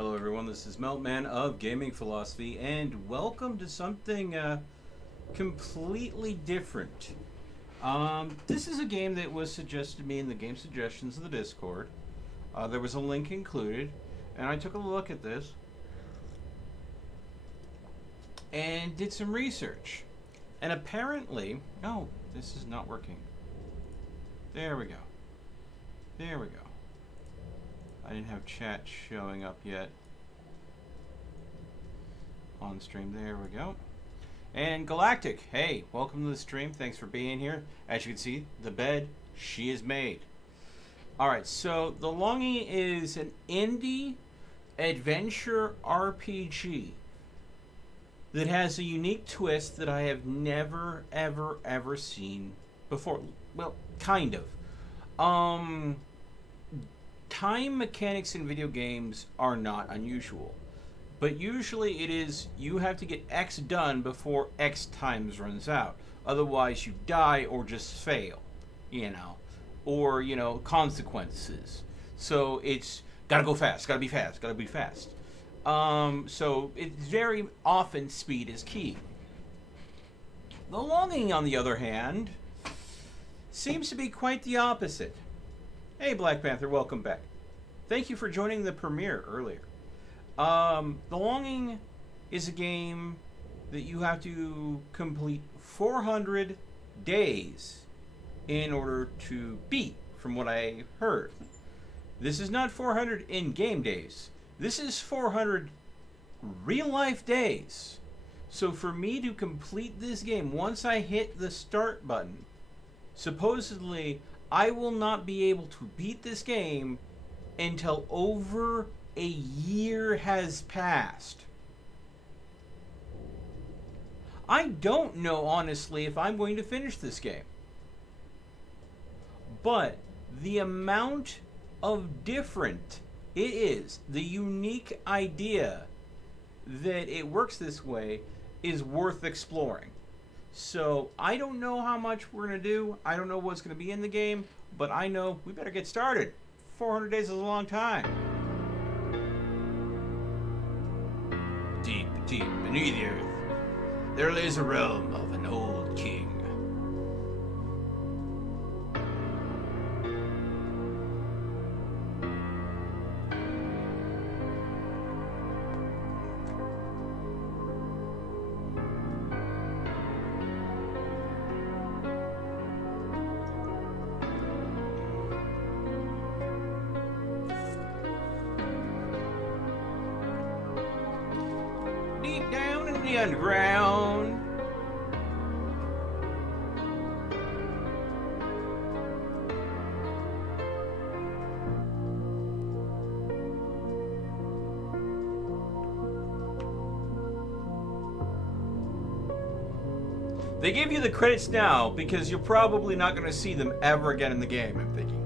Hello everyone, this is Meltman of Gaming Philosophy, and welcome to something completely different. This is a game that was suggested to me in the game suggestions of the Discord. There was a link included, and I took a look at this and did some research. And apparently, oh, this is not working. There we go. There we go. I didn't have chat showing up yet on stream. There we go. And Galactic, hey, welcome to the stream. Thanks for being here. As you can see, the bed she is made. Alright, so The Longing is an indie adventure RPG that has a unique twist that I have never, ever seen before. Well, kind of. Time mechanics in video games are not unusual, but usually it is you have to get X done before X times runs out. Otherwise you die or just fail, or consequences. So it's gotta go fast, gotta be fast, gotta be fast. So it's very often speed is key. The Longing, on the other hand, seems to be quite the opposite. Hey, Black Panther, welcome back. Thank you for joining the premiere earlier. The Longing is a game that you have to complete 400 days in order to beat, from what I heard. This is not 400 in-game days. This is 400 real-life days. So for me to complete this game, once I hit the start button, supposedly I will not be able to beat this game until over a year has passed. I don't know, honestly, if I'm going to finish this game. But the amount of different it is, the unique idea that it works this way is worth exploring. So I don't know how much we're going to do. I don't know what's going to be in the game, but I know we better get started. 400 days is a long time. Deep, deep beneath the earth, there lays a realm of an old king. Deep down in the underground. They give you the credits now because you're probably not going to see them ever again in the game, I'm thinking.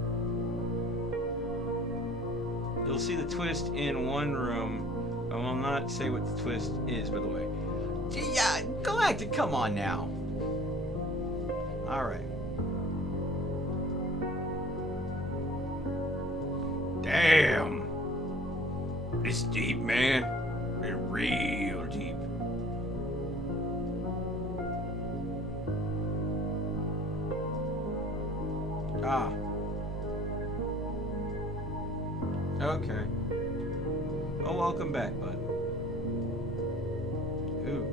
You'll see the twist in one room. I will not say what the twist is, by the way. Yeah, Galactic, come on now. Alright. Damn. It's deep, man. It's real deep. Ah. Okay. Oh, welcome back, bud. Ooh.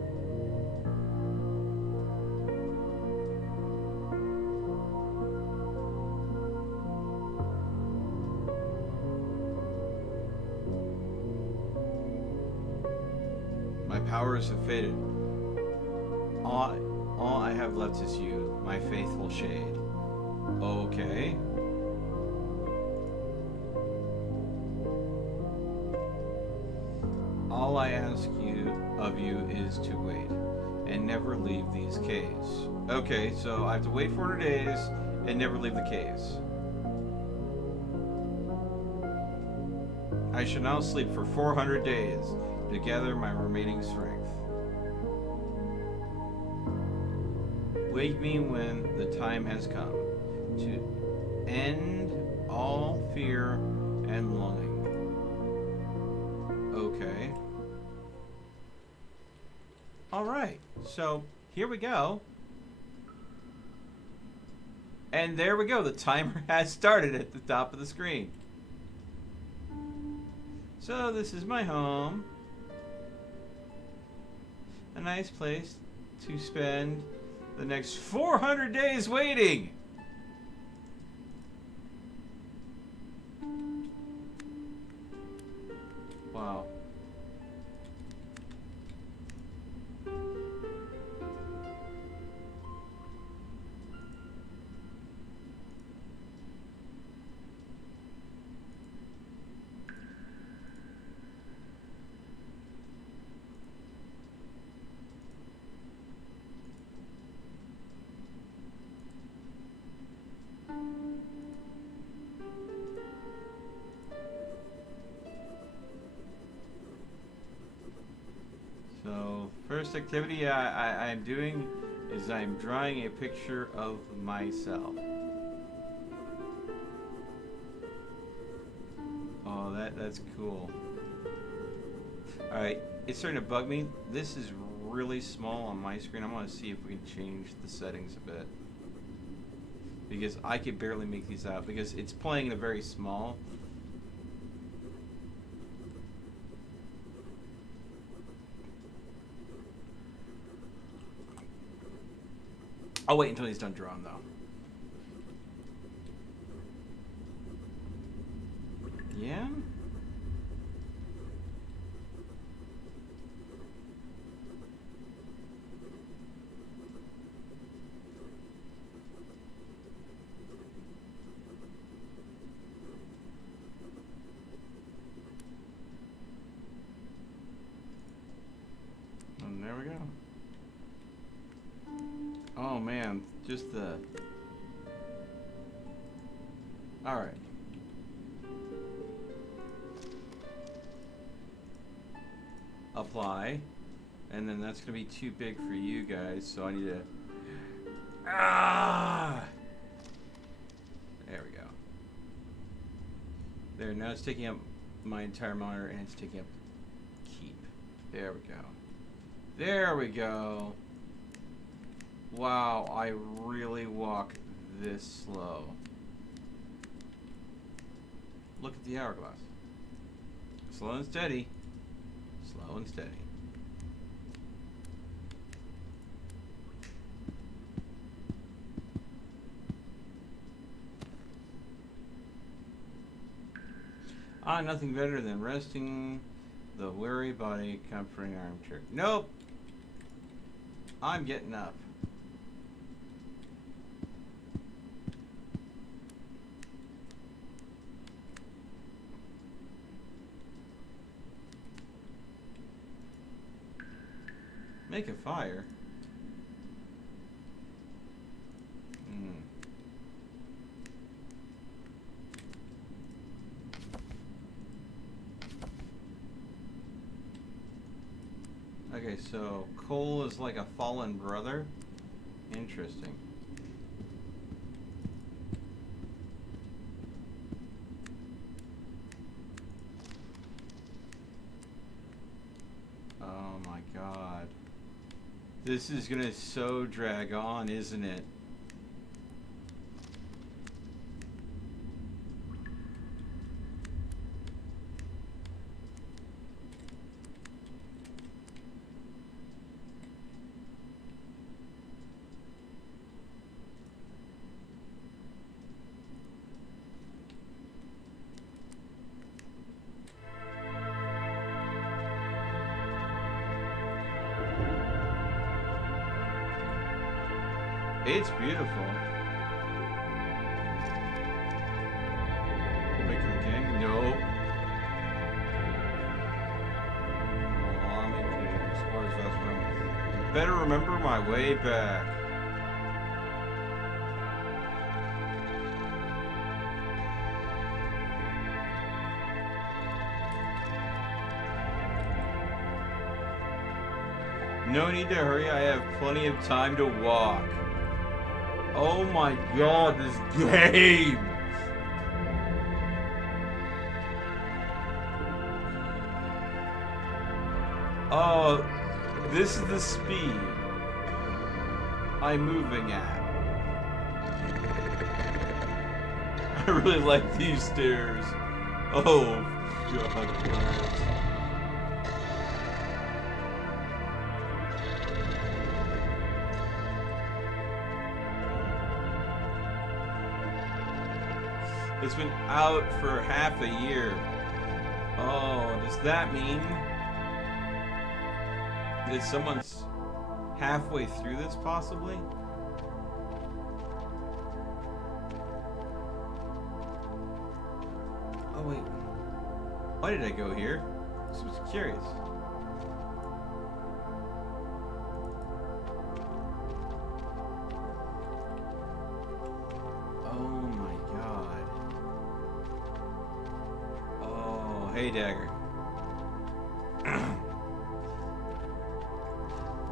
My powers have faded. All I have left is you, my faithful shade. Okay. All I ask of you is to wait and never leave these caves. Okay, so I have to wait 400 days and never leave the caves. I shall now sleep for 400 days to gather my remaining strength. Wake me when the time has come to end all fear and longing. Okay. Alright, so here we go. And there we go, the timer has started at the top of the screen. So this is my home. A nice place to spend the next 400 days waiting. Wow. So, first activity I'm doing is I'm drawing a picture of myself. Oh, that's cool. Alright, it's starting to bug me. This is really small on my screen. I want to see if we can change the settings a bit. Because I could barely make these out because it's playing in a very small. I'll wait until he's done drawing, though. Yeah? And there we go. Oh man, just the... Alright. Apply. And then that's going to be too big for you guys, so I need to... Ah! There we go. There, now it's taking up my entire monitor and it's taking up keep. There we go. There we go. Wow, I really walk this slow. Look at the hourglass. Slow and steady. Slow and steady. Nothing better than resting the weary body, comforting armchair. Nope. I'm getting up. Make a fire. Okay, so coal is like a fallen brother. Interesting. Oh my god. This is gonna so drag on, isn't it? It's beautiful. Making the king? No. I'm making it as far as that's where I'm. Better remember my way back. No need to hurry, I have plenty of time to walk. Oh my god, this game! Oh, this is the speed I'm moving at. I really like these stairs. Oh, God bless. It's been out for half a year. Oh, does that mean that someone's halfway through this, possibly? Oh, wait. Why did I go here? I was curious. Oh my God. Oh, hey, Dagger.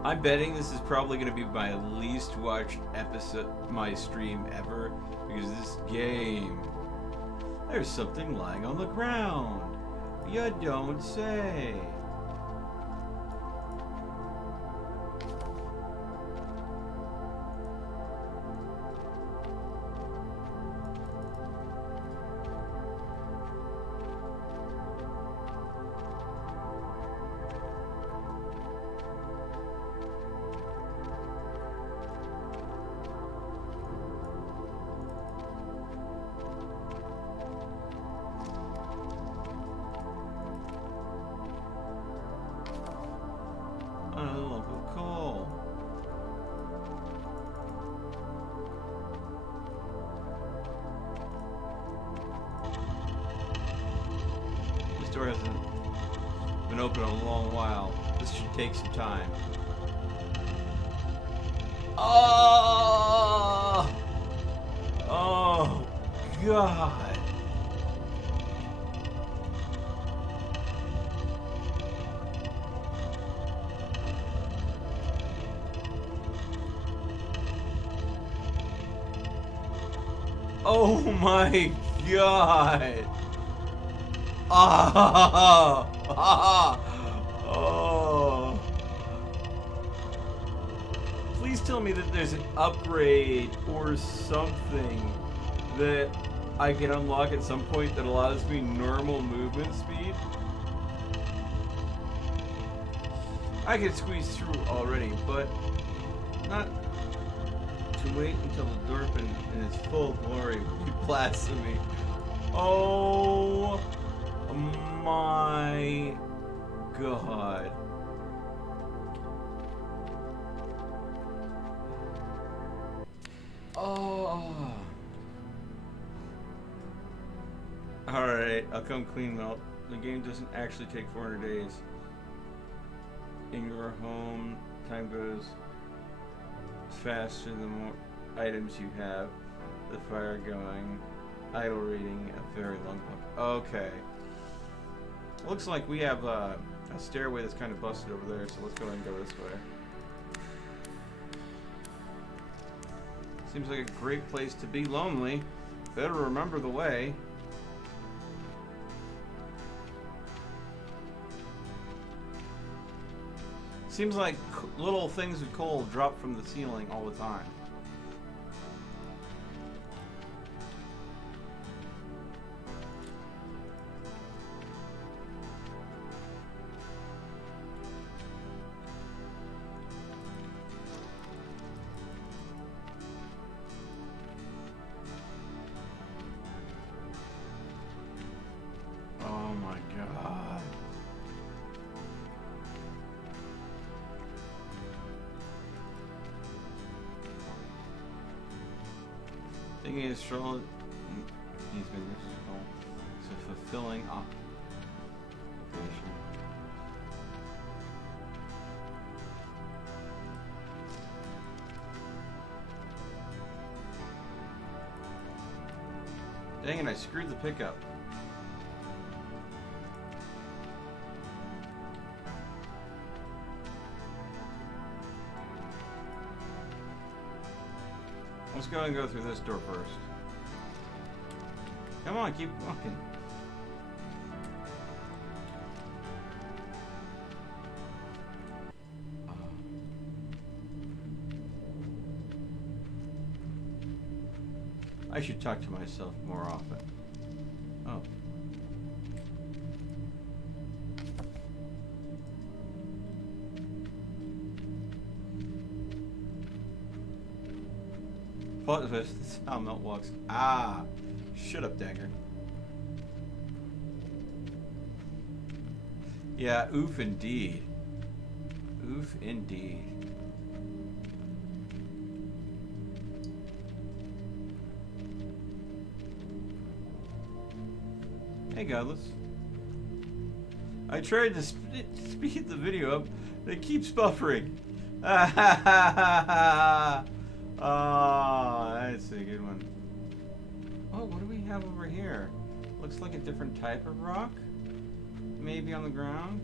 I'm betting this is probably going to be my least watched episode, my stream ever, because this game, there's something lying on the ground. You don't say. Hasn't been open in a long while. This should take some time. Oh! Oh, God. Oh my God. Ah, oh. Please tell me that there's an upgrade or something that I can unlock at some point that allows me normal movement speed. I could squeeze through already, but not to wait until the Dorphin in its full glory would be blasphemy. Oh my God. Oh. Alright, I'll come clean melt. The game doesn't actually take 400 days. In your home, time goes faster the more items you have. The fire going. Idle reading, a very long book. Okay. Looks like we have a stairway that's kind of busted over there, so let's go ahead and go this way. Seems like a great place to be lonely. Better remember the way. Seems like little things of coal drop from the ceiling all the time. Thinking is strong. He's been useful. It's a fulfilling occupation. Dang it, I screwed the pickup. Let's go and go through this door first. Come on, keep walking. I should talk to myself more often. Oh. Plot twist, this is how Melt walks. Ah! Shut up, Dagger. Yeah, oof indeed. Oof indeed. Hey godless. I tried to speed the video up, but it keeps buffering. Oh, that's a good one. Oh, what do we have over here? Looks like a different type of rock. Maybe on the ground.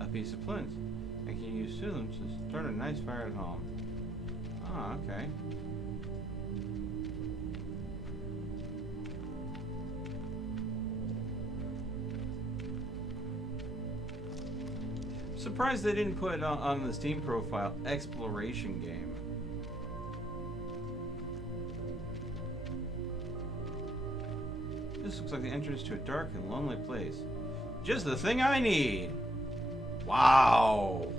A piece of flint. I can use soon to start a nice fire at home. Ah, okay. Surprised they didn't put it on the Steam profile, exploration game. This looks like the entrance to a dark and lonely place. Just the thing I need! Wow!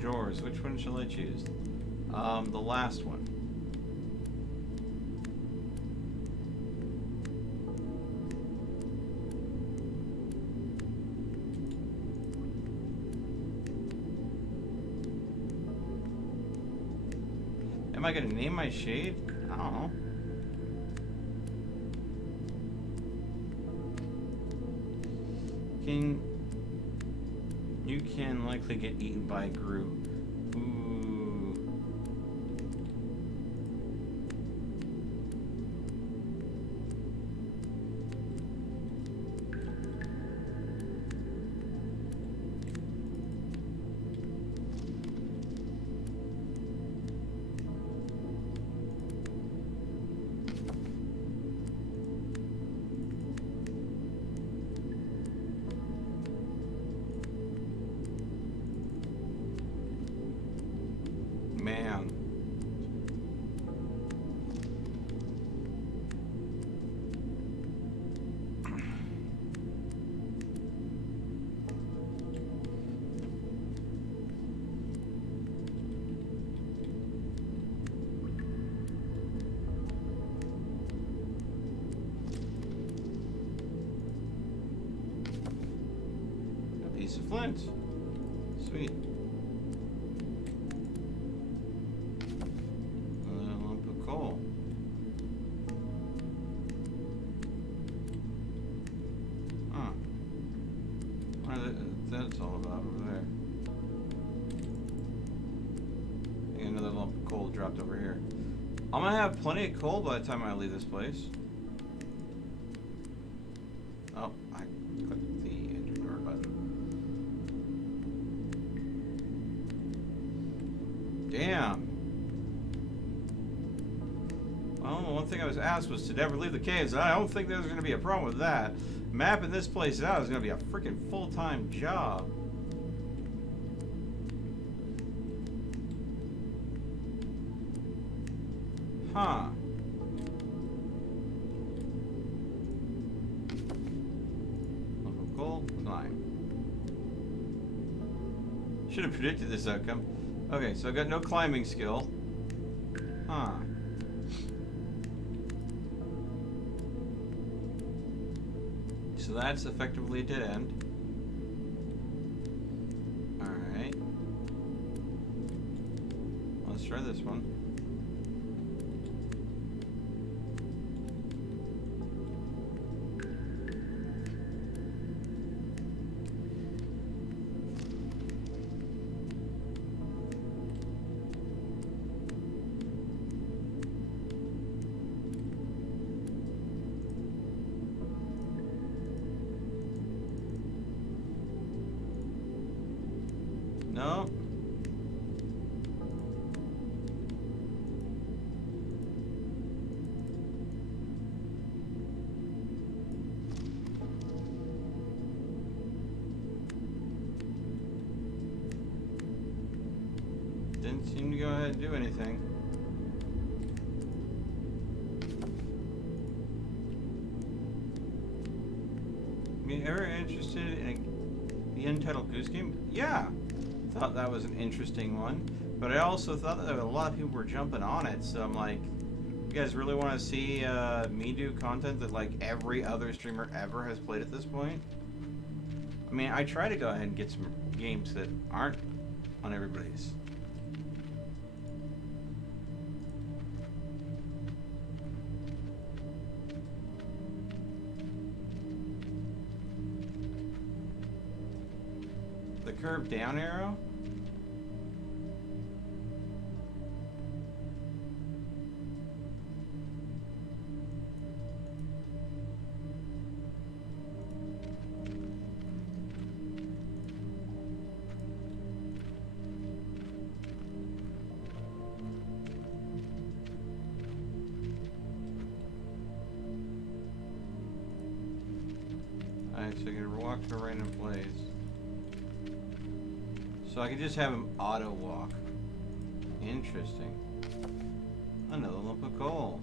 Drawers. Which one shall I choose? The last one. Am I gonna name my shade? I don't know. You can likely get eaten by a Gru. Ooh. Man. A piece of flint. Sweet. That's all about over there. And another lump of coal dropped over here. I'm gonna have plenty of coal by the time I leave this place. Oh, I clicked the enter door button. Damn. Well, the one thing I was asked was to never leave the caves, and I don't think there's gonna be a problem with that. Mapping this place out is going to be a freaking full-time job. Huh. Local goal, climb. Should have predicted this outcome. Okay, so I got no climbing skill. Huh. So that's effectively a dead end. Alright. Let's try this one. No. Didn't seem to go ahead and do anything. I mean, ever interested in the Untitled Goose Game? Yeah. Thought that was an interesting one. But I also thought that a lot of people were jumping on it. So I'm like, you guys really want to see me do content that like every other streamer ever has played at this point? I mean, I try to go ahead and get some games that aren't on everybody's. The curved down arrow? Alright, so you're gonna walk to a random place. So I can just have him auto walk. Interesting. Another lump of coal.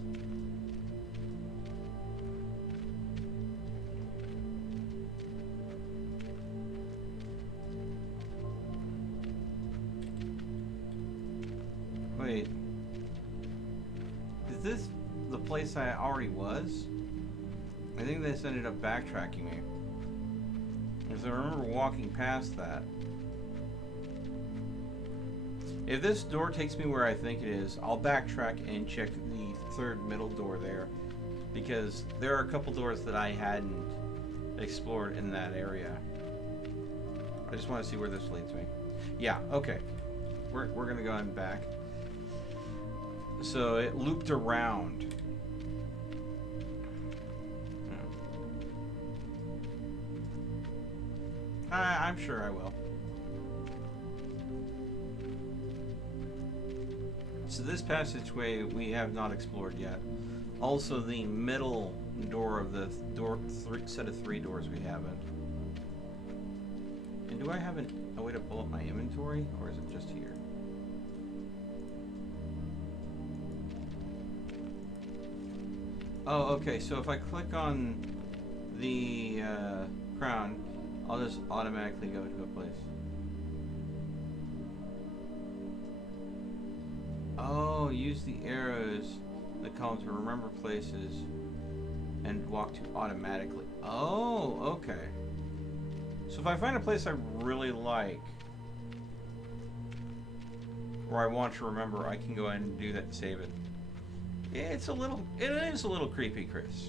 Wait. Is this the place I already was? I think this ended up backtracking me. Because I remember walking past that. If this door takes me where I think it is, I'll backtrack and check the third middle door there. Because there are a couple doors that I hadn't explored in that area. I just want to see where this leads me. Yeah, okay. We're going to go on back. So it looped around. I'm sure I will. So this passageway we have not explored yet. Also the middle door of the set of three doors we haven't. And do I have a way to pull up my inventory, or is it just here? Oh, okay, so if I click on the crown, I'll just automatically go to a place. Oh, use the arrows that column to remember places and walk to automatically. Oh, okay. So if I find a place I really like, or I want to remember, I can go ahead and do that and save it. It is a little creepy, Chris.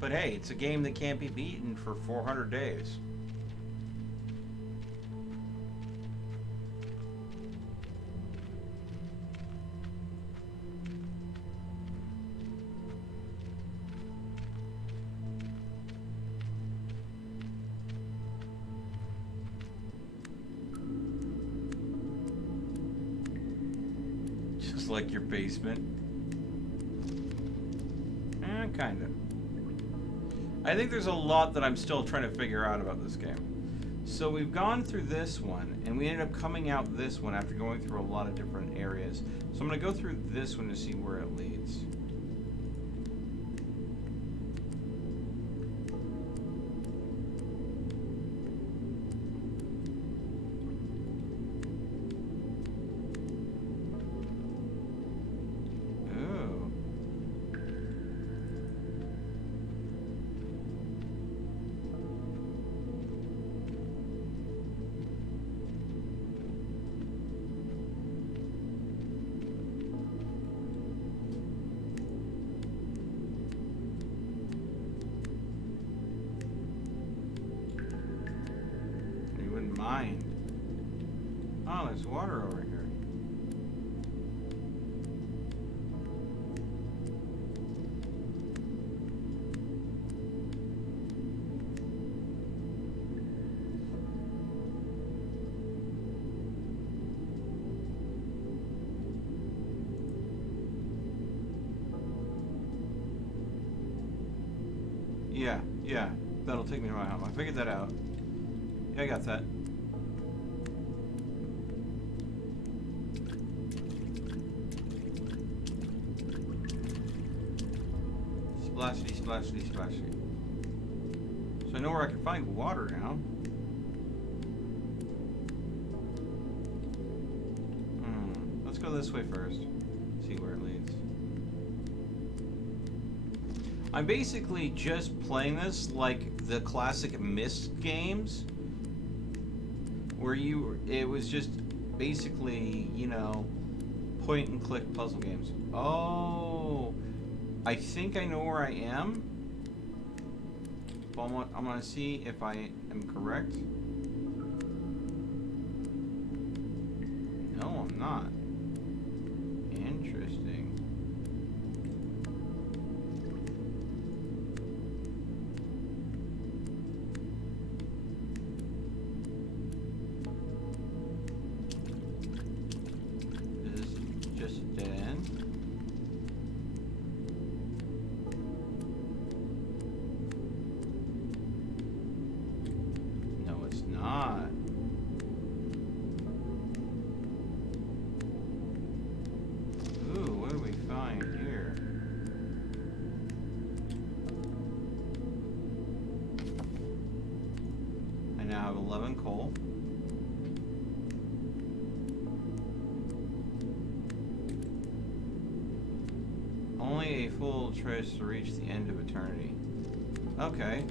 But hey, it's a game that can't be beaten for 400 days. Just like your basement. Kind of. I think there's a lot that I'm still trying to figure out about this game. So we've gone through this one, and we ended up coming out this one after going through a lot of different areas. So I'm going to go through this one to see where it leads. Mind. Oh, there's water over here. Yeah, that'll take me to my home. I figured that out. Yeah, I got that. Splashity, splashity, splashity. So I know where I can find water now. Let's go this way first. See where it leads. I'm basically just playing this like the classic Myst games, where it was just basically, you know, point and click puzzle games. Oh, I think I know where I am. But I'm gonna see if I am correct. No, I'm not. Interesting. This is just a dead end. No, it's not. Ooh, what do we find here? I now have 11 coal. Only a fool tries to reach the end of eternity. Okay.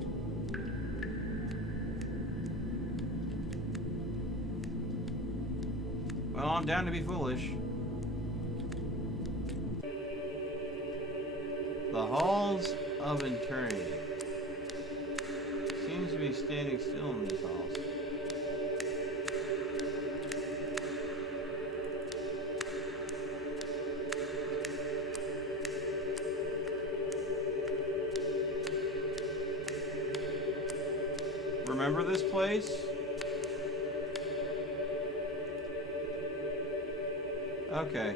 Well, I'm down to be foolish. The halls of eternity. Seems to be standing still in these halls. Remember this place? Okay.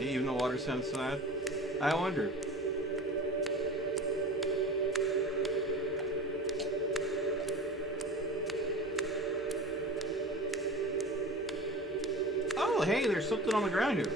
Even the water sounds sad. I wonder. Oh, hey, there's something on the ground here.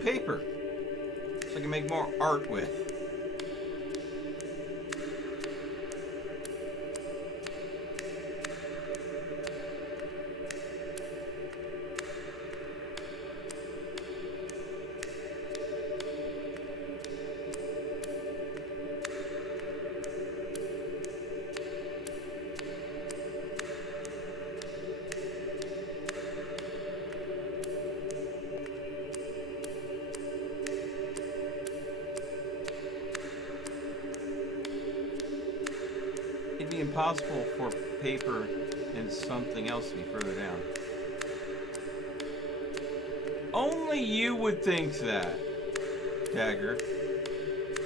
Paper, so I can make more art with. It'd be impossible for paper and something else to be further down. Only you would think that, Dagger.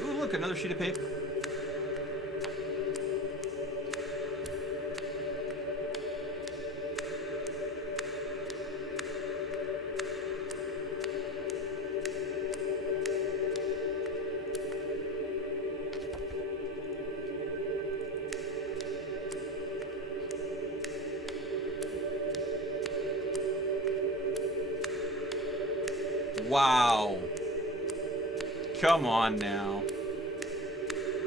Ooh, look, another sheet of paper. Wow. Come on now.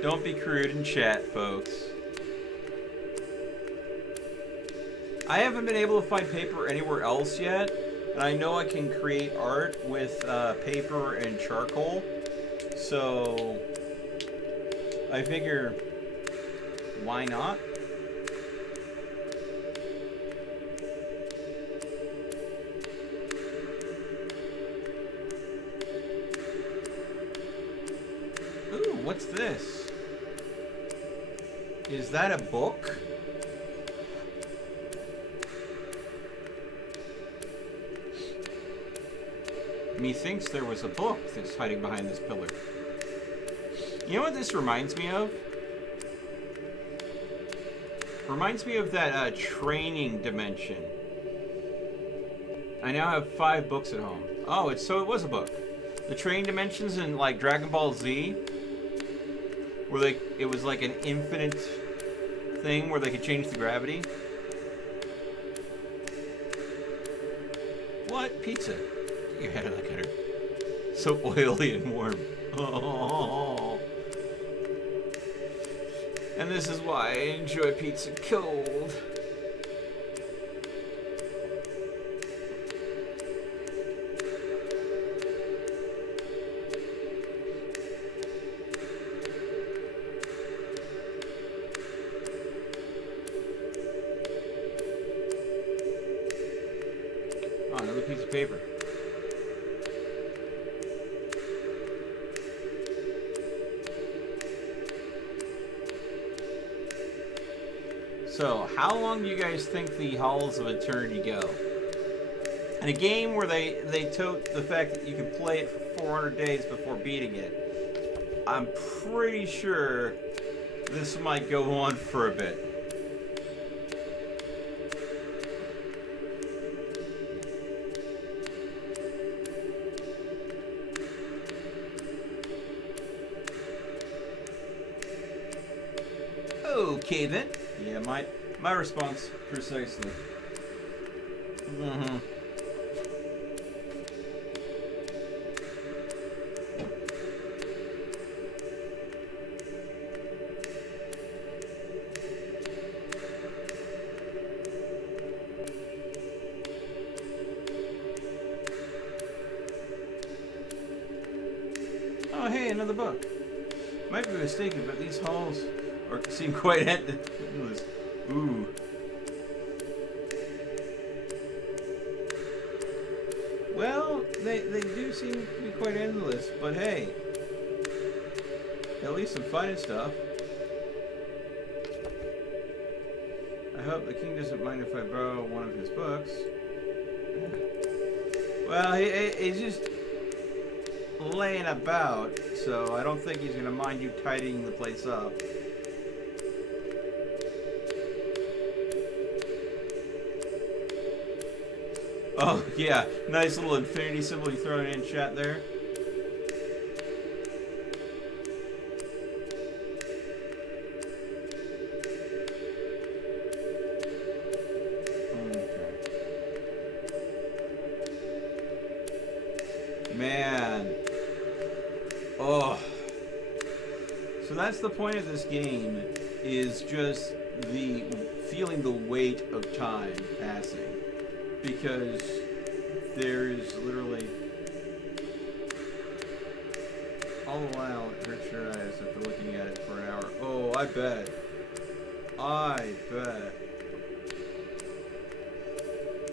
Don't be crude in chat, folks. I haven't been able to find paper anywhere else yet, and I know I can create art with paper and charcoal, so I figure, why not? Ooh, what's this? Is that a book? Methinks there was a book that's hiding behind this pillar. You know what this reminds me of? Reminds me of that training dimension. I now have 5 books at home. Oh, it was a book. The training dimensions in like Dragon Ball Z, where it was like an infinite thing where they could change the gravity. What? Pizza? Get your head out of the gutter. So oily and warm. Oh. And this is why I enjoy pizza cold. Oh, another piece of paper. So, how long do you guys think the Halls of Eternity go? In a game where they tote the fact that you can play it for 400 days before beating it, I'm pretty sure this might go on for a bit. Okay then. Yeah, my response precisely. Mm-hmm. Oh hey, another book. Might be mistaken, but these halls seem quite endless. Ooh. Well, they do seem to be quite endless, but hey, at least I'm finding stuff. I hope the king doesn't mind if I borrow one of his books. Well, he's just laying about, so I don't think he's gonna mind you tidying the place up. Oh, yeah. Nice little infinity symbol you throw it in chat there. Okay. Man. Oh. So that's the point of this game, is just feeling the weight of time passing. Because there's literally, all the while it hurts your eyes after looking at it for an hour. Oh, I bet.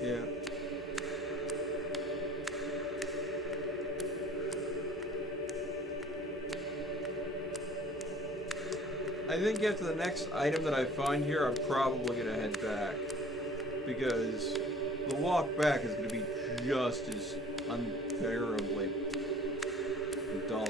Yeah. I think after the next item that I find here, I'm probably going to head back. Because the walk back is going to be just as unbearably dull.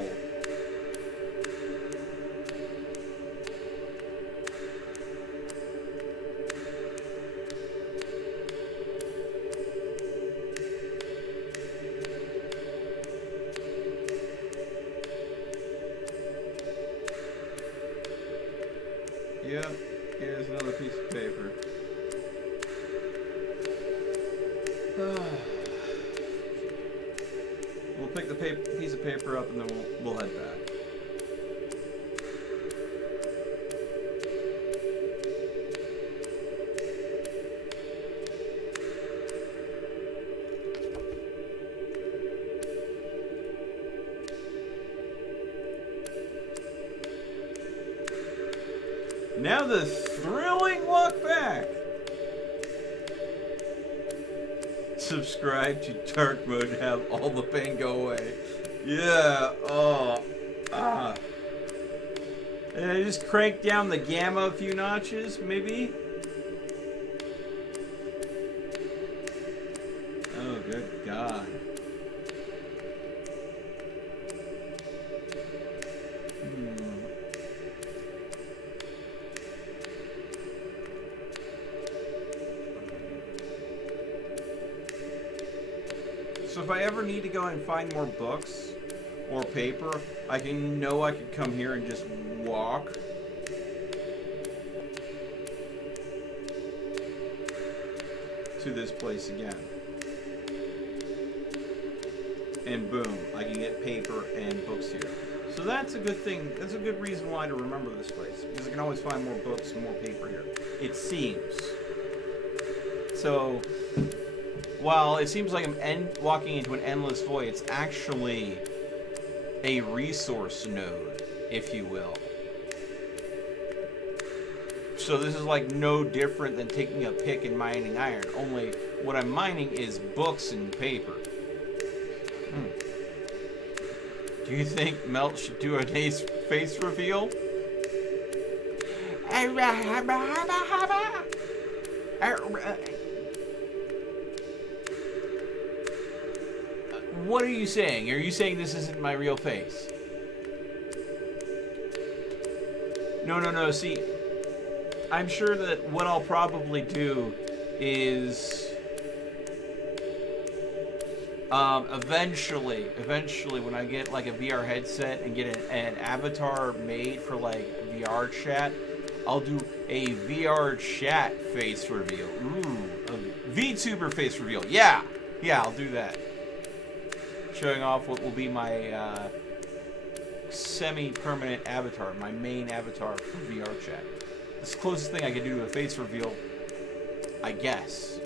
Yep, here's another piece of paper. We'll pick the piece of paper up and then we'll head back. Now the thrilling walk back. Subscribe to dark mode and have all the pain go away. Yeah. Oh. Ah. And I just crank down the gamma a few notches, maybe? Oh, good God. So if I ever need to go and find more books or paper, I can come here and just walk. To this place again. And boom, I can get paper and books here. So that's a good thing. That's a good reason why to remember this place. Because I can always find more books and more paper here. It seems. So, while it seems like I'm walking into an endless void, it's actually a resource node, if you will. So this is like no different than taking a pick and mining iron. Only what I'm mining is books and paper. Do you think Melt should do a nice face reveal? What are you saying? Are you saying this isn't my real face? No. See, I'm sure that what I'll probably do is eventually when I get like a VR headset and get an avatar made for like VR chat, I'll do a VR chat face reveal. Ooh, a VTuber face reveal. Yeah, I'll do that. Showing off what will be my semi-permanent avatar, my main avatar for VR chat. It's the closest thing I can do to a face reveal, I guess.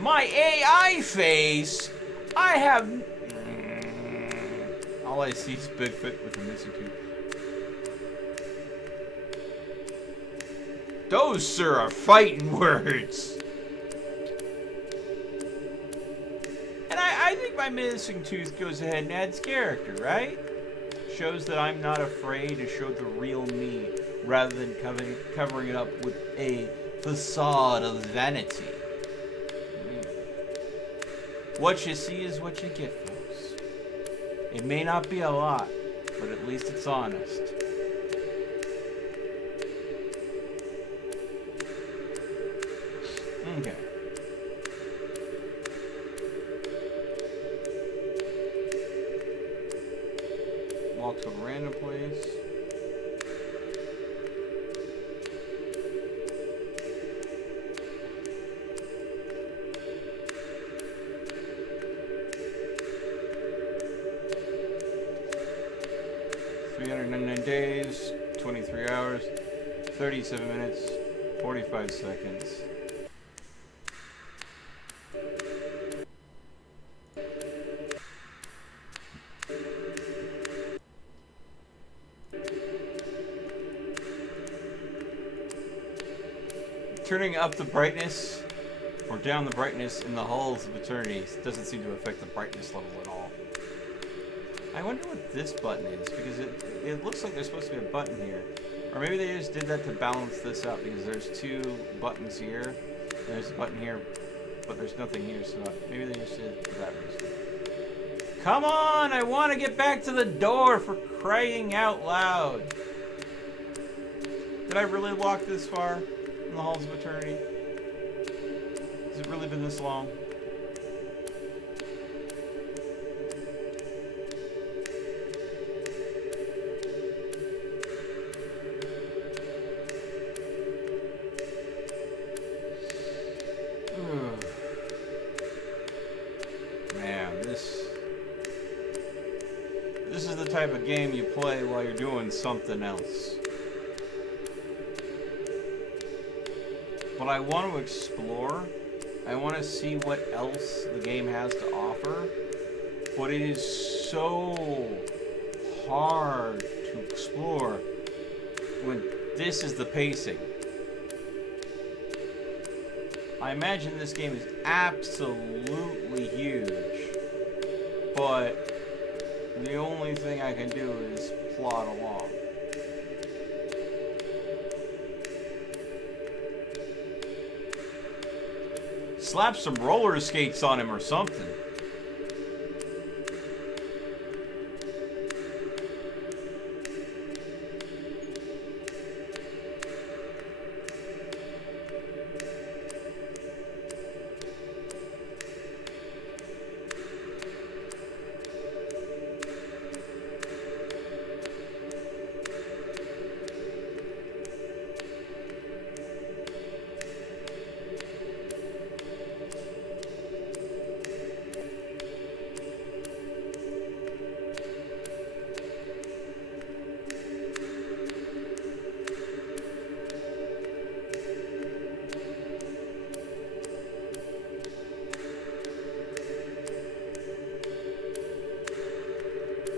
My AI face? I have... All I see is Bigfoot with a missing tooth. Those, sir, are fighting words. And I think my missing tooth goes ahead and adds character, right? Shows that I'm not afraid to show the real me, rather than covering it up with a facade of vanity. What you see is what you get, folks. It may not be a lot, but at least it's honest. Okay. Walk to a random place. Days, 23 hours, 37 minutes, 45 seconds. Turning up the brightness or down the brightness in the halls of eternity doesn't seem to affect the brightness level at all. I wonder what this button is, because it looks like there's supposed to be a button here. Or maybe they just did that to balance this out, because there's two buttons here. There's a button here, but there's nothing here, so maybe they just did it for that reason. Come on! I want to get back to the door, for crying out loud! Did I really walk this far in the halls of eternity? Has it really been this long? This is the type of game you play while you're doing something else. But I want to explore. I want to see what else the game has to offer. But it is so hard to explore when this is the pacing. I imagine this game is absolutely huge, but The only thing I can do is plod along. Slap some roller skates on him or something.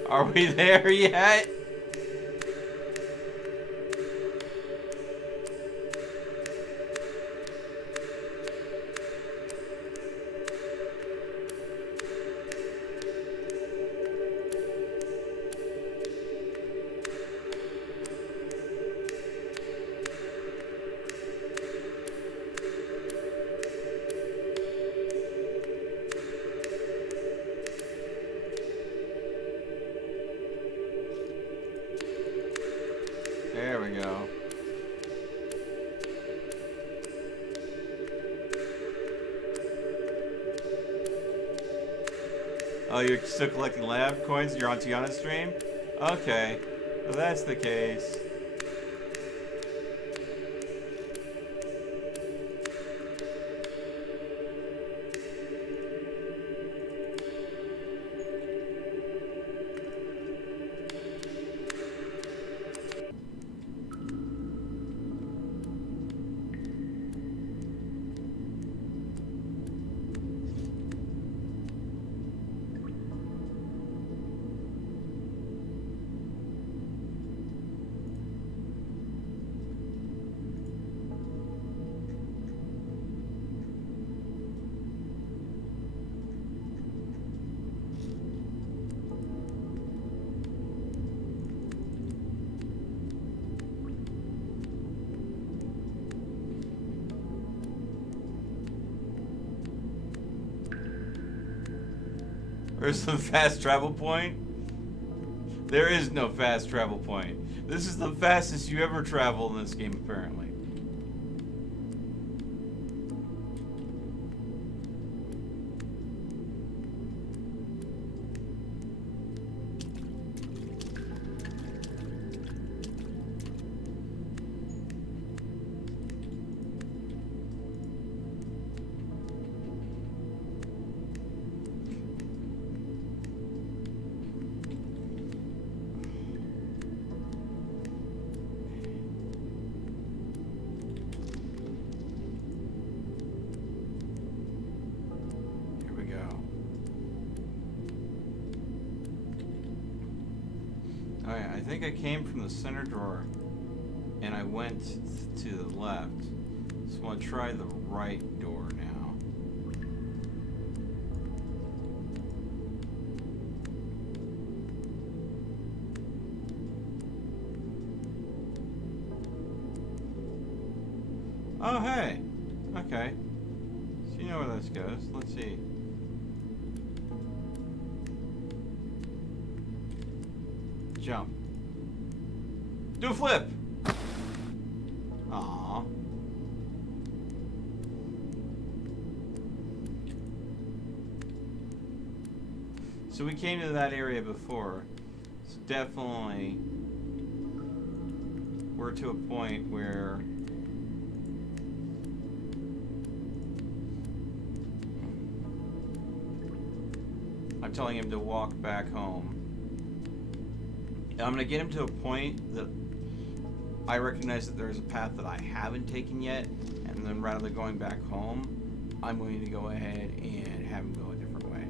Are we there yet? There we go. Oh, you're still collecting lab coins? You're on Tiana's stream? Okay. Well, that's the case. Where's the fast travel point? There is no fast travel point. This is the fastest you ever travel in this game, apparently. Alright, I think I came from the center drawer and I went to the left. So I'm going to try the right door now. Oh, hey! Okay. So you know where this goes. Let's see. Jump. Do a flip! Aww. So we came to that area before. So definitely we're to a point where I'm telling him to walk back home. I'm going to get him to a point that I recognize that there's a path that I haven't taken yet, and then rather than going back home, I'm going to go ahead and have him go a different way.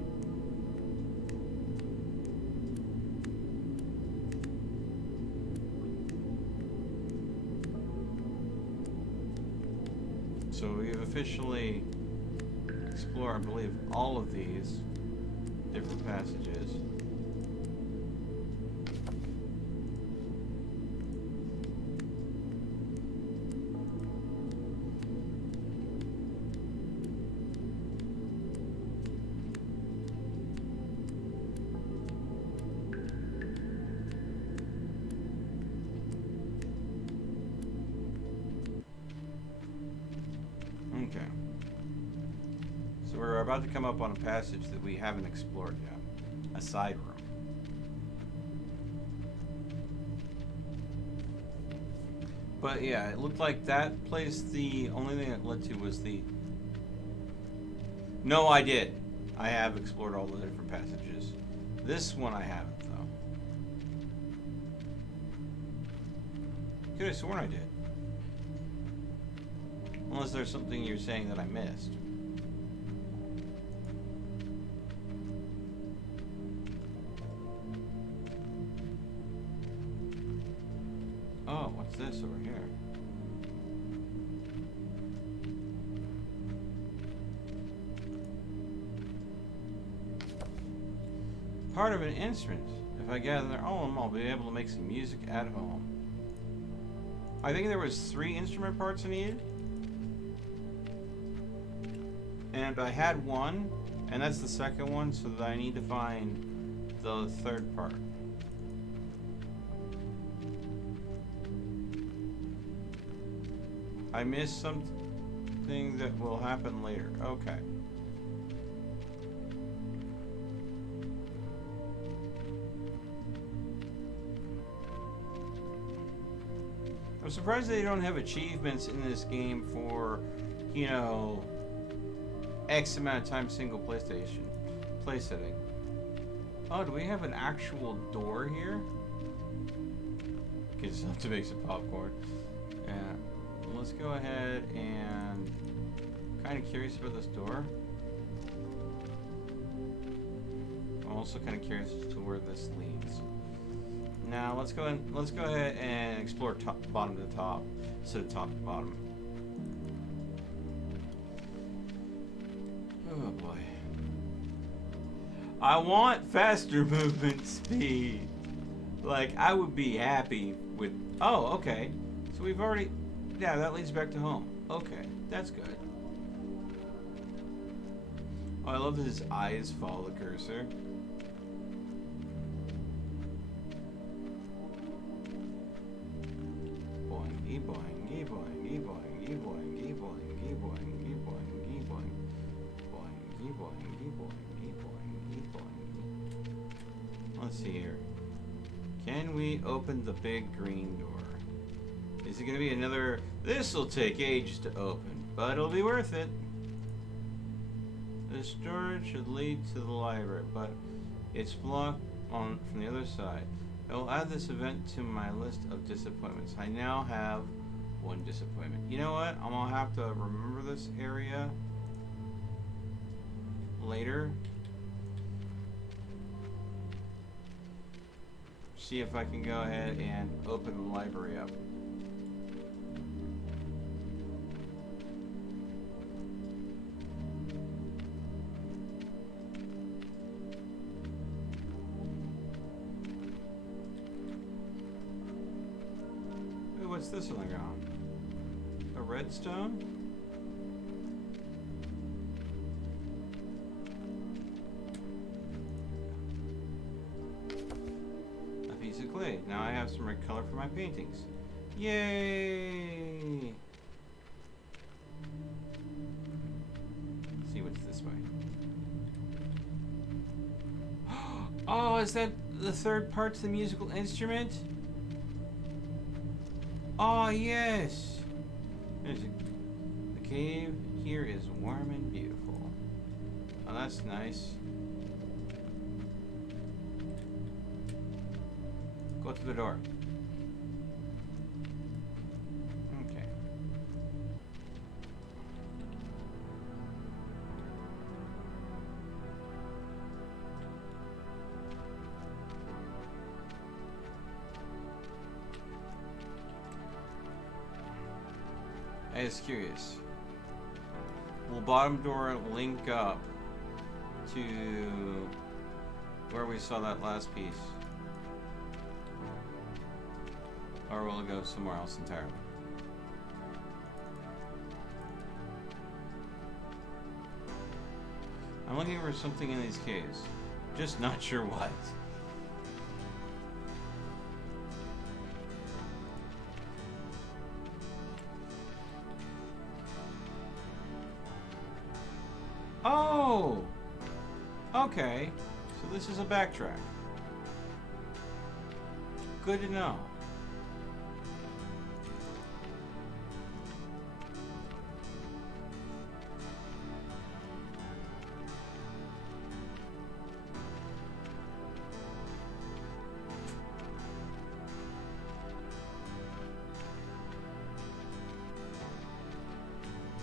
So we've officially explored, I believe, all of these different passages. Okay. So we're about to come up on a passage that we haven't explored yet. A side room. But yeah, it looked like that place, the only thing it led to was the... No, I did. I have explored all the different passages. This one I haven't, though. Could have sworn I did. Unless there's something you're saying that I missed. Oh, what's this over here? Part of an instrument. If I gather all of them, I'll be able to make some music at home. I think there was 3 instrument parts I needed. And I had one, and that's the second one, so that I need to find the third part. I missed something that will happen later. Okay. I'm surprised they don't have achievements in this game for, you know, X amount of time single play setting. Oh, do we have an actual door here? Okay, just have to make some popcorn. Yeah. Let's go ahead and... kind of curious about this door. I'm also kind of curious as to where this leads. Now let's go ahead and explore bottom to top instead of top to bottom. Oh boy. I want faster movement speed. Like, I would be happy with... Oh, okay. So we've already... Yeah, that leads back to home. Okay, that's good. Oh, I love that his eyes follow the cursor. Boingy, boingy, boingy, boingy, boingy, boingy, boingy, boingy, boingy, boingy, boingy, boingy, boingy, boingy. Let's see here. Can we open the big green door? Is it going to be another... This'll take ages to open, but it'll be worth it. The storage should lead to the library, but it's blocked from the other side. I will add this event to my list of disappointments. I now have 1 disappointment. You know what? I'm going to have to remember this area later. See if I can go ahead and open the library up. What's this on the ground? A redstone? A piece of clay. Now I have some red color for my paintings. Yay! Let's see what's this way. Oh, is that the third part to the musical instrument? Oh, yes! The cave here is warm and beautiful. Oh, that's nice. Go to the door. Okay. I was curious. Will bottom door link up to where we saw that last piece? Or will it go somewhere else entirely? I'm looking for something in these caves. Just not sure what. Oh! Okay. So this is a backtrack. Good to know.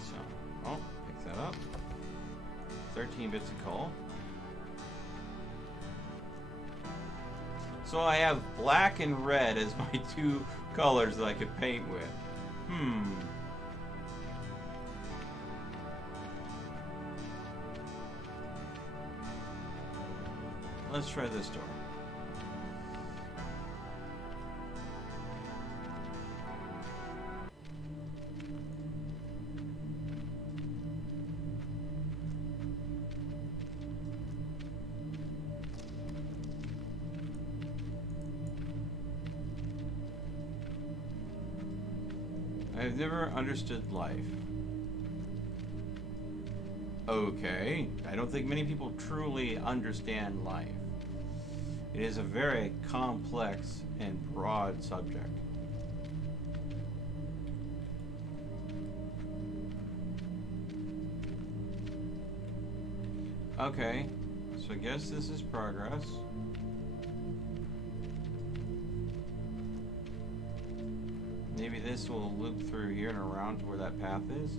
So, oh, pick that up. 13 bits of coal. So I have black and red as my two colors that I could paint with. Let's try this door. I've never understood life. Okay, I don't think many people truly understand life. It is a very complex and broad subject. Okay, so I guess this is progress. Maybe this will loop through here and around to where that path is.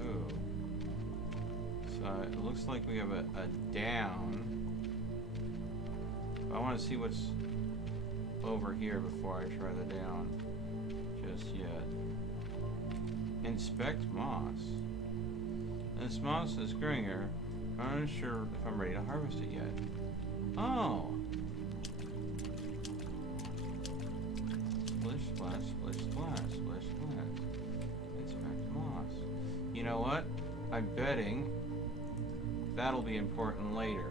Ooh. So it looks like we have a down. I want to see what's over here before I try the down. Just yet. Inspect moss. This moss is growing here. I'm not sure if I'm ready to harvest it yet. Oh! Splish, splash, splish, splash, splish, splash. Inspect moss. You know what? I'm betting that'll be important later.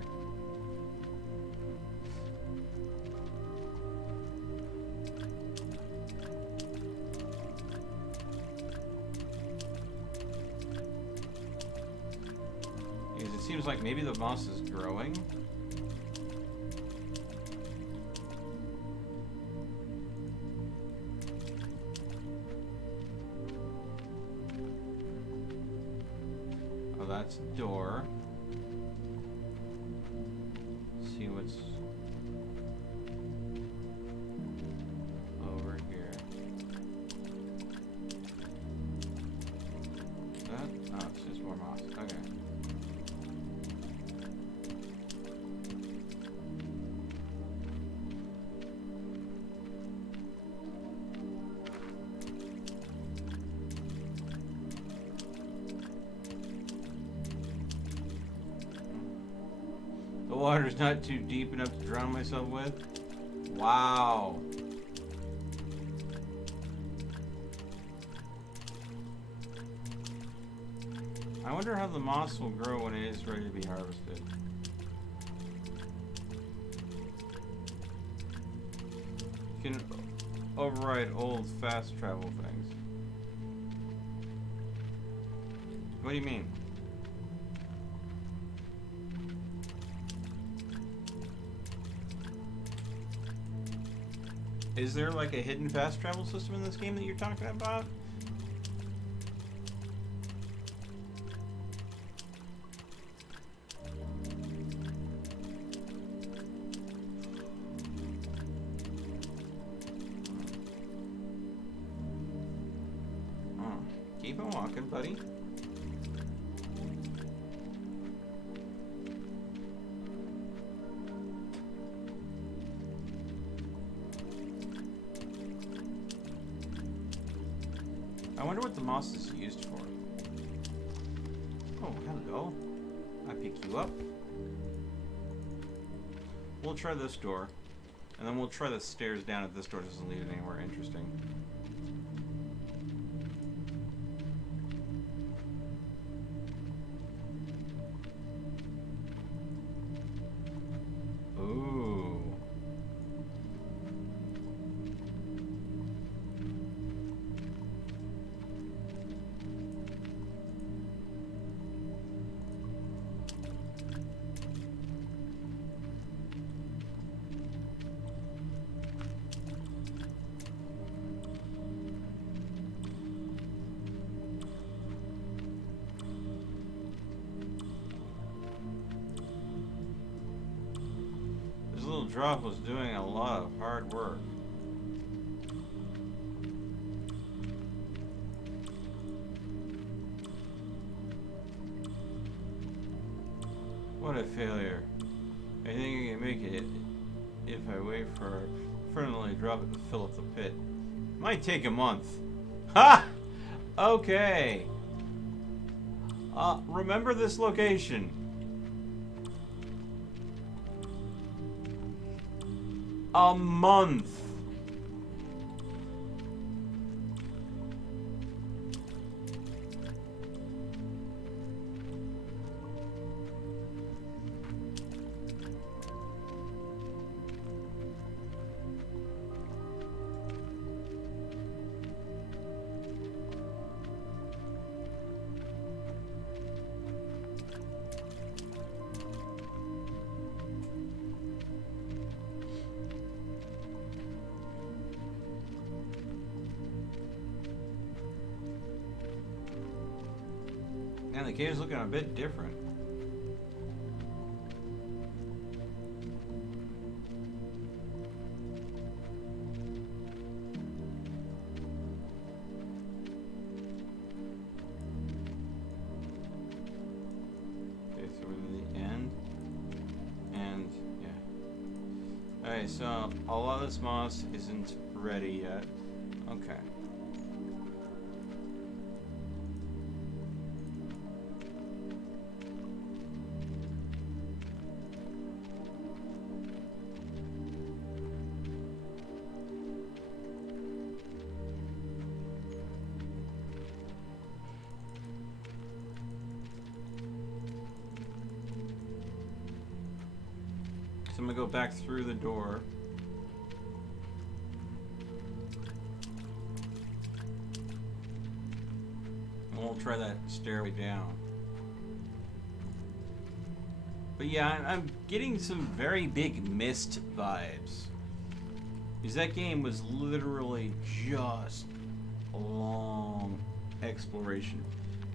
Because it seems like maybe the moss is growing. Oh, that's a door. See what's over here. That? Oh, it's just more moss. Okay. The water's not too deep enough to drown myself with. Wow. I wonder how the moss will grow when it is ready to be harvested. You can override old fast travel things. What do you mean? Is there like a hidden fast travel system in this game that you're talking about? Oh, keep on walking, buddy. I wonder what the moss is used for. Oh, hello. I pick you up. We'll try this door. And then we'll try the stairs down if this door doesn't lead anywhere interesting. Ooh. drop was doing a lot of hard work. What a failure. I think I can make it if I wait for a friendly drop it to fill up the pit. Might take a month. Ha! Okay. Remember this location. A month. And the cave's looking a bit different. Okay, so we're at the end. And, yeah. Alright, so a lot of this moss isn't ready yet. Okay. So I'm gonna go back through the door. And we'll try that stairway down. But yeah, I'm getting some very big Myst vibes. Because that game was literally just a long exploration.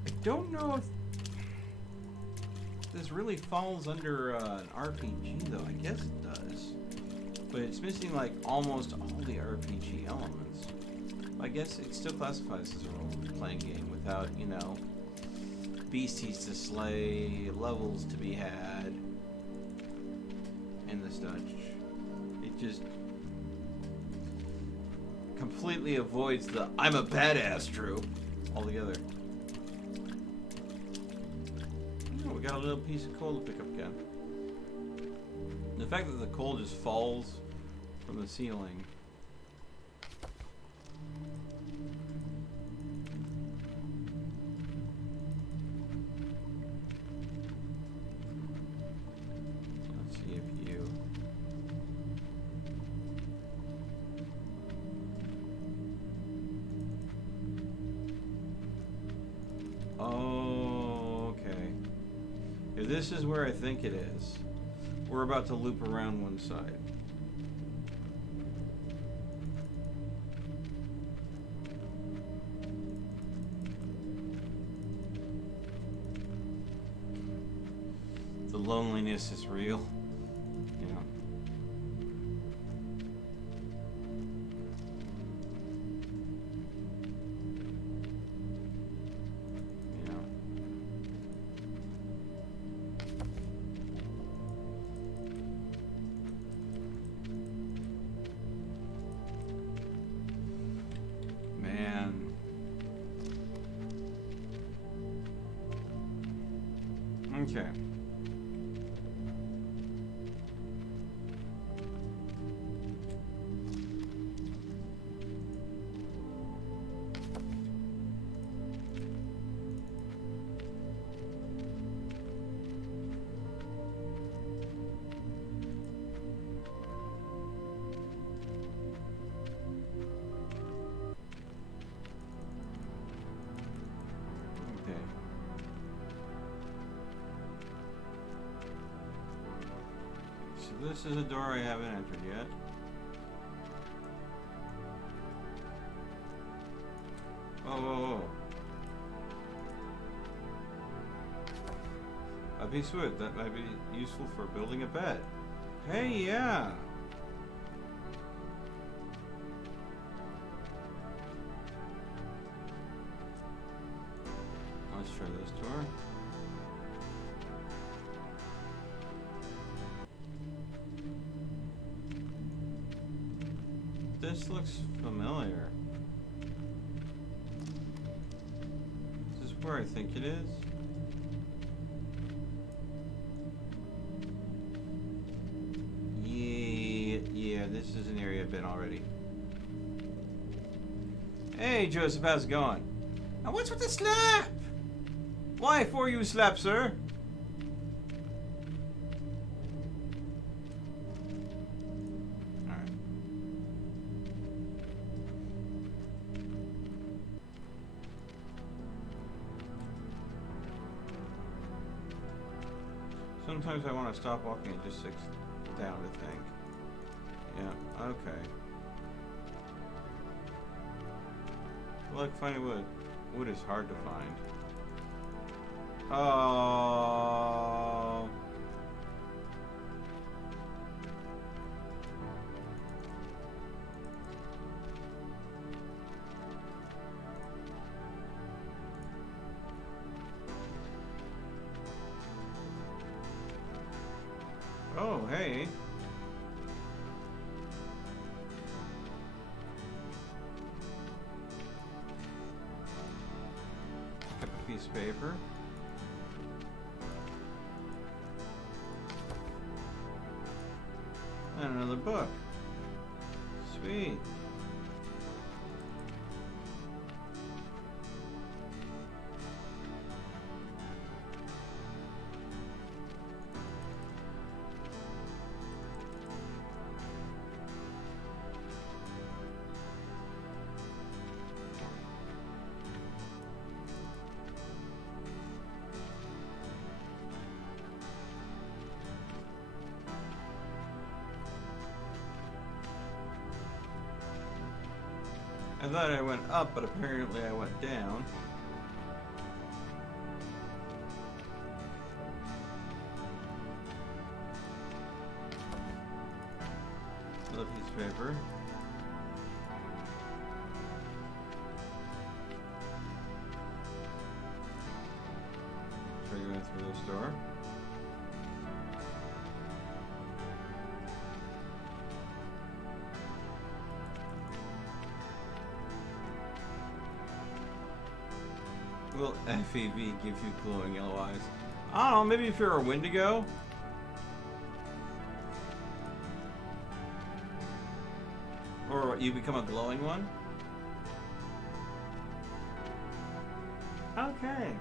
I don't know if this really falls under an RPG, though. I guess it does. But it's missing, like, almost all the RPG elements. I guess it still classifies as a role-playing game without, you know, beasties to slay, levels to be had, and the such. It just completely avoids the I'm a badass trope altogether. Oh, we got a little piece of coal to pick up again. The fact that the coal just falls from the ceiling. Let's see if you... Oh, okay. If this is where I think it is, we're about to loop around one side. The loneliness is real. You know. You know. Man. Okay. So this is a door I haven't entered yet. Oh. A piece of wood that might be useful for building a bed. Hey, yeah. this looks familiar. This is where I think it is. Yeah, this is an area I've been already. Hey, Joseph, how's it going? Now, what's with the slap? Why for you, slap, sir? Alright. Sometimes I want to stop walking and just sit down to think. Yeah, okay. Look, finding wood. Wood is hard to find. Oh. Oh, hey. Piece of paper. And another book. Sweet. I thought I went up, but apparently I went down. Another piece of paper. Try going through this door. Will FEV give you glowing yellow eyes? I don't know, maybe if you're a Wendigo? Or you become a glowing one? Okay.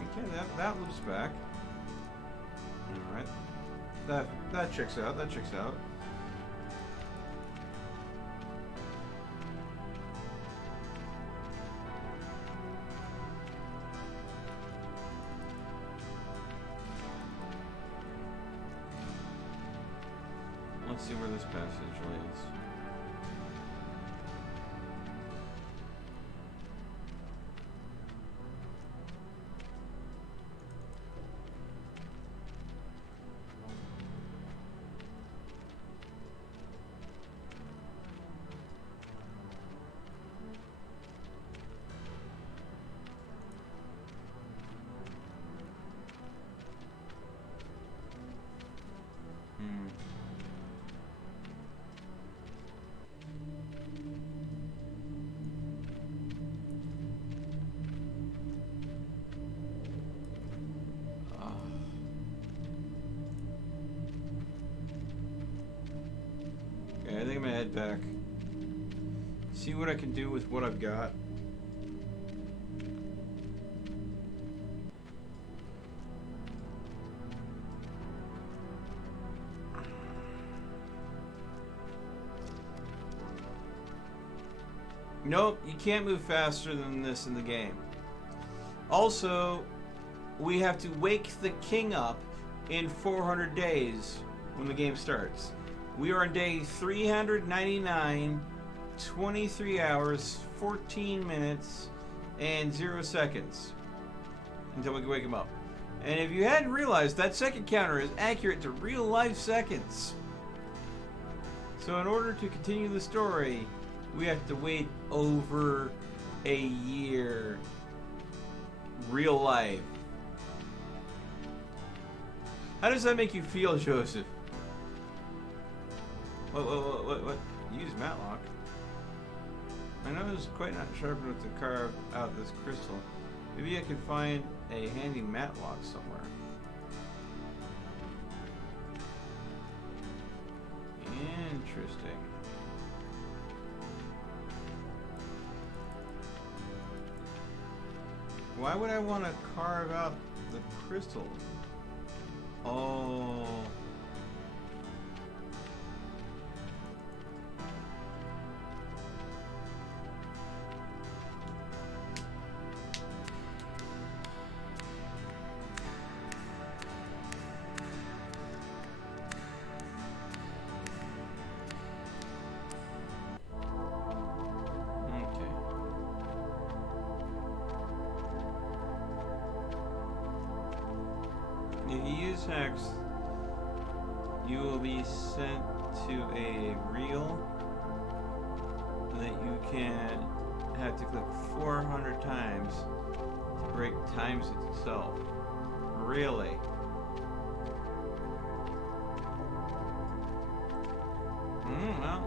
Okay, that loops back. Alright. That checks out, that checks out. Let's see where this passage leads. Okay, I think I'm gonna head back. See what I can do with what I've got. Nope, you can't move faster than this in the game. Also, we have to wake the king up in 400 days when the game starts. We are on day 399, 23 hours, 14 minutes, and 0 seconds until we can wake him up. And if you hadn't realized, that second counter is accurate to real life seconds. So in order to continue the story, we have to wait over a year. Real life. How does that make you feel, Joseph? What? Use matlock. I know it's quite not sharp enough to carve out this crystal. Maybe I can find a handy matlock somewhere. Interesting. Why would I want to carve out the crystal? Oh. If you use hex, you will be sent to a reel that you can have to click 400 times to break times itself. Really? Well.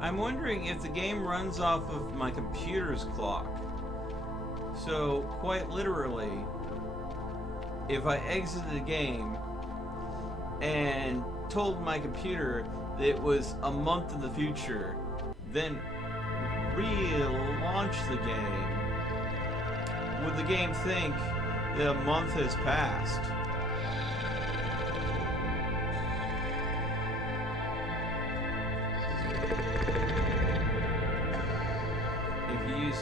I'm wondering if the game runs off of my computer's clock. So, quite literally, if I exited the game and told my computer that it was a month in the future, then relaunch the game, would the game think that a month has passed?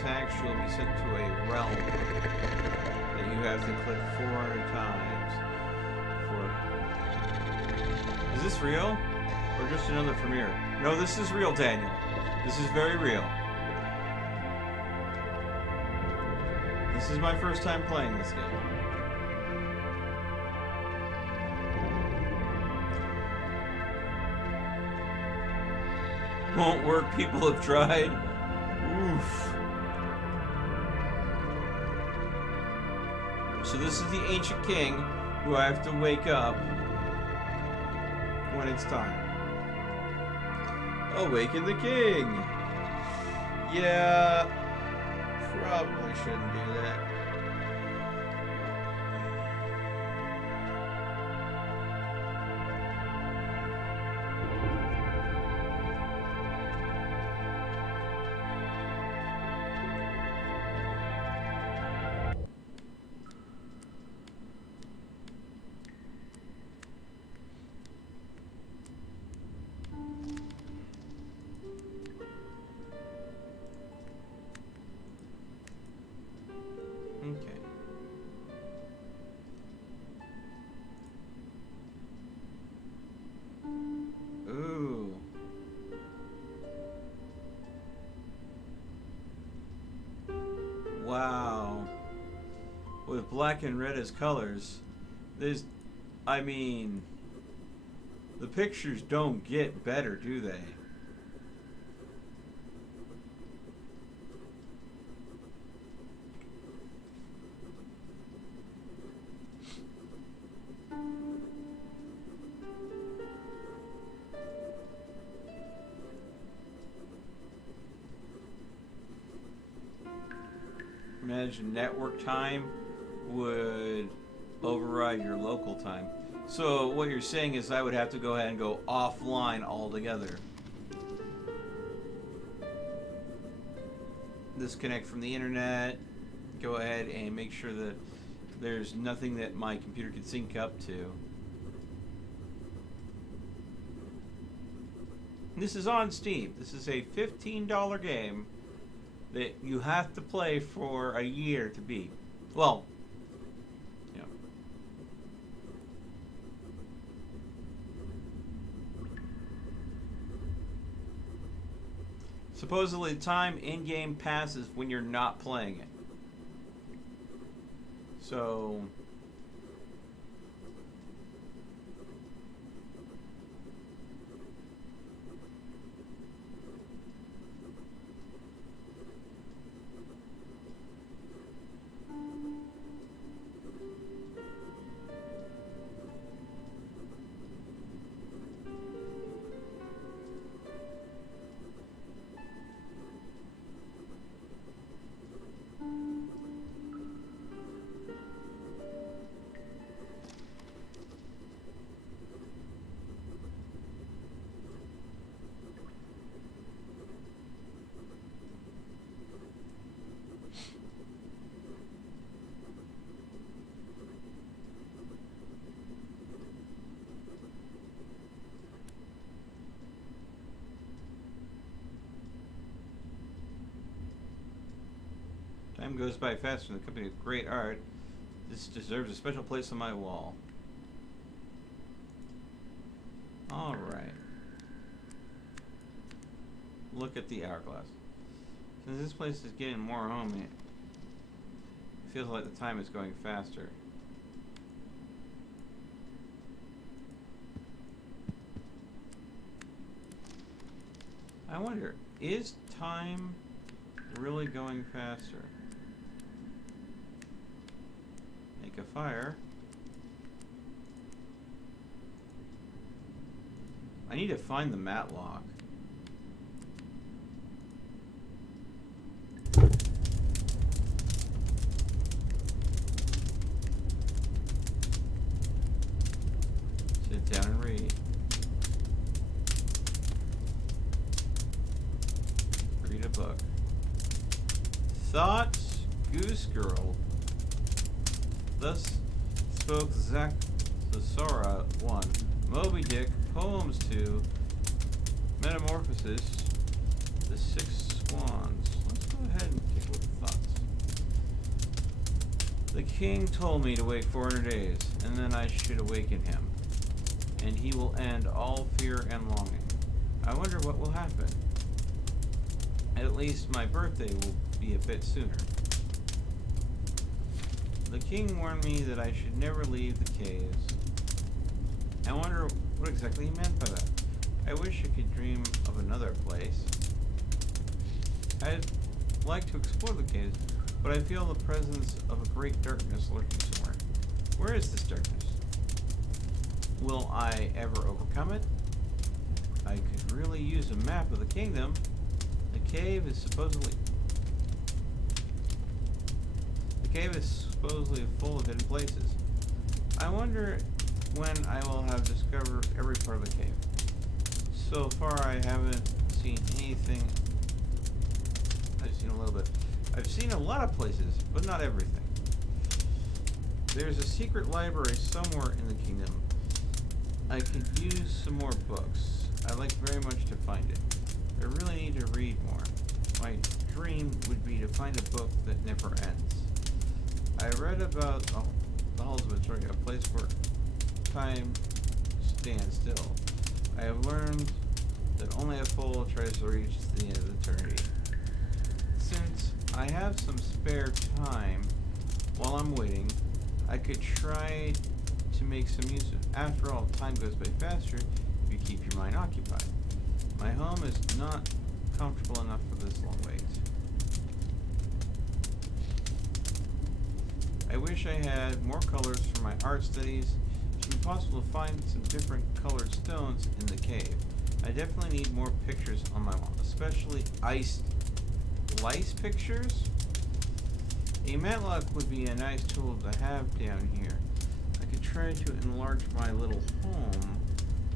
Hacks, you'll be sent to a realm that you have to click 400 times for. Is this real? Or just another premiere? No, this is real, Daniel. This is very real. This is my first time playing this game. Won't work, people have tried. Oof. So this is the ancient king who I have to wake up when it's time. Awaken the king! Yeah, probably shouldn't do that. Okay. Ooh. Wow. With black and red as colors, I mean, the pictures don't get better, do they? Imagine network time would override your local time. So what you're saying is I would have to go ahead and go offline altogether. Disconnect from the internet. Go ahead and make sure that there's nothing that my computer could sync up to. This is on Steam. This is a $15 game that you have to play for a year to beat. Well, yeah. Supposedly, time in-game passes when you're not playing it. So Time goes by faster in the company of great art. This deserves a special place on my wall. Alright. Look at the hourglass. Since this place is getting more homey, it feels like the time is going faster. I wonder, is time really going faster? Make a fire. I need to find the matlock. Sit down and read. Read a book. Thoughts, Goose Girl. Thus spoke Zach the Sora 1. Moby Dick, Poems 2. Metamorphosis, The Six Swans. Let's go ahead and take a look at thoughts. The king told me to wait 400 days, and then I should awaken him, and he will end all fear and longing. I wonder what will happen. At least my birthday will be a bit sooner. The king warned me that I should never leave the caves. I wonder what exactly he meant by that. I wish I could dream of another place. I'd like to explore the caves, but I feel the presence of a great darkness lurking somewhere. Where is this darkness? Will I ever overcome it? I could really use a map of the kingdom. The cave is supposedly full of hidden places. I wonder when I will have discovered every part of the cave. So far I haven't seen anything. I've seen a little bit. I've seen a lot of places, but not everything. There's a secret library somewhere in the kingdom. I could use some more books. I'd like very much to find it. I really need to read more. My dream would be to find a book that never ends. I read about the halls of Eternity, a place where time stands still. I have learned that only a fool tries to reach the end of eternity. Since I have some spare time while I'm waiting, I could try to make some use of it. After all, time goes by faster if you keep your mind occupied. My home is not comfortable enough for this long wait. I wish I had more colors for my art studies. It should be possible to find some different colored stones in the cave. I definitely need more pictures on my wall, especially lice pictures. A matlock would be a nice tool to have down here. I could try to enlarge my little home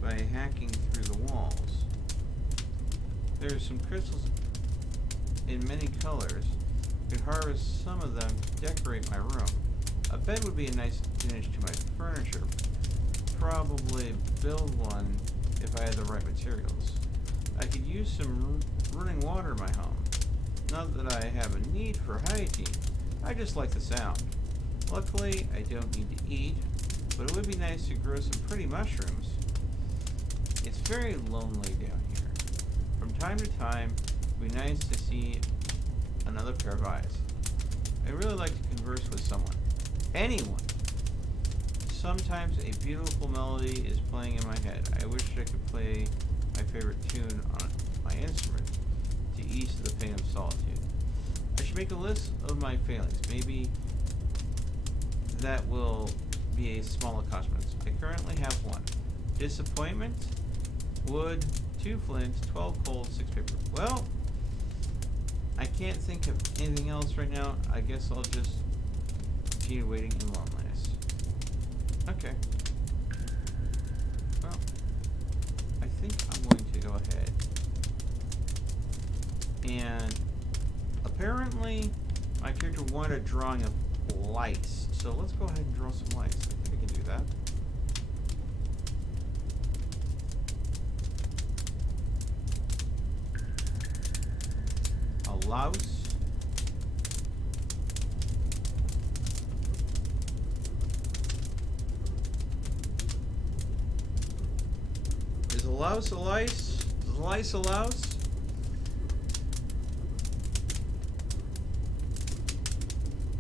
by hacking through the walls. There's some crystals in many colors. I could harvest some of them to decorate my room. A bed would be a nice finish to my furniture. Probably build one if I had the right materials. I could use some running water in my home. Not that I have a need for hygiene. I just like the sound. Luckily, I don't need to eat, but it would be nice to grow some pretty mushrooms. It's very lonely down here. From time to time, it would be nice to see another pair of eyes. I really like to converse with someone. Anyone. Sometimes a beautiful melody is playing in my head. I wish I could play my favorite tune on my instrument to ease the pain of solitude. I should make a list of my failings. Maybe that will be a small accomplishment. I currently have one. Disappointment, wood, 2 flints, 12 coal, 6 paper. Well, I can't think of anything else right now. I guess I'll just continue waiting in loneliness. Okay. Well, I think I'm going to go ahead. And apparently, my character wanted a drawing of lights. So let's go ahead and draw some lights. I think I can do that. A louse. Louse, a lice? Is a lice a louse?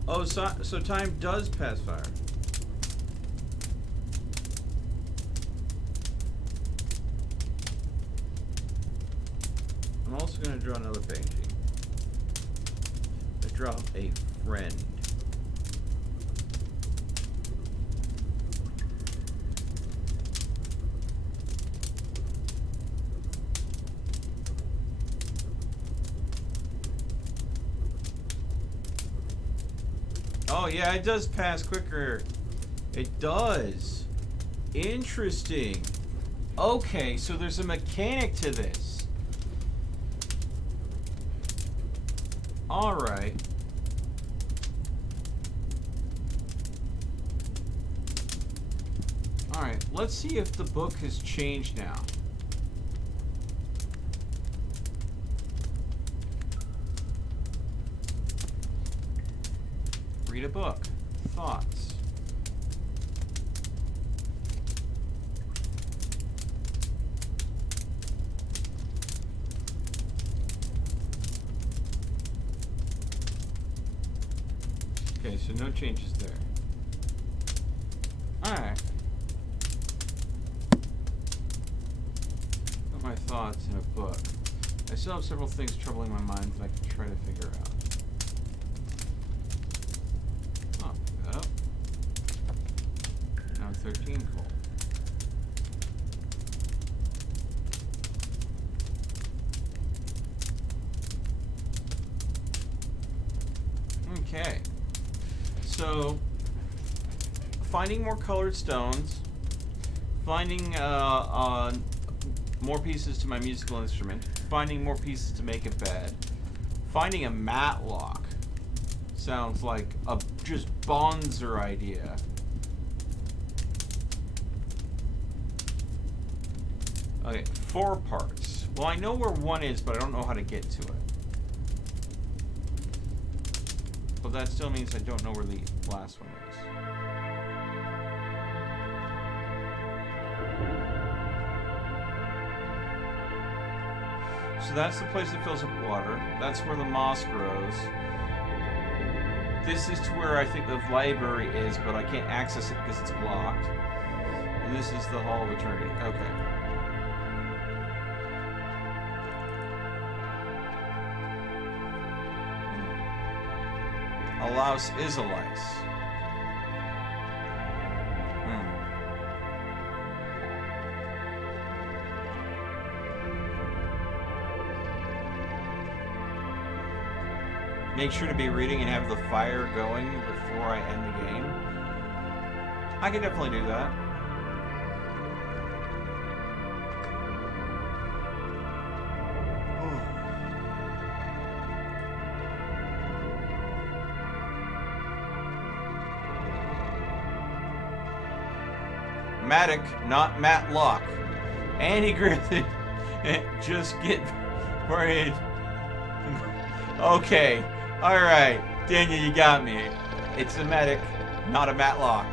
Oh, so time does pass fire. I'm also going to draw another painting. I draw a friend. Oh yeah, it does pass quicker. It does. Interesting. Okay, so there's a mechanic to this. Alright. Alright, let's see if the book has changed now. Read a book. Thoughts. Okay, so no changes there. Alright. Put my thoughts in a book. I still have several things troubling my mind that I can try to figure out. Oh, pick that up. Now 13 cold. Okay. So, finding more colored stones, finding more pieces to my musical instrument, finding more pieces to make a bed, finding a matlock sounds like a just bonzer idea. Okay, 4 parts. Well, I know where one is, but I don't know how to get to it. But that still means I don't know where the last one is. So that's the place that fills up water. That's where the moss grows. This is to where I think the library is, but I can't access it because it's blocked. And this is the Hall of Eternity. Okay. A louse is a lice. Make sure to be reading and have the fire going before I end the game. I can definitely do that. Matic, not Matlock. Andy Griffin, just get worried. Okay, alright. Daniel, you got me. It's a Matic, not a Matlock.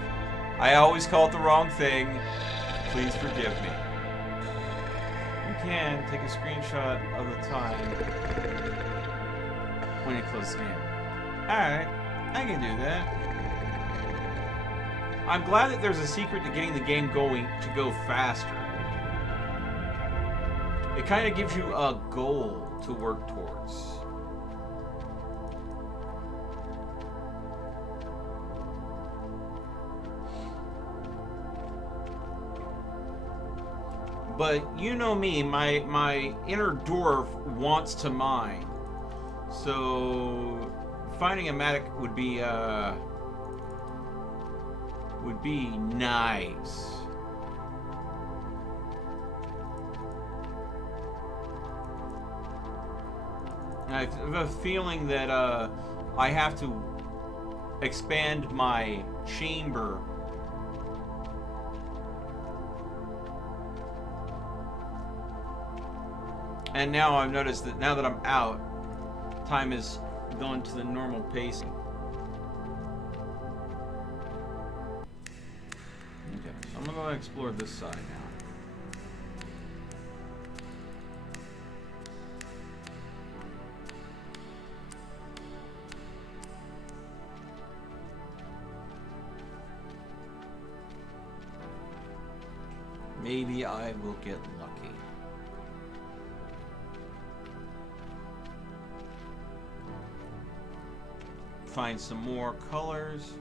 I always call it the wrong thing. Please forgive me. You can take a screenshot of the time when you close the game. Alright, I can do that. I'm glad that there's a secret to getting the game going to go faster. It kind of gives you a goal to work towards. But you know me, my inner dwarf wants to mine. So finding a Matic would be nice. I have a feeling that I have to expand my chamber. And now I've noticed that now that I'm out, time is gone to the normal pacing. Okay, so I'm gonna go explore this side now. Maybe I will get lucky. Find some more colors.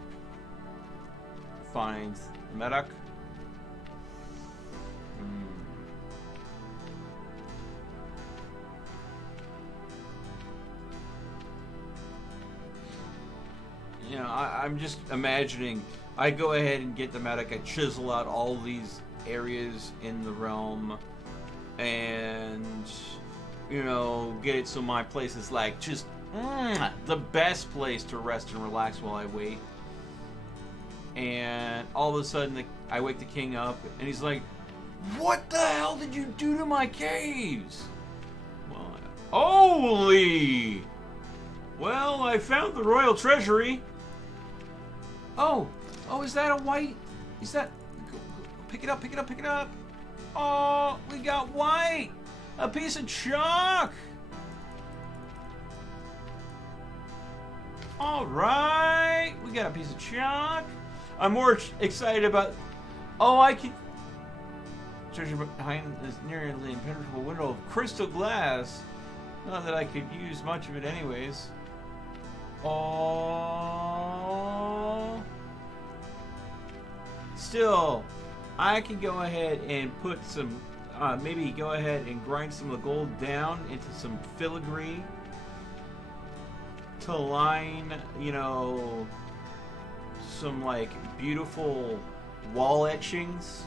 Find medic. You know, I'm just imagining. I go ahead and get the medic. I chisel out all these areas in the realm, and you know, get it so my place is like just the best place to rest and relax while I wait. And all of a sudden, I wake the king up, and he's like, "What the hell did you do to my caves?" Well, holy! Well, I found the royal treasury. Oh, is that a white? Is that? Pick it up, pick it up, pick it up. Oh, we got white. A piece of chalk. All right, we got a piece of chalk. I'm more excited about. Oh, I can. Treasure behind this nearly impenetrable window of crystal glass. Not that I could use much of it, anyways. Oh. Still, I can go ahead and put some. Maybe go ahead and grind some of the gold down into some filigree to line, you know, some like beautiful wall etchings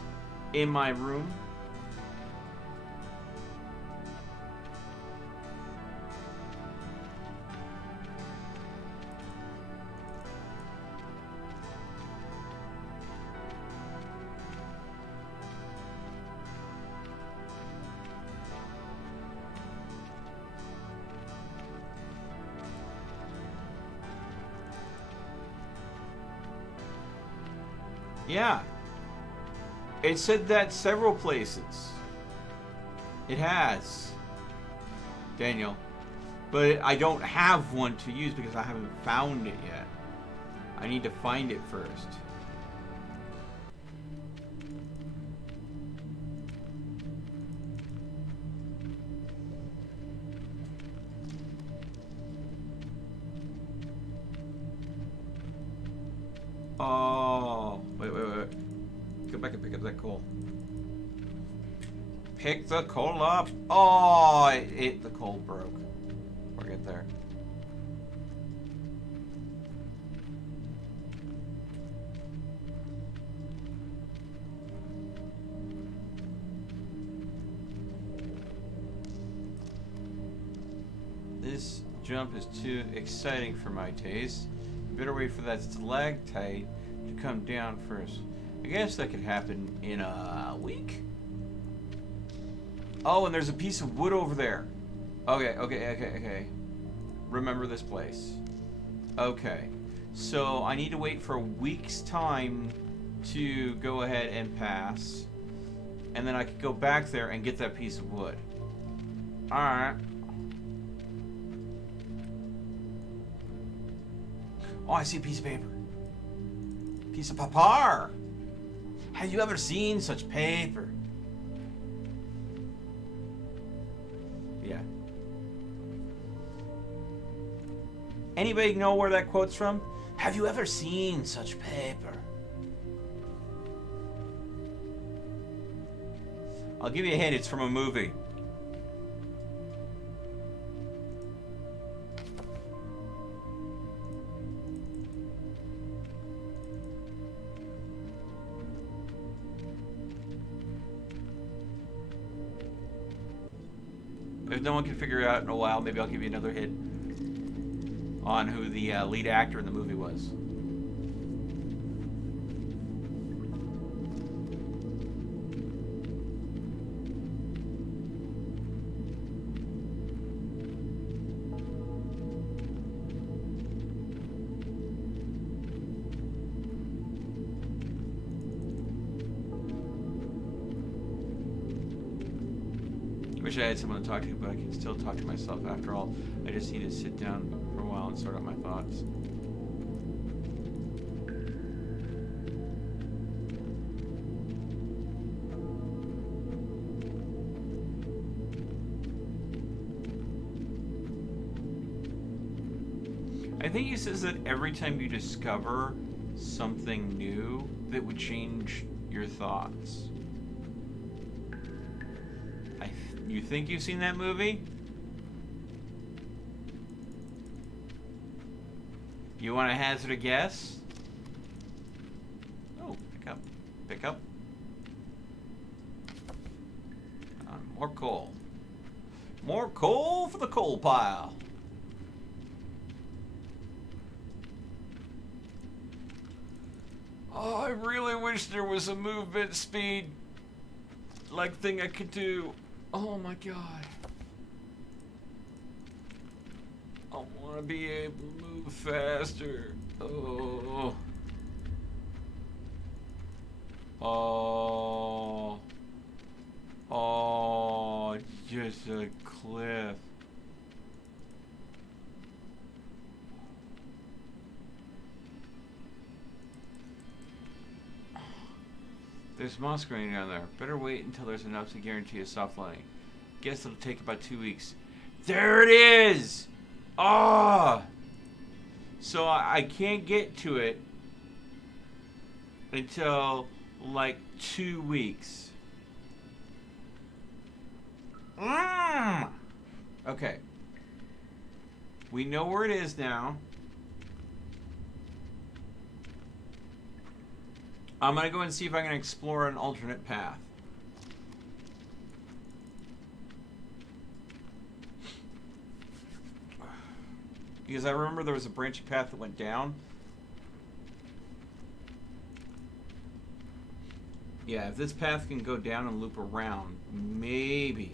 in my room. Yeah. It said that several places. It has. Daniel. But I don't have one to use because I haven't found it yet. I need to find it first. Oh, wait. Go back and pick up that coal. Pick the coal up. Oh, the coal broke. We'll get there. This jump is too exciting for my taste. Better wait for that stalactite to come down first. I guess that could happen in a week. Oh, and there's a piece of wood over there. Okay. Remember this place. Okay. So I need to wait for a week's time to go ahead and pass. And then I could go back there and get that piece of wood. Alright. Oh, I see a piece of paper. Piece of papar. Have you ever seen such paper? Yeah. Anybody know where that quote's from? Have you ever seen such paper? I'll give you a hint. It's from a movie. If no one can figure it out in a while, maybe I'll give you another hint on who the lead actor in the movie was. Wish I had someone to talk to, but I can still talk to myself after all. I just need to sit down for a while and sort out my thoughts. I think he says that every time you discover something new that would change your thoughts. You think you've seen that movie? You want to hazard a guess? Oh, pick up. Pick up. More coal. More coal for the coal pile. Oh, I really wish there was a movement speed like thing I could do. Oh my god. I want to be able to move faster. Oh. Oh. Oh, just a cliff. There's moss growing down there. Better wait until there's enough to guarantee a soft landing. Guess it'll take about 2 weeks. There it is! Ah! Oh! So I can't get to it until like 2 weeks. Okay. We know where it is now. I'm going to go and see if I can explore an alternate path. Because I remember there was a branching path that went down. Yeah, if this path can go down and loop around, maybe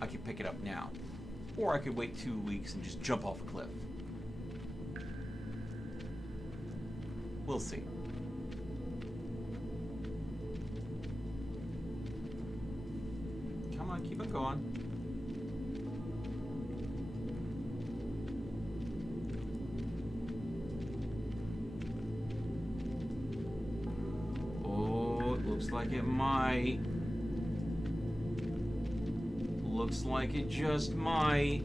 I could pick it up now. Or I could wait 2 weeks and just jump off a cliff. We'll see. Come on, keep it going. Oh, it looks like it might. Looks like it just might.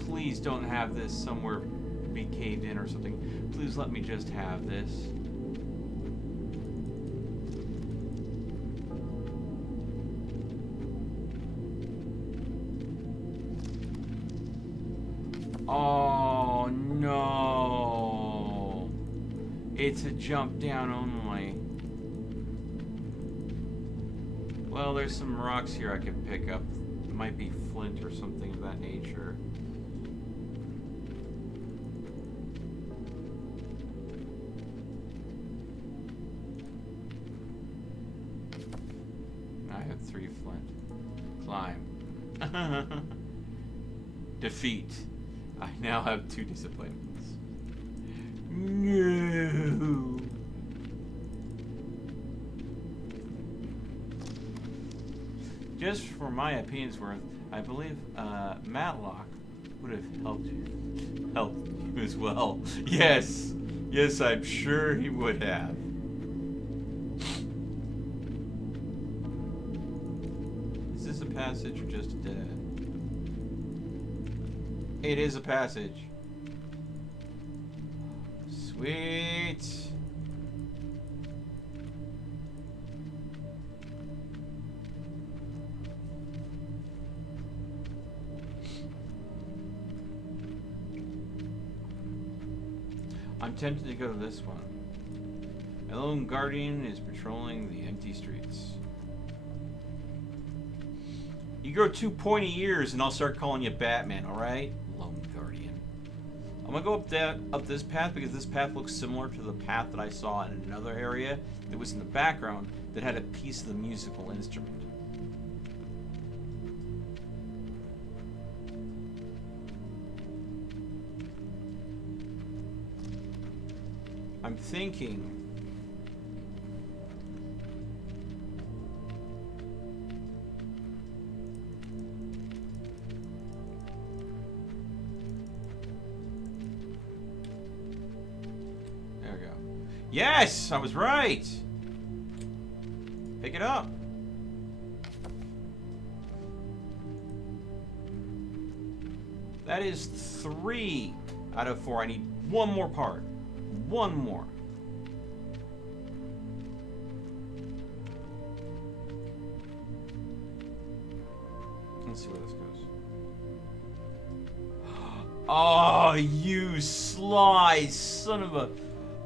Please don't have this somewhere be caved in or something. Please let me just have this. Oh no. It's a jump down only. Well, there's some rocks here I could pick up. It might be flint or something of that nature. I have 3 flint. Climb. Defeat. I now have 2 disappointments. No. Just for my opinion's worth, I believe Matlock would have helped you as well. Yes. Yes, I'm sure he would have. Is this a passage or just a dead end? It is a passage. Sweet. I'm tempted to go to this one. A lone guardian is patrolling the empty streets. You grow 2 pointy ears and I'll start calling you Batman, alright? Lone guardian. I'm gonna go up this path because this path looks similar to the path that I saw in another area that was in the background that had a piece of the musical instrument. I'm thinking there we go. Yes, I was right. Pick it up. That is 3 out of 4. I need one more part. One more. Let's see where this goes. Oh, you sly son of a...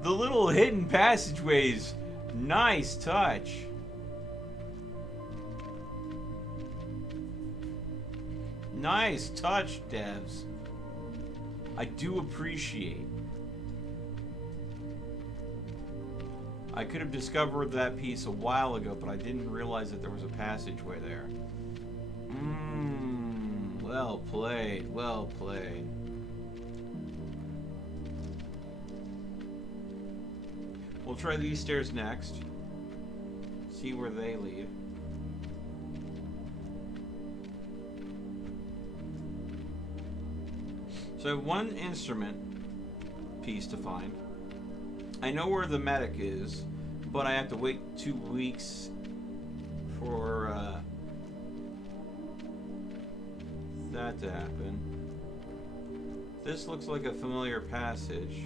The little hidden passageways. Nice touch. Nice touch, devs. I do appreciate. I could have discovered that piece a while ago, but I didn't realize that there was a passageway there. Well played, well played. We'll try these stairs next. See where they lead. So I have one instrument piece to find. I know where the medic is, but I have to wait 2 weeks for that to happen. This looks like a familiar passage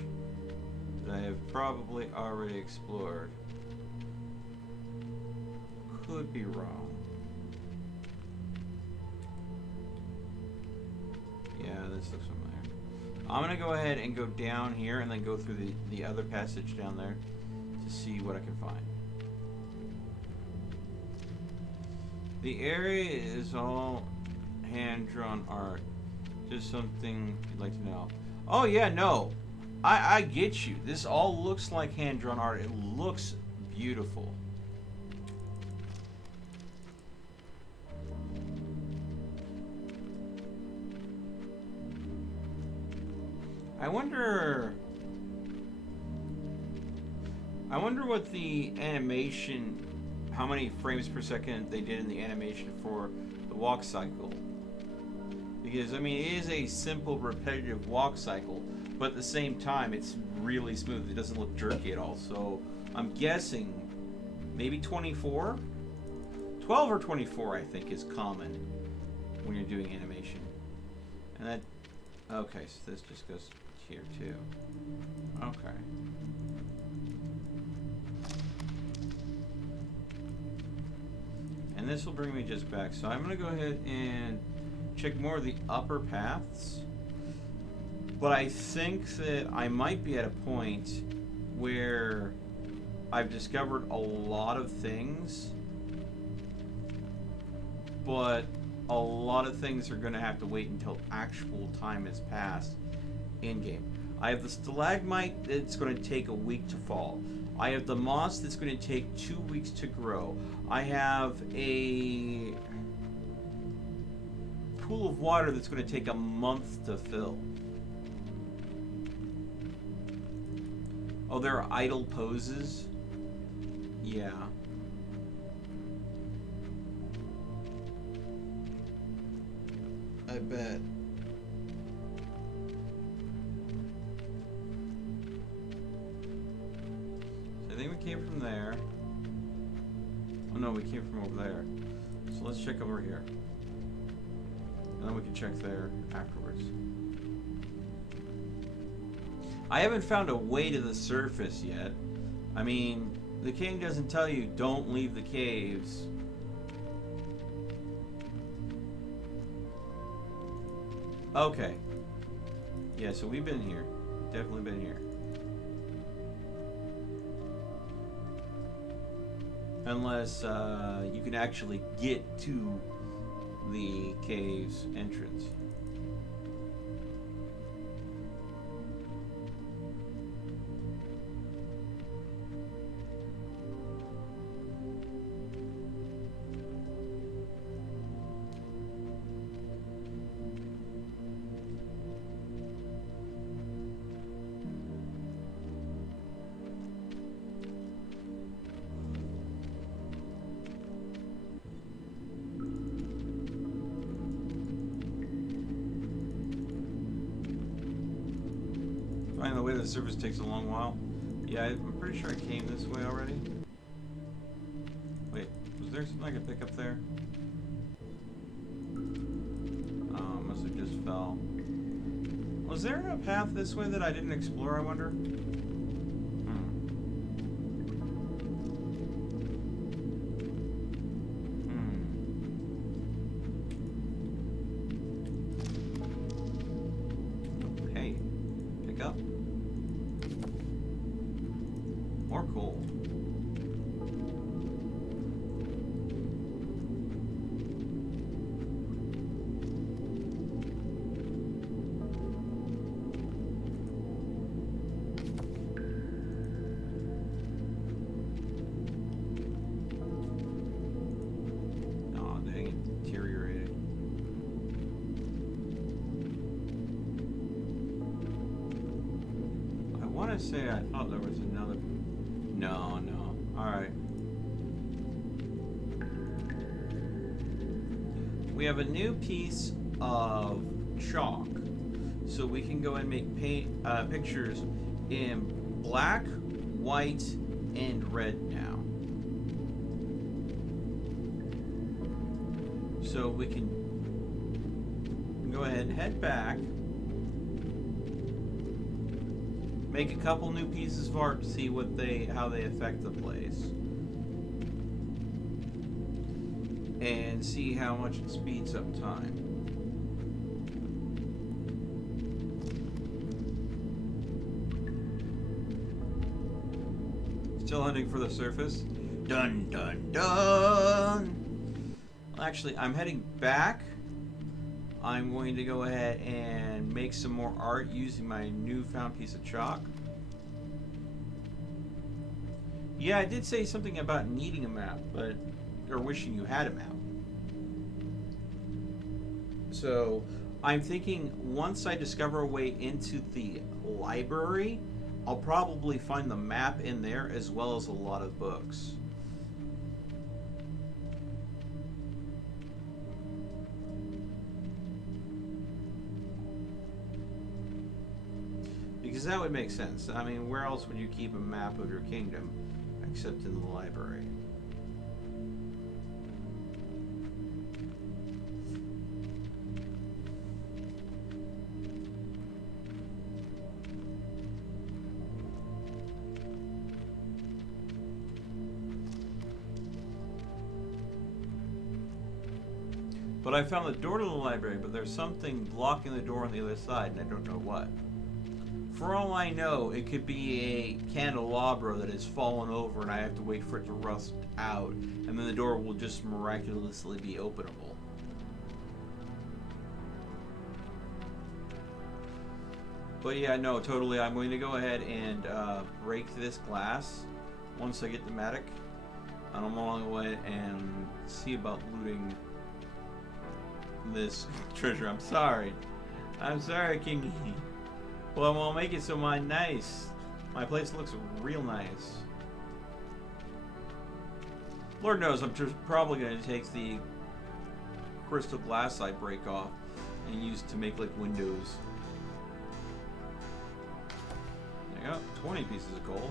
that I have probably already explored. Could be wrong. Yeah, this looks familiar. I'm gonna go ahead and go down here and then go through the other passage down there to see what I can find. The area is all hand-drawn art. Just something you'd like to know. Oh yeah, no. I get you. This all looks like hand-drawn art. It looks beautiful. I wonder what the animation, how many frames per second they did in the animation for the walk cycle. Because, I mean, it is a simple, repetitive walk cycle, but at the same time, it's really smooth. It doesn't look jerky at all. So, I'm guessing maybe 24? 12 or 24, I think, is common when you're doing animation. And that, okay, so this just goes here, too. Okay. And this will bring me just back. So, I'm going to go ahead and check more of the upper paths, but I think that I might be at a point where I've discovered a lot of things, but a lot of things are going to have to wait until actual time has passed in game. I have the stalagmite that's going to take a week to fall. I have the moss that's going to take 2 weeks to grow. I have a pool of water that's going to take a month to fill. Oh, there are idle poses? Yeah. I bet. So I think we came from there. Oh no, we came from over there. So let's check over here. And then we can check there afterwards. I haven't found a way to the surface yet. I mean, the game doesn't tell you don't leave the caves. Okay. Yeah, so we've been here. Definitely been here. Unless you can actually get to the cave's entrance. Finding the way to the surface takes a long while. Yeah, I'm pretty sure I came this way already. Wait, was there something I could pick up there? Oh, must have just fell. Was there a path this way that I didn't explore, I wonder? Hey, pick up. More coal. Say I thought there was another. No. Alright. We have a new piece of chalk. So we can go and make pictures in black, white, and red now. So we can go ahead and head back. Make a couple new pieces of art to see how they affect the place, and see how much it speeds up time. Still hunting for the surface. Dun dun dun. Actually, I'm heading back. I'm going to go ahead and make some more art using my newfound piece of chalk. Yeah, I did say something about needing a map, or wishing you had a map. So, I'm thinking once I discover a way into the library, I'll probably find the map in there as well as a lot of books. Because that would make sense. I mean, where else would you keep a map of your kingdom except in the library? But I found the door to the library, but there's something blocking the door on the other side, and I don't know what. For all I know, it could be a candelabra that has fallen over and I have to wait for it to rust out, and then the door will just miraculously be openable. But yeah, no, totally, I'm going to go ahead and break this glass once I get the medic. And I'm along the way and see about looting this treasure. I'm sorry, Kingy. Well, we'll make it so nice. My place looks real nice. Lord knows, I'm just probably going to take the crystal glass I break off and use to make like windows. There you go, 20 pieces of coal.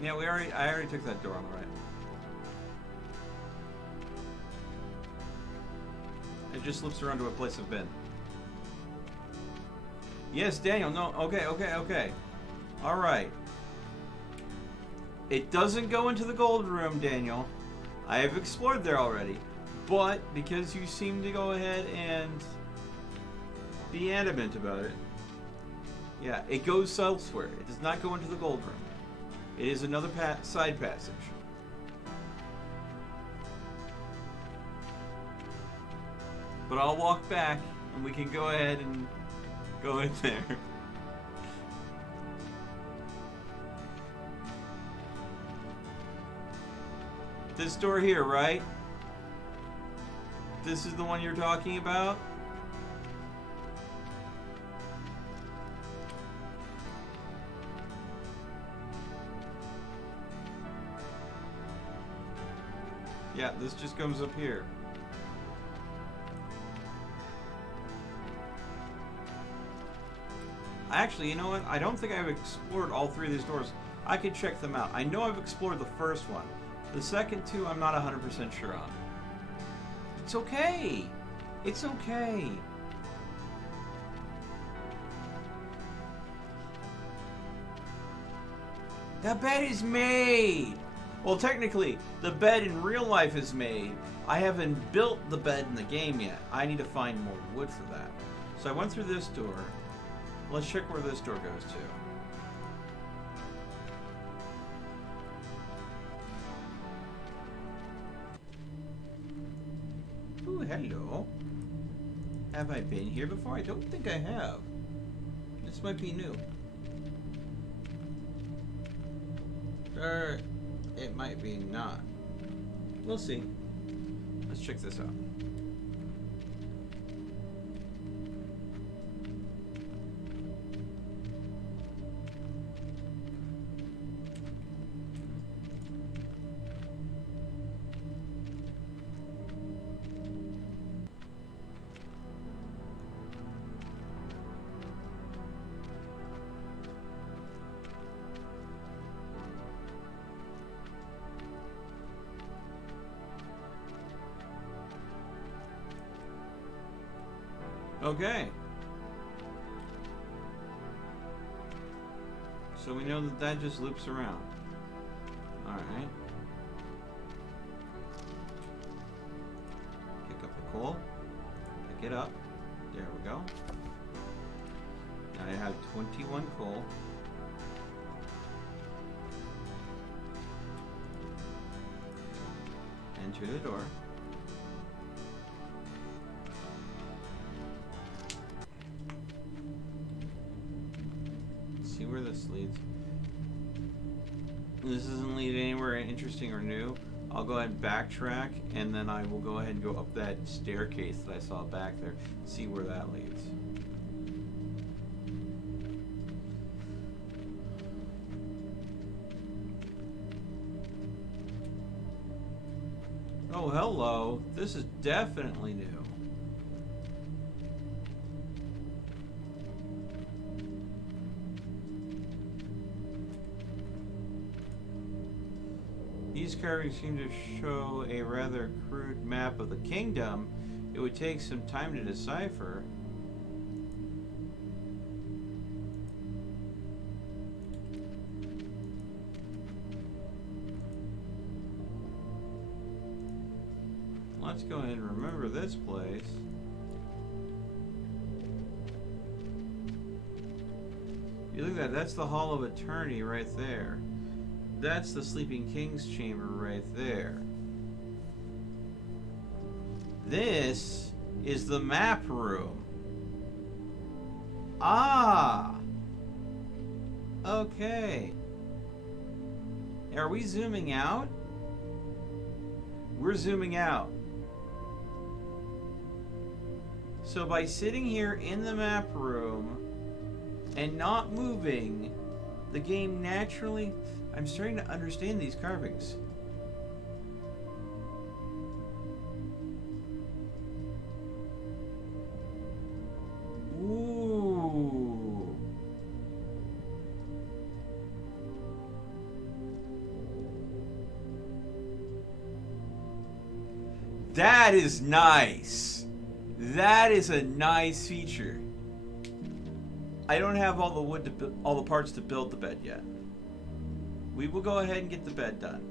Yeah, I already took that door on the right. It just slips around to a place I've been. Yes, Daniel, no, okay. Alright. It doesn't go into the gold room, Daniel. I have explored there already. But, because you seem to go ahead and be adamant about it, yeah, it goes elsewhere. It does not go into the gold room. It is another side passage. But I'll walk back and we can go ahead and go in there. This door here, right? This is the one you're talking about? Yeah, this just comes up here. Actually, you know what? I don't think I've explored all three of these doors. I could check them out. I know I've explored the first one. The second two, I'm not 100% sure on. It's okay. It's okay. The bed is made! Well, technically, the bed in real life is made. I haven't built the bed in the game yet. I need to find more wood for that. So I went through this door. Let's check where this door goes to. Ooh, hello. Have I been here before? I don't think I have. This might be new. Or it might be not. We'll see. Let's check this out. Okay. So we know that that just loops around. Alright. Pick up the coal. Pick it up. There we go. Now I have 21 coal. Enter the door. See where this leads. This doesn't lead anywhere interesting or new. I'll go ahead and backtrack, and then I will go ahead and go up that staircase that I saw back there. See where that leads. Oh, hello. This is definitely new. These carvings seem to show a rather crude map of the kingdom. It would take some time to decipher. Let's go ahead and remember this place. You look at that, that's the Hall of Eternity right there. That's the Sleeping King's chamber right there. This is the map room. Ah! Okay. Are we zooming out? We're zooming out. So by sitting here in the map room and not moving, the game naturally... I'm starting to understand these carvings. Ooh. That is nice. That is a nice feature. I don't have all the wood to all the parts to build the bed yet. We will go ahead and get the bed done.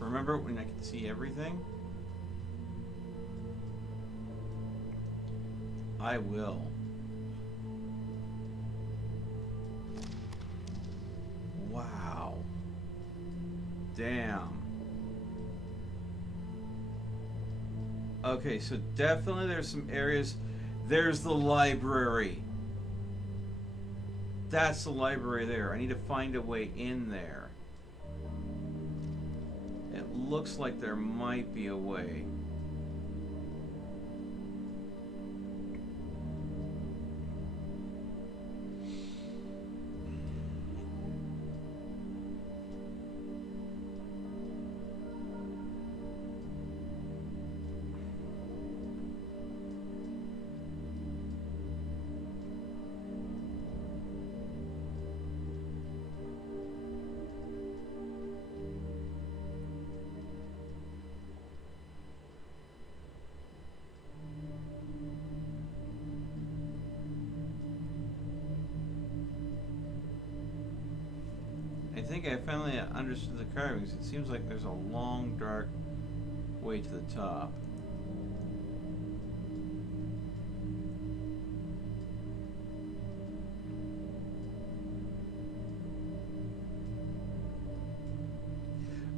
Remember when I could see everything? I will. Wow. Damn. Okay, so definitely there's some areas. There's the library. That's the library there. I need to find a way in there. It looks like there might be a way. I think I finally understood the carvings. It seems like there's a long, dark way to the top.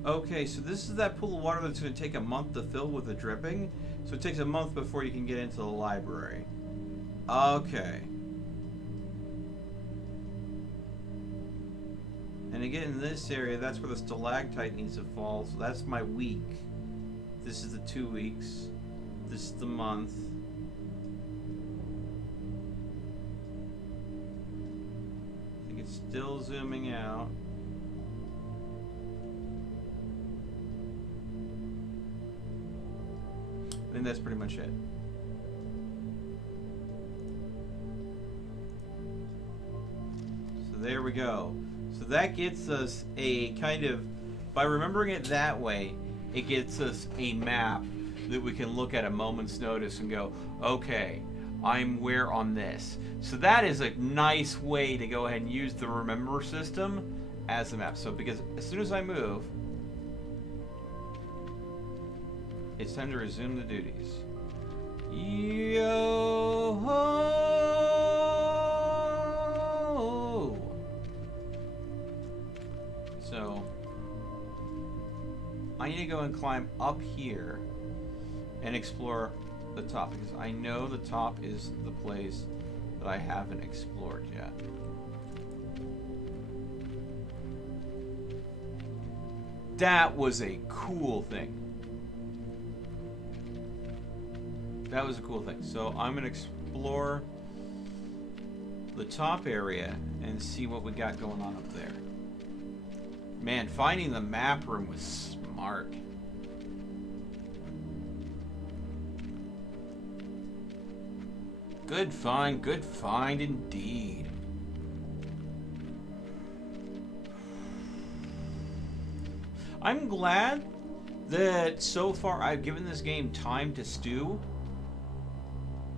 Okay, so this is that pool of water that's going to take a month to fill with the dripping. So it takes a month before you can get into the library. Okay. And again, in this area, that's where the stalactite needs to fall. So that's my week. This is the 2 weeks. This is the month. I think it's still zooming out. I think that's pretty much it. So there we go. So that gets us a kind of, by remembering it that way, it gets us a map that we can look at a moment's notice and go, okay, I'm where on this. So that is a nice way to go ahead and use the remember system as a map. So because as soon as I move, it's time to resume the duties. Yo-ho! So I need to go and climb up here and explore the top because I know the top is the place that I haven't explored yet. That was a cool thing. That was a cool thing. So I'm going to explore the top area and see what we got going on up there. Man, finding the map room was smart. Good find indeed. I'm glad that so far I've given this game time to stew.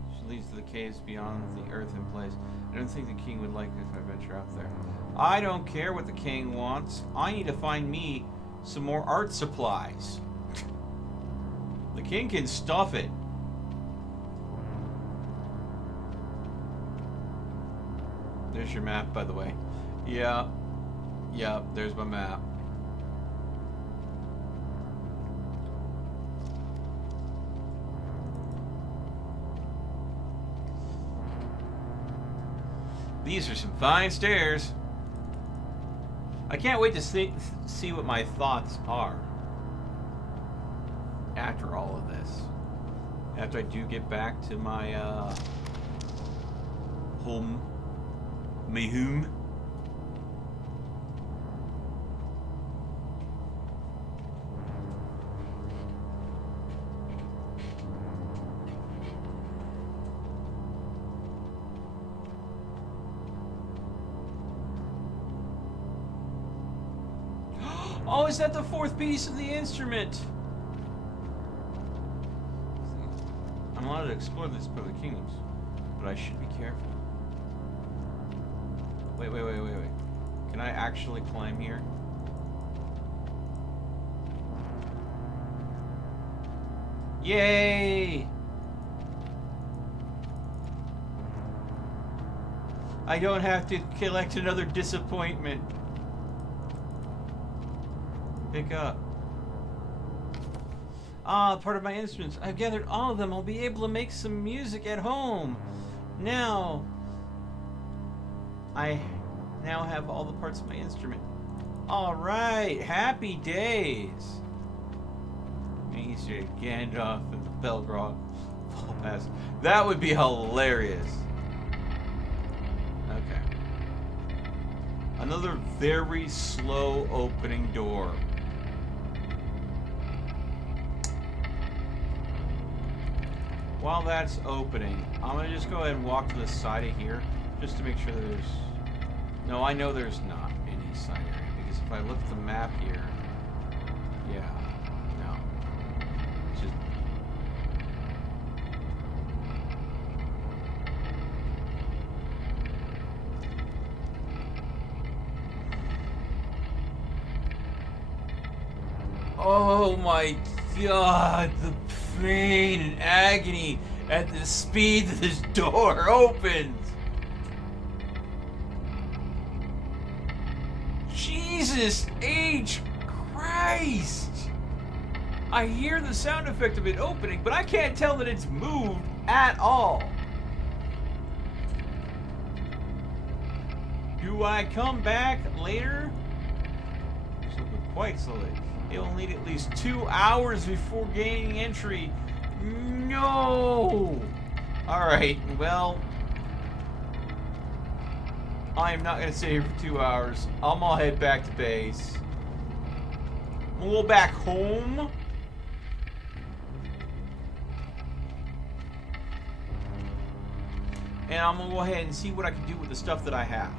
Which leads to the caves beyond the earth in place. I don't think the king would like it if I venture out there. I don't care what the king wants. I need to find me some more art supplies. The king can stuff it. There's your map, by the way. Yeah, there's my map. These are some fine stairs. I can't wait to see what my thoughts are after all of this. After I do get back to my home. My home. Oh, is that the fourth piece of the instrument? I'm allowed to explore this part of the kingdoms, but I should be careful. Wait. Can I actually climb here? Yay! I don't have to collect another disappointment. Pick up. Ah, part of my instruments. I've gathered all of them. I'll be able to make some music at home. Now, I now have all the parts of my instrument. Alright, happy days. Easier Gandalf and the Belgrog Fall Pass. That would be hilarious. Okay. Another very slow opening door. While that's opening, I'm going to just go ahead and walk to the side of here just to make sure there's... No, I know there's not any side area because if I look at the map here, yeah, no. It's just... Oh my God, the pain and agony at the speed that this door opens. Jesus H. Christ! I hear the sound effect of it opening, but I can't tell that it's moved at all. Do I come back later? It's looking quite slowly. It will need at least 2 hours before gaining entry. No! Alright, well... I'm not going to stay here for 2 hours. I'm going to head back to base. We'll go back home. And I'm going to go ahead and see what I can do with the stuff that I have.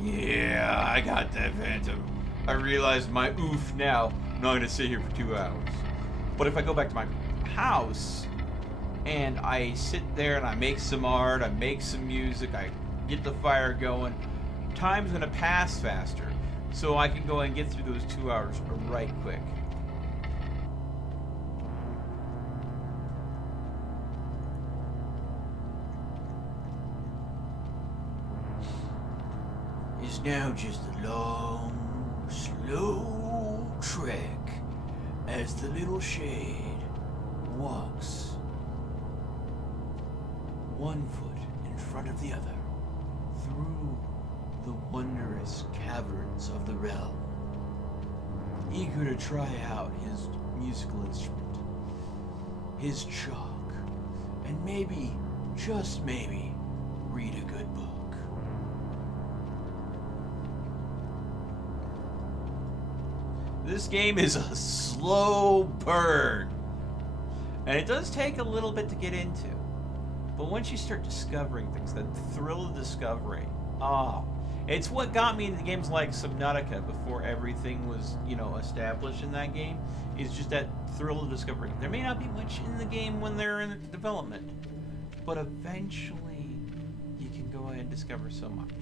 Yeah, I got that Phantom. I realized my oof now. I'm not going to sit here for 2 hours. But if I go back to my house and I sit there and I make some art, I make some music, I get the fire going, time's going to pass faster. So I can go and get through those 2 hours right quick. It's now just a long, slow trek as the little shade walks 1 foot in front of the other through the wondrous caverns of the realm, eager to try out his musical instrument, his chalk, and maybe, just maybe, read a good book. This game is a slow burn. And it does take a little bit to get into. But once you start discovering things, that thrill of discovery, it's what got me into games like Subnautica before everything was, established in that game, is just that thrill of discovery. There may not be much in the game when they're in development, but eventually you can go ahead and discover so much.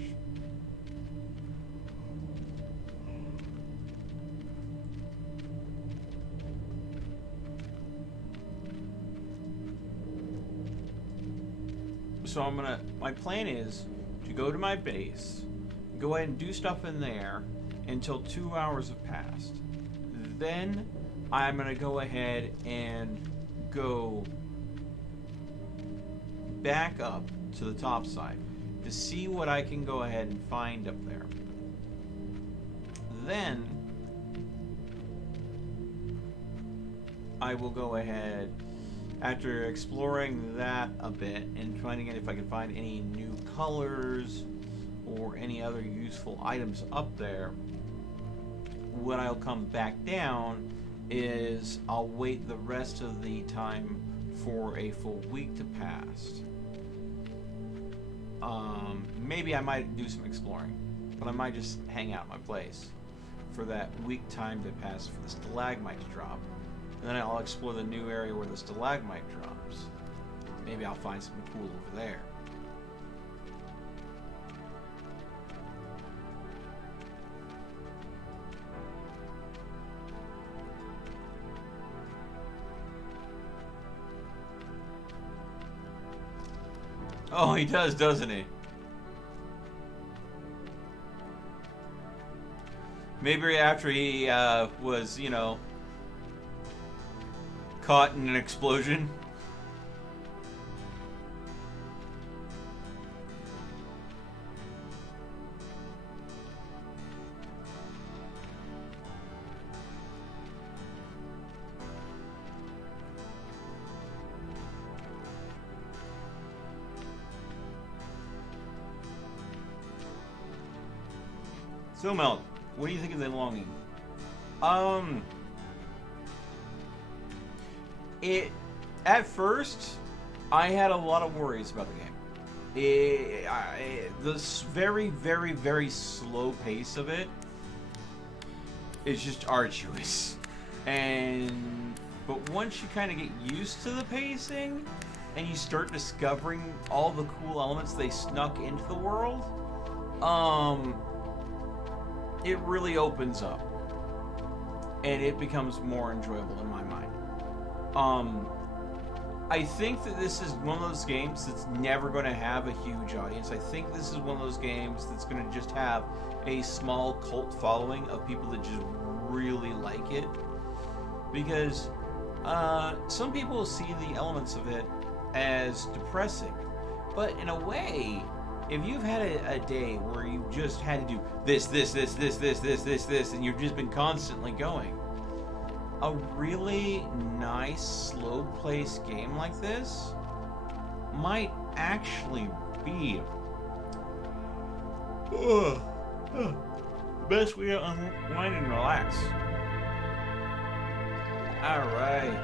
So my plan is to go to my base, go ahead and do stuff in there until 2 hours have passed. Then I'm going to go ahead and go back up to the top side to see what I can go ahead and find up there. Then I will go ahead, after exploring that a bit and finding out if I can find any new colors or any other useful items up there, when I'll come back down is I'll wait the rest of the time for a full week to pass. Maybe I might do some exploring, but I might just hang out at my place for that week time to pass for the stalagmite to drop. And then I'll explore the new area where the stalagmite drops. Maybe I'll find something cool over there. Oh, he does, doesn't he? Maybe after he was, caught in an explosion. So Mel, what do you think of the longing? It at first I had a lot of worries about the game. This very, very, very slow pace of it is just arduous. But once you kind of get used to the pacing and you start discovering all the cool elements they snuck into the world, it really opens up and it becomes more enjoyable in my mind. I think that this is one of those games that's never going to have a huge audience. I think this is one of those games that's going to just have a small cult following of people that just really like it. Because some people see the elements of it as depressing. But in a way, if you've had a day where you just had to do this, and you've just been constantly going, a really nice, slow-paced game like this might actually be the best way to unwind and relax. Alright.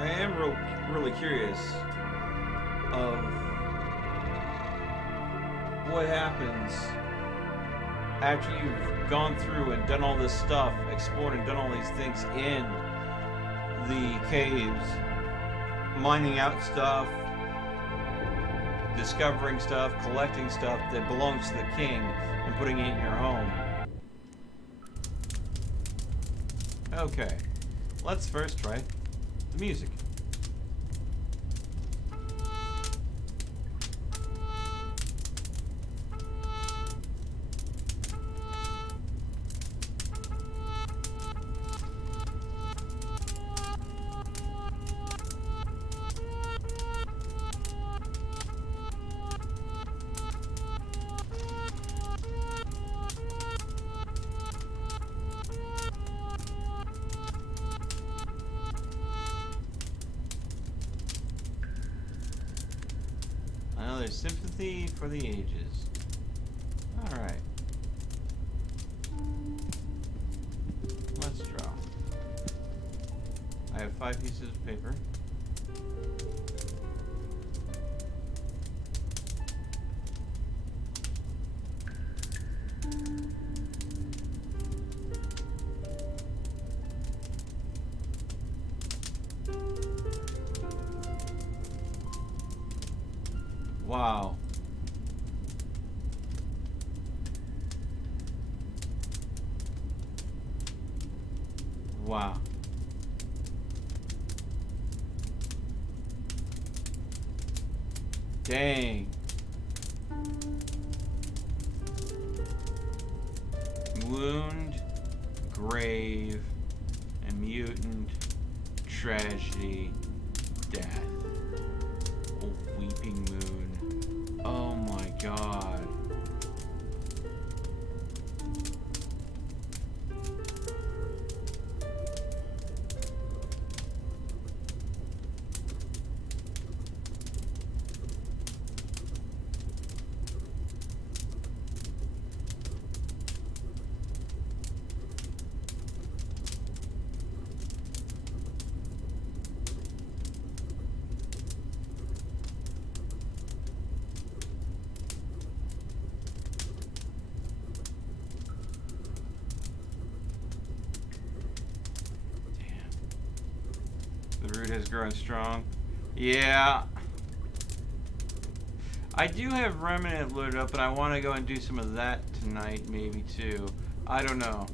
I am really curious of what happens after you've gone through and done all this stuff, explored and done all these things in the caves, mining out stuff, discovering stuff, collecting stuff that belongs to the king, and putting it in your home. Okay, let's first try the music. Another sympathy for the ages. Alright. Let's draw. I have 5 pieces of paper. Wow. Wow. Dang. Wound, grave, and mutant, tragedy, death. A weeping moon. Oh my god. The root has grown strong. Yeah. I do have Remnant loaded up, but I want to go and do some of that tonight, maybe too. I don't know.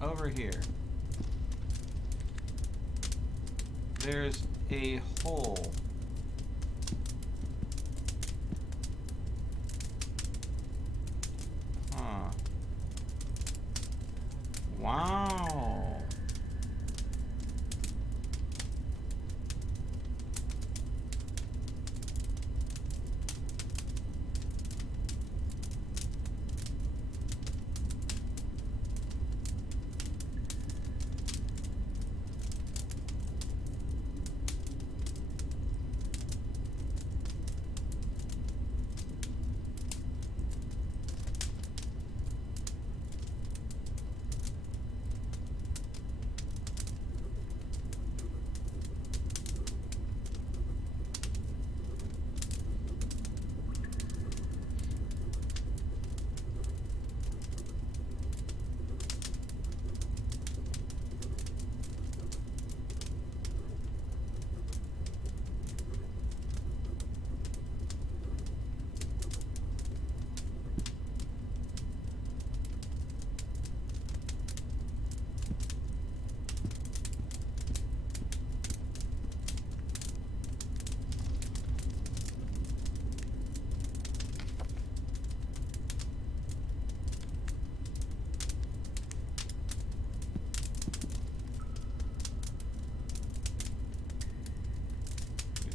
Over here, there's a hole. Huh. Wow.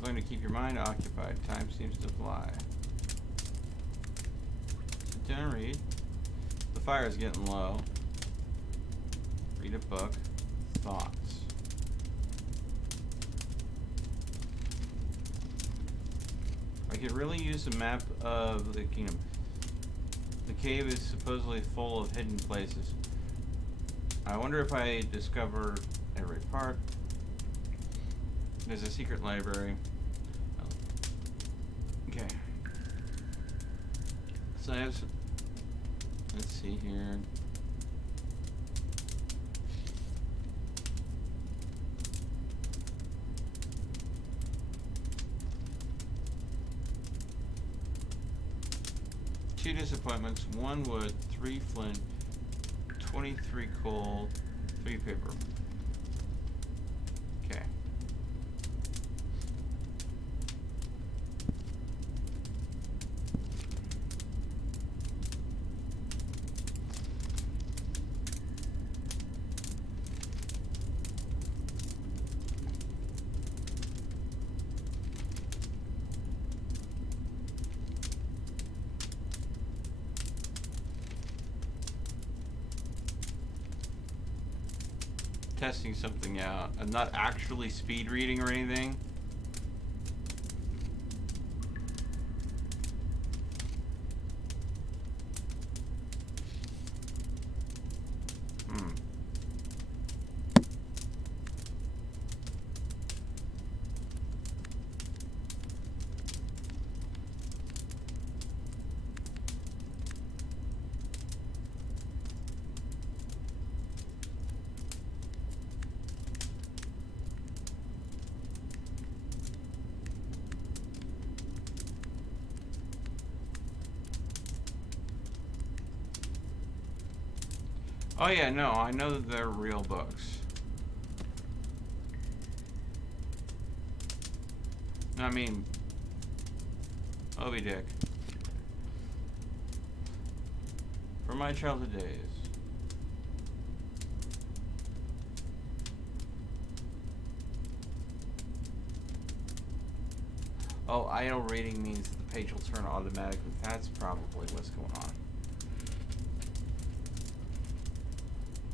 Going to keep your mind occupied. Time seems to fly. Sit down and read. The fire is getting low. Read a book. Thoughts. I could really use a map of the kingdom. The cave is supposedly full of hidden places. I wonder if I discover every part. There's a secret library. Okay. So I have some, let's see here. Two disappointments, 1 wood, 3 flint, 23 coal, 3 paper. Okay. Testing something out. I'm not actually speed reading or anything. Oh yeah, no, I know that they're real books. I mean, Obi Dick. From my childhood days. Oh, idle reading means the page will turn automatically. That's probably what's going on.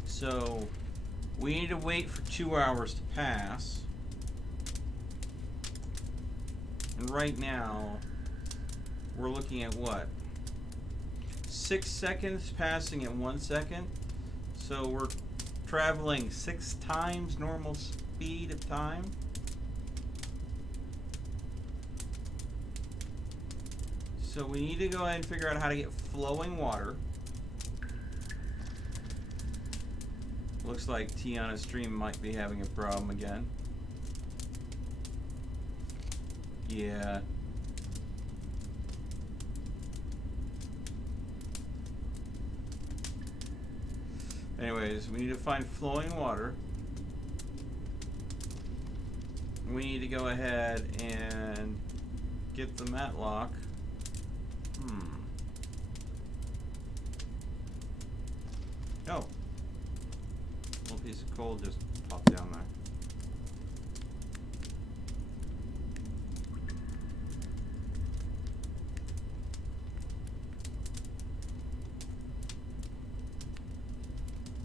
So, we need to wait for 2 hours to pass. And right now, we're looking at what? 6 seconds passing in 1 second? So we're traveling 6 times normal speed of time. So we need to go ahead and figure out how to get flowing water. Looks like Tiana's stream might be having a problem again. Yeah. Anyways, we need to find flowing water. We need to go ahead and get the matlock. Oh. A little piece of coal just popped down there.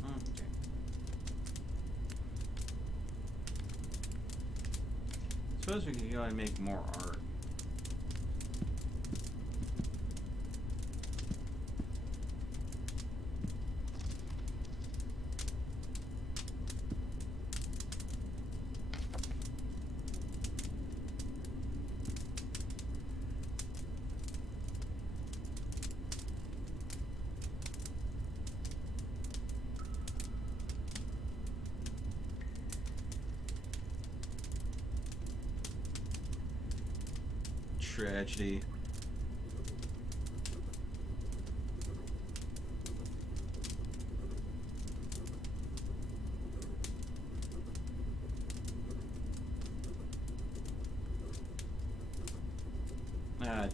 Okay. Suppose we could go and make more art. Tragedy.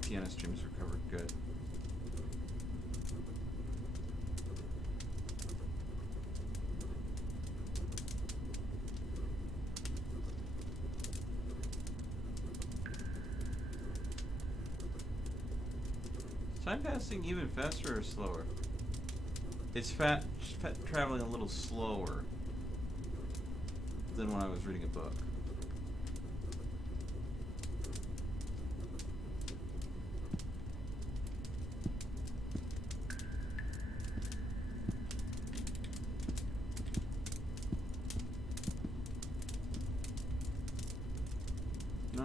Tiana streams recovered good. Time passing even faster or slower? It's traveling a little slower than when I was reading a book. No.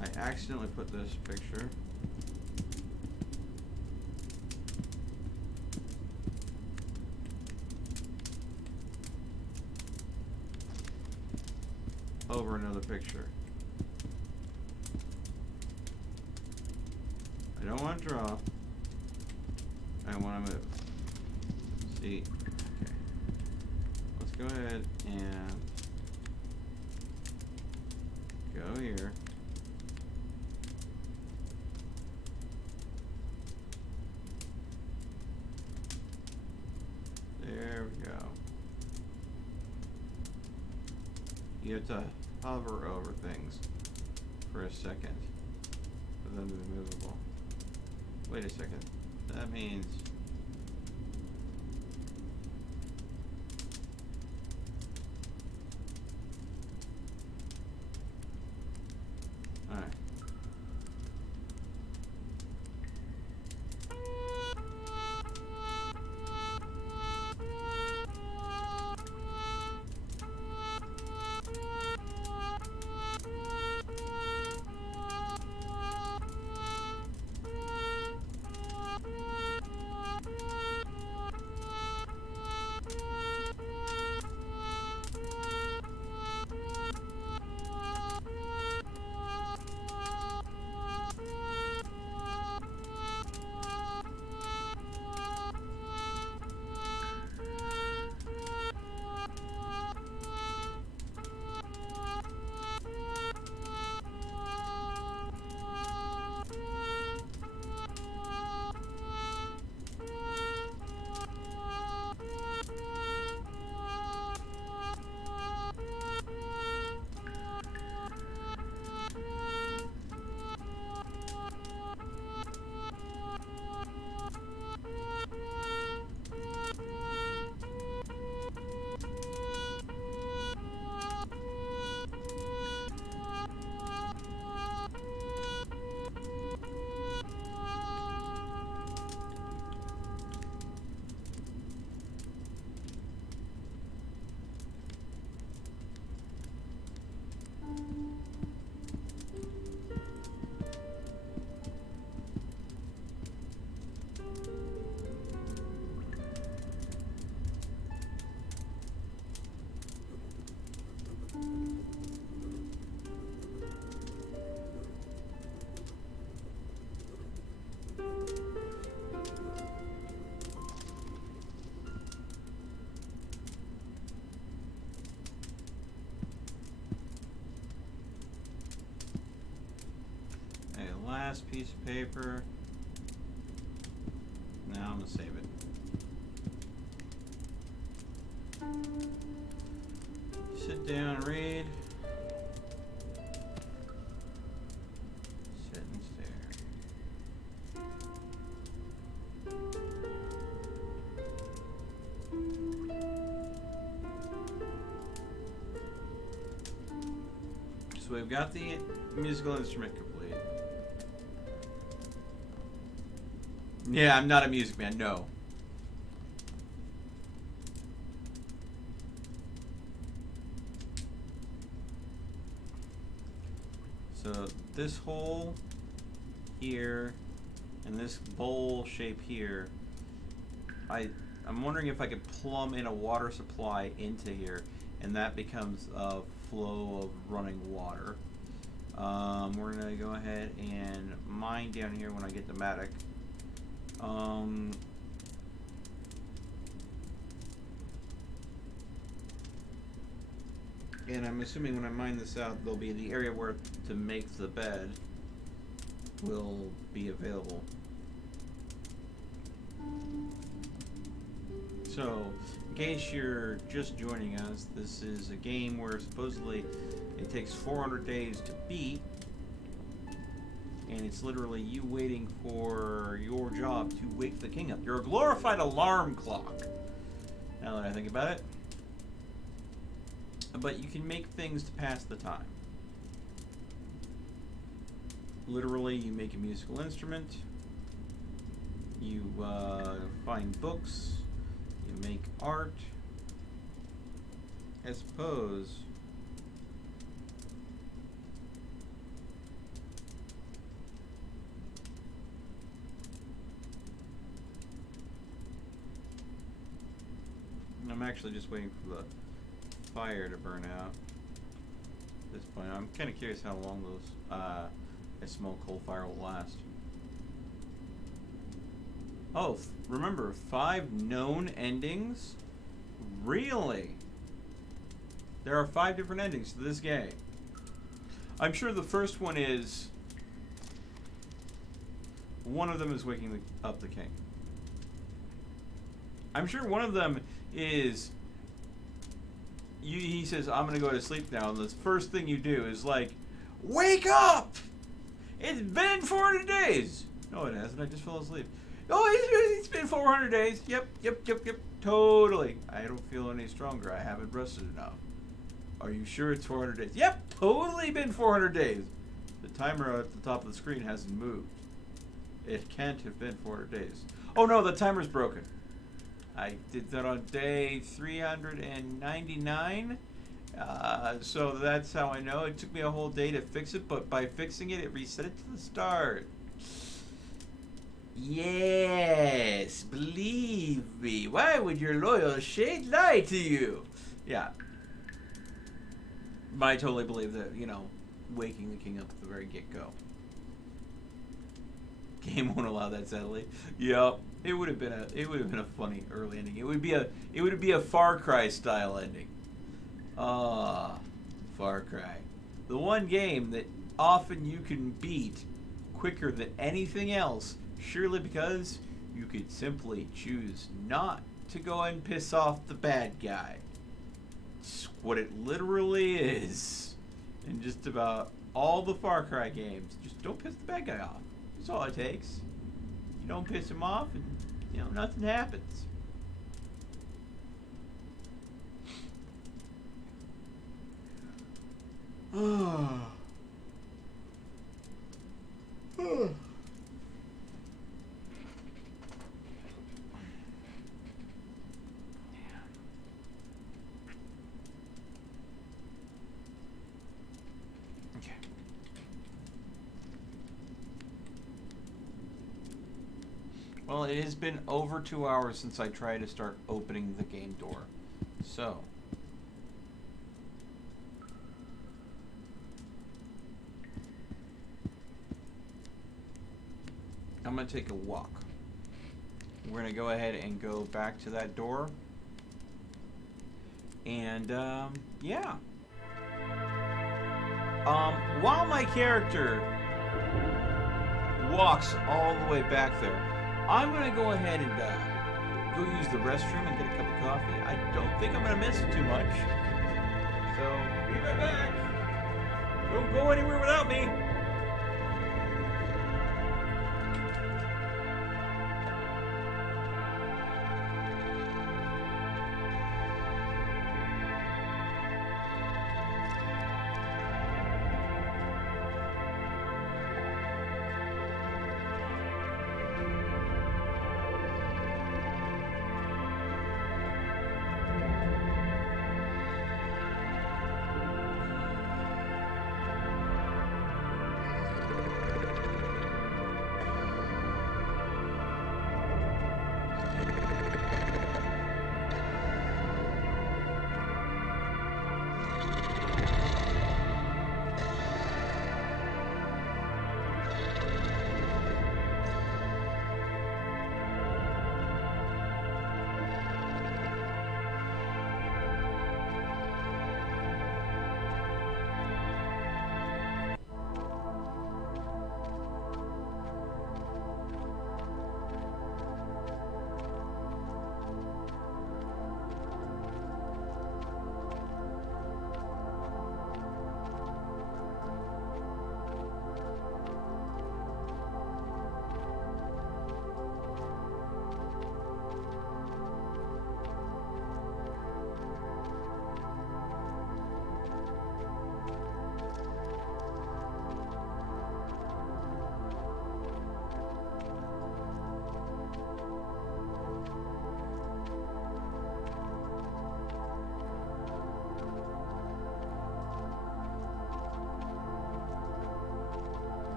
I accidentally put this picture. Over another picture. I don't want to draw. I want to move. See? Okay. Let's go ahead and go here. There we go. You have to hover over things for a second for them to be movable. Wait a second. That means alright. last piece of paper. Now I'm gonna save it. Sit down and read. Sit and stare. So we've got the musical instrument complete. Yeah, I'm not a music man, no. So this hole here and this bowl shape here, I'm wondering if I could plumb in a water supply into here, and that becomes a flow of running water. We're gonna go ahead and mine down here when I get the Matic. And I'm assuming when I mine this out, there'll be the area where to make the bed will be available. So, in case you're just joining us, this is a game where supposedly it takes 400 days to beat, and it's literally you waiting for your job to wake the king up. You're a glorified alarm clock, now that I think about it. But you can make things to pass the time. Literally, you make a musical instrument, you find books, you make art. I suppose I'm actually just waiting for the fire to burn out at this point. I'm kind of curious how long those a small coal fire will last. Oh, remember, 5 known endings? Really? There are 5 different endings to this game. I'm sure the first one is one of them is waking up the king. I'm sure one of them is he says, I'm gonna go to sleep now, and the first thing you do is like, wake up! It's been 400 days! No, it hasn't, I just fell asleep. Oh, it's been 400 days. Yep, totally. I don't feel any stronger, I haven't rested enough. Are you sure it's 400 days? Yep, totally been 400 days. The timer at the top of the screen hasn't moved. It can't have been 400 days. Oh no, the timer's broken. I did that on day 399, so that's how I know. It took me a whole day to fix it, but by fixing it, it reset it to the start. Yes, believe me. Why would your loyal shade lie to you? Yeah. I totally believe that, you know, waking the king up at the very get-go. Game won't allow that, sadly. Yep. It would have been a funny early ending. It would be a Far Cry style ending. Ah, Far Cry. The one game that often you can beat quicker than anything else, surely because you could simply choose not to go and piss off the bad guy. It's what it literally is. In just about all the Far Cry games, just don't piss the bad guy off. That's all it takes. You don't piss him off, and you know nothing happens. Well, it has been over 2 hours since I tried to start opening the game door. So, I'm going to take a walk. We're going to go ahead and go back to that door. And, yeah. While my character walks all the way back there. I'm going to go ahead and go use the restroom and get a cup of coffee. I don't think I'm going to miss it too much. So, be right back. Don't go anywhere without me.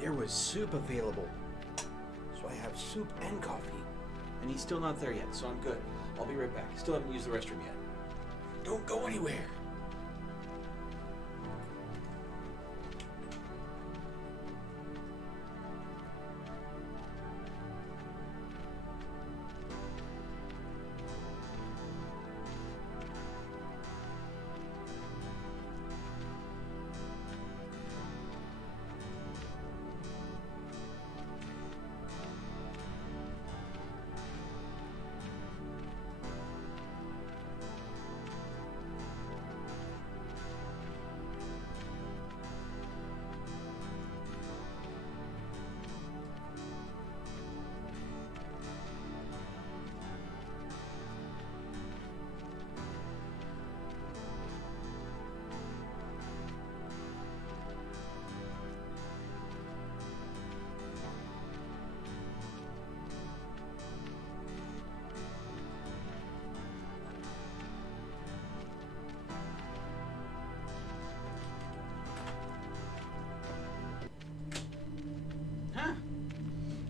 There was soup available. So I have soup and coffee. And he's still not there yet, so I'm good. I'll be right back. Still haven't used the restroom yet. Don't go anywhere.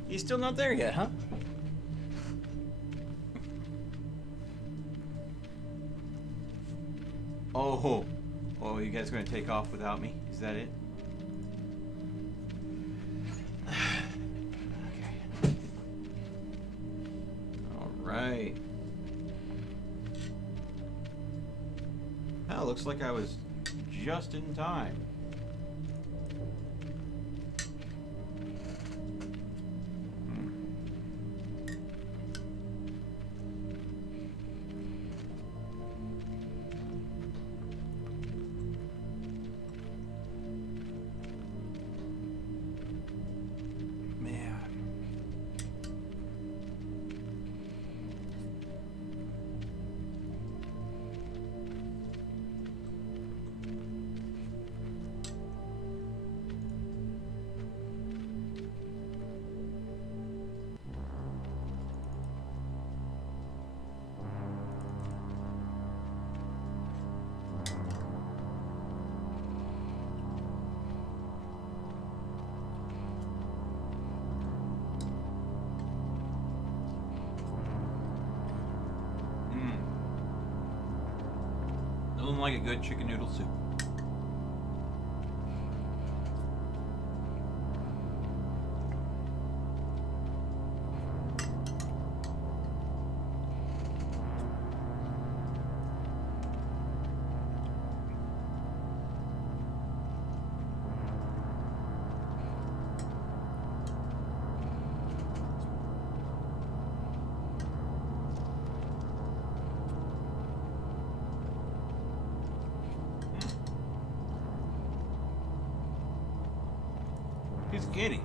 He's still not there yet, huh? Oh, you guys are going to take off without me? Is that it? Okay. All right. Well, looks like I was just in time. Like a good chicken noodle soup. piece of candy.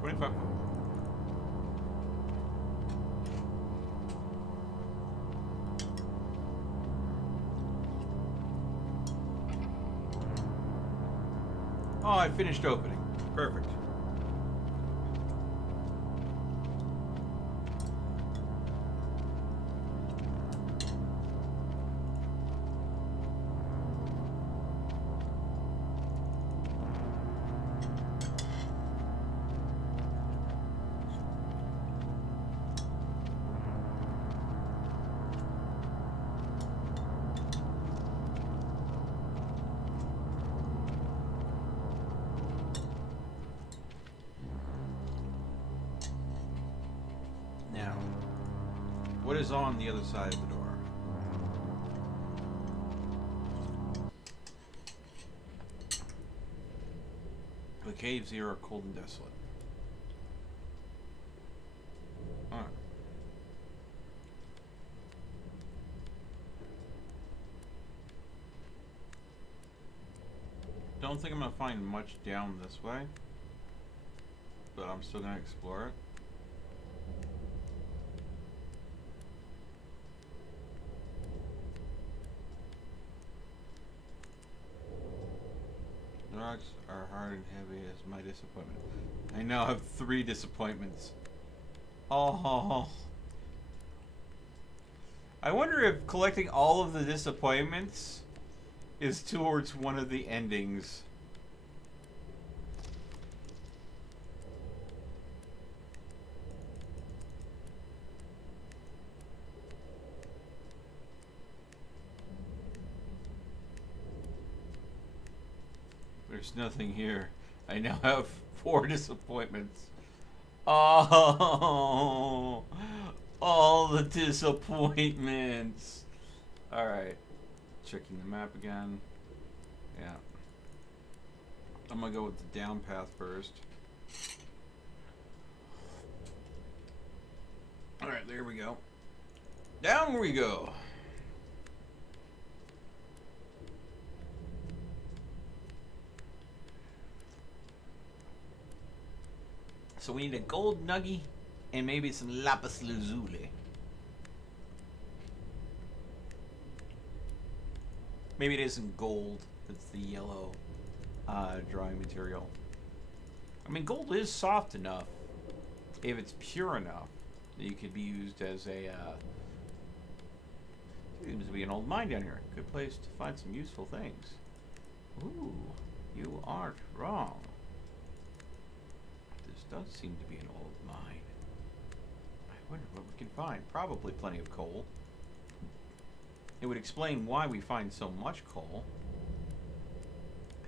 25 gold. Oh, I finished opening. Perfect. Now, what is on the other side of the door? The caves here are cold and desolate. Alright. Don't think I'm gonna find much down this way, but I'm still gonna explore it. The rocks are hard and heavy as my disappointment. I now have 3 disappointments. Oh. I wonder if collecting all of the disappointments is towards one of the endings. There's nothing here. I now have 4 disappointments. Oh, all the disappointments. Alright. Checking the map again. Yeah. I'm gonna go with the down path first. Alright, there we go. Down we go. So we need a gold nugget and maybe some lapis lazuli. Maybe it isn't gold. It's the yellow drawing material. I mean, gold is soft enough if it's pure enough that you could be used as a. Seems to be an old mine down here. Good place to find some useful things. Ooh, you aren't wrong. This does seem to be an old mine. I wonder what we can find. Probably plenty of coal. It would explain why we find so much coal.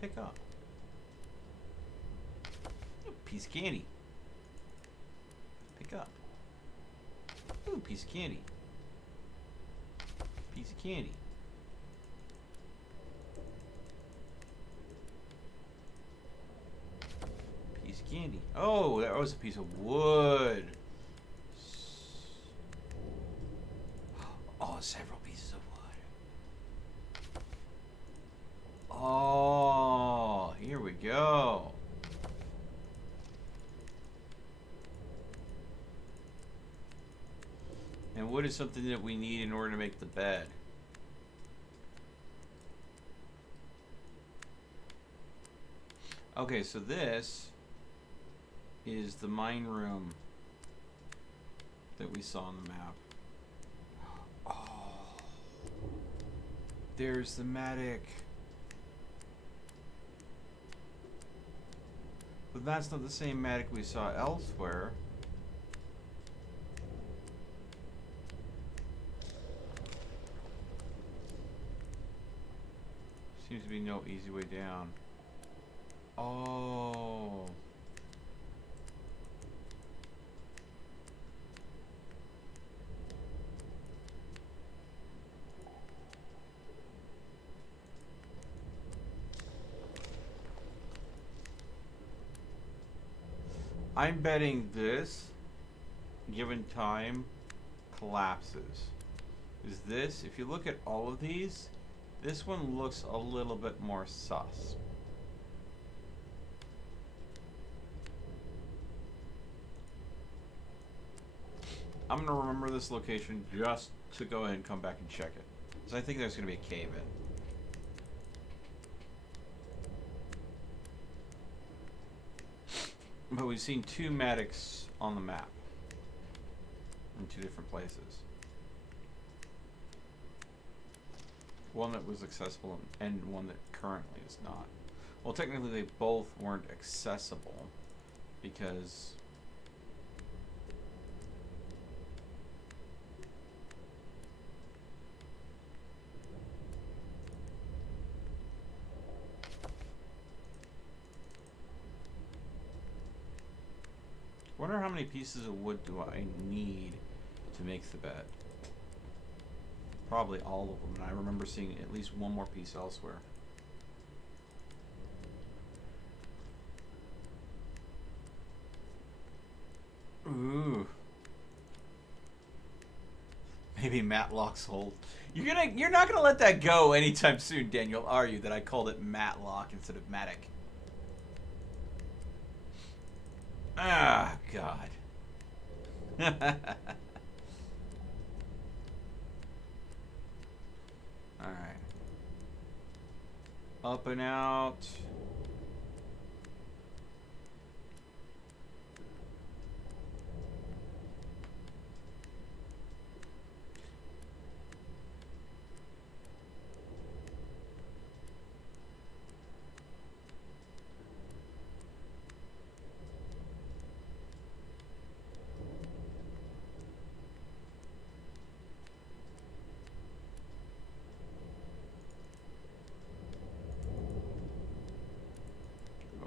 Pick up. Ooh, piece of candy. Pick up. Ooh, piece of candy. Piece of candy. Piece of candy. Oh, that was a piece of wood. Oh, several pieces of wood. Oh, here we go. And wood is something that we need in order to make the bed. Okay, so this is the mine room that we saw on the map. Oh, there's the matic. But that's not the same matic we saw elsewhere. Seems to be no easy way down. Oh. I'm betting this, given time, collapses. Is this, if you look at all of these, this one looks a little bit more sus. I'm gonna remember this location just to go ahead and come back and check it. Because I think there's gonna be a cave in. But we've seen 2 Maddox on the map. In 2 different places. One that was accessible and one that currently is not. Well, technically they both weren't accessible because I wonder how many pieces of wood do I need to make the bed? Probably all of them, and I remember seeing at least one more piece elsewhere. Ooh. Maybe Matlock's hold. You're not gonna let that go anytime soon, Daniel, are you? That I called it Matlock instead of Mattock. Ah, God. Alright. Up and out.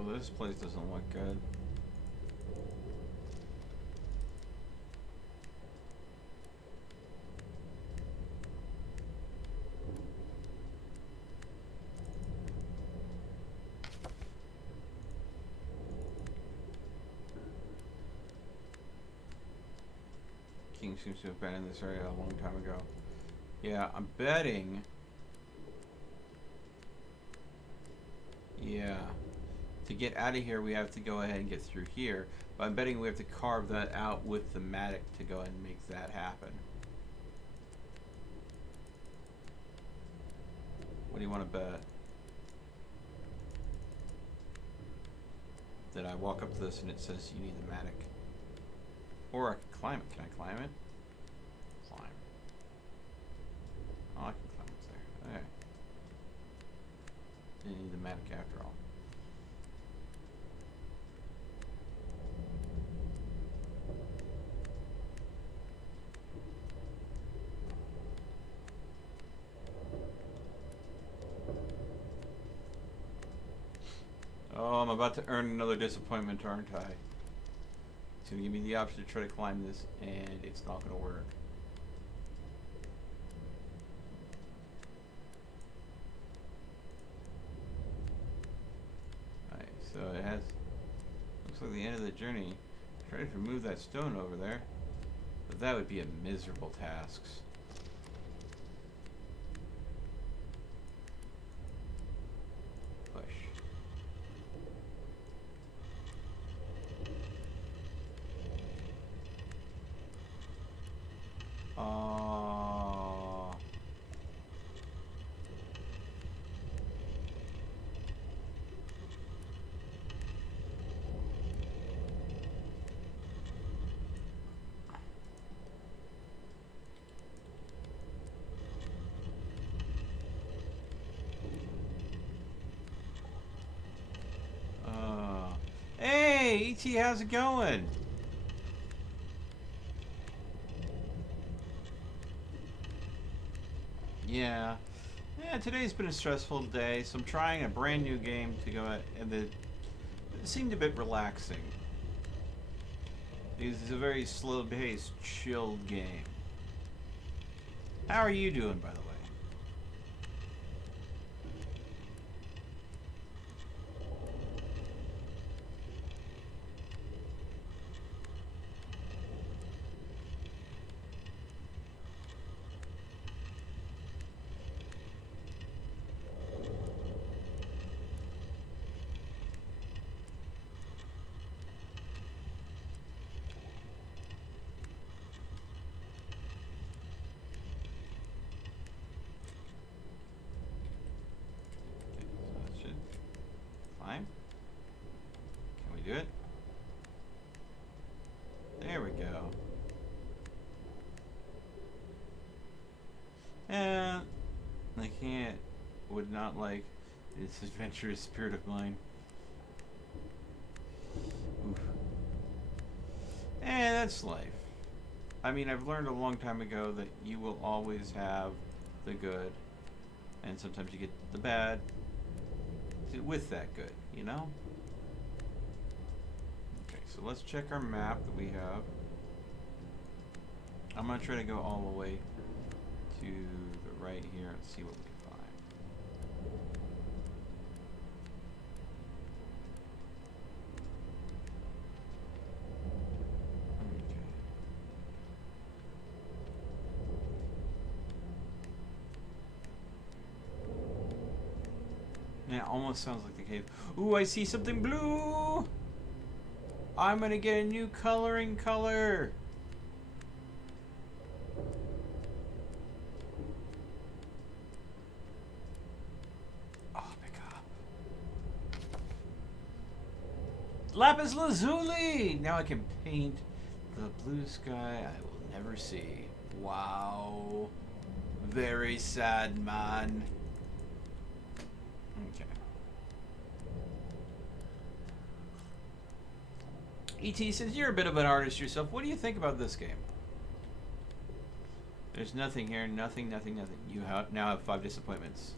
This place doesn't look good. King seems to have been in this area a long time ago. Yeah, I'm betting. Yeah. To get out of here, we have to go ahead and get through here. But I'm betting we have to carve that out with the mattock to go ahead and make that happen. What do you want to bet? That I walk up to this and it says you need the mattock. Or I can climb it. Can I climb it? Climb. Oh, I can climb up there. Okay. Didn't need the mattock after all. Oh, I'm about to earn another disappointment, aren't I? It's going to give me the option to try to climb this, and it's not going to work. Alright, so it has... Looks like the end of the journey. Try to remove that stone over there. But that would be a miserable task. Hey, E.T., how's it going? Yeah. Yeah, today's been a stressful day, so I'm trying a brand new game to go at, and it seemed a bit relaxing. Because it's a very slow-paced, chilled game. How are you doing, by the way? do it. There we go. And I can't, would not like this adventurous spirit of mine. Oof. And that's life. I mean, I've learned a long time ago that you will always have the good, and sometimes you get the bad with that good, you know? Okay, so let's check our map that we have. I'm gonna try to go all the way to the right here and see what we can find. Yeah, it almost sounds like the cave. Ooh, I see something blue! I'm gonna get a new coloring color! Oh, pick up. Lapis lazuli! Now I can paint the blue sky I will never see. Wow. Very sad, man. Okay. E.T. says, you're a bit of an artist yourself. What do you think about this game? There's nothing here. Nothing. You now have 5 disappointments.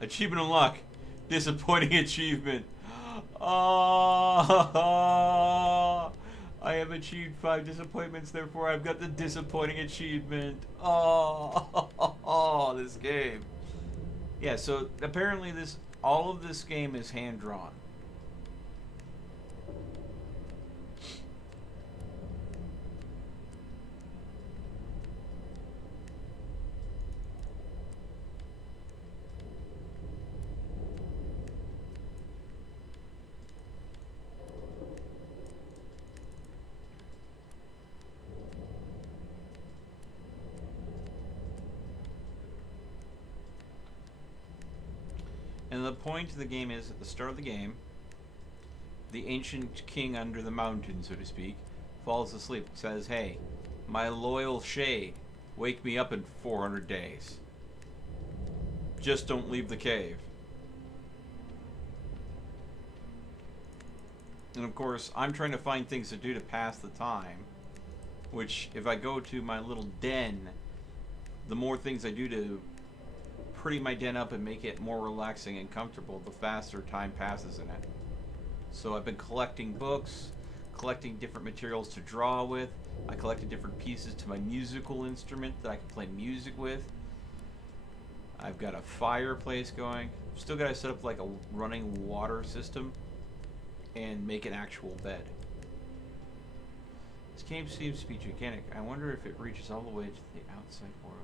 Achievement unlocked. Disappointing achievement. Oh, I have achieved 5 disappointments. Therefore, I've got the disappointing achievement. Oh, this game. Yeah, so apparently all of this game is hand-drawn. And the point of the game is, at the start of the game, the ancient king under the mountain, so to speak, falls asleep and says, hey, my loyal shade, wake me up in 400 days. Just don't leave the cave. And of course, I'm trying to find things to do to pass the time, which, if I go to my little den, the more things I do to pretty my den up and make it more relaxing and comfortable, the faster time passes in it. So I've been collecting books, collecting different materials to draw with. I collected different pieces to my musical instrument that I can play music with. I've got a fireplace going. Still got to set up like a running water system and make an actual bed. This game seems to be gigantic. I wonder if it reaches all the way to the outside world.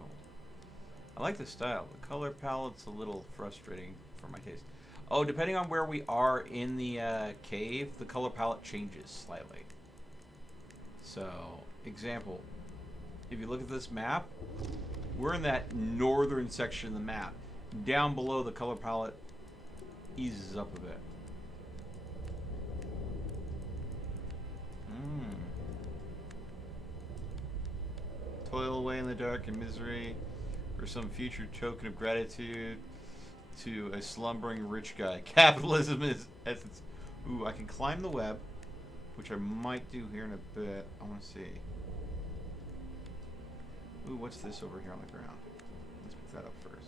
I like the style. The color palette's a little frustrating for my taste. Oh, depending on where we are in the cave, the color palette changes slightly. So, example, if you look at this map, we're in that northern section of the map. Down below, the color palette eases up a bit. Toil away in the dark and misery for some future token of gratitude to a slumbering rich guy. Capitalism is essence. Ooh, I can climb the web, which I might do here in a bit. I want to see. Ooh, what's this over here on the ground? Let's pick that up first.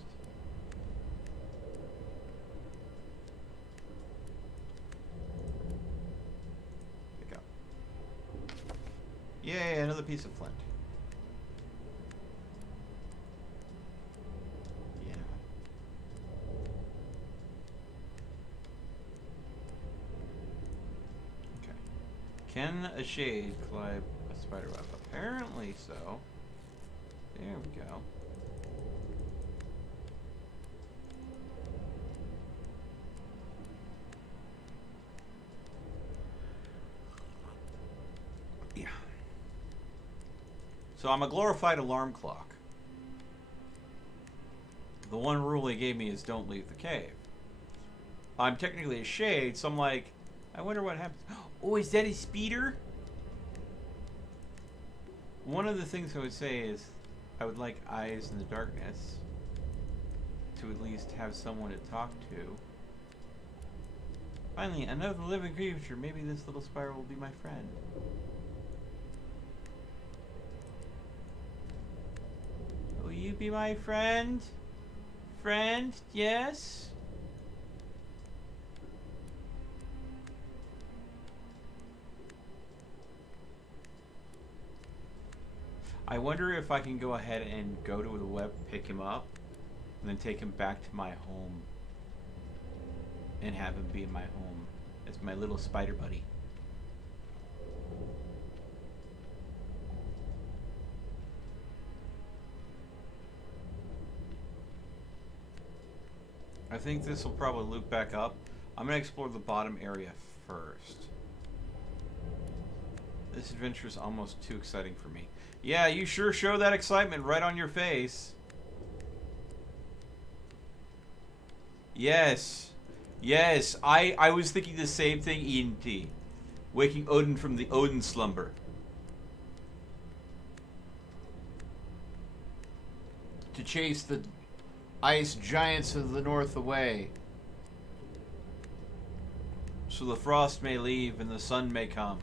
Pick up. Yay, another piece of flint. Can a shade climb a spider web? Apparently so. There we go. Yeah. So I'm a glorified alarm clock. The one rule he gave me is don't leave the cave. I'm technically a shade, so I'm like, I wonder what happens. Oh, is that a speeder? One of the things I would say is I would like eyes in the darkness to at least have someone to talk to. Finally, another living creature. Maybe this little spider will be my friend. Will you be my friend? Friend, yes? I wonder if I can go ahead and go to the web, pick him up, and then take him back to my home and have him be in my home as my little spider buddy. I think this will probably loop back up. I'm going to explore the bottom area first. This adventure is almost too exciting for me. Yeah, you sure show that excitement right on your face. Yes. Yes, I was thinking the same thing, E&T. Waking Odin from the Odin slumber. To chase the ice giants of the north away. So the frost may leave and the sun may come.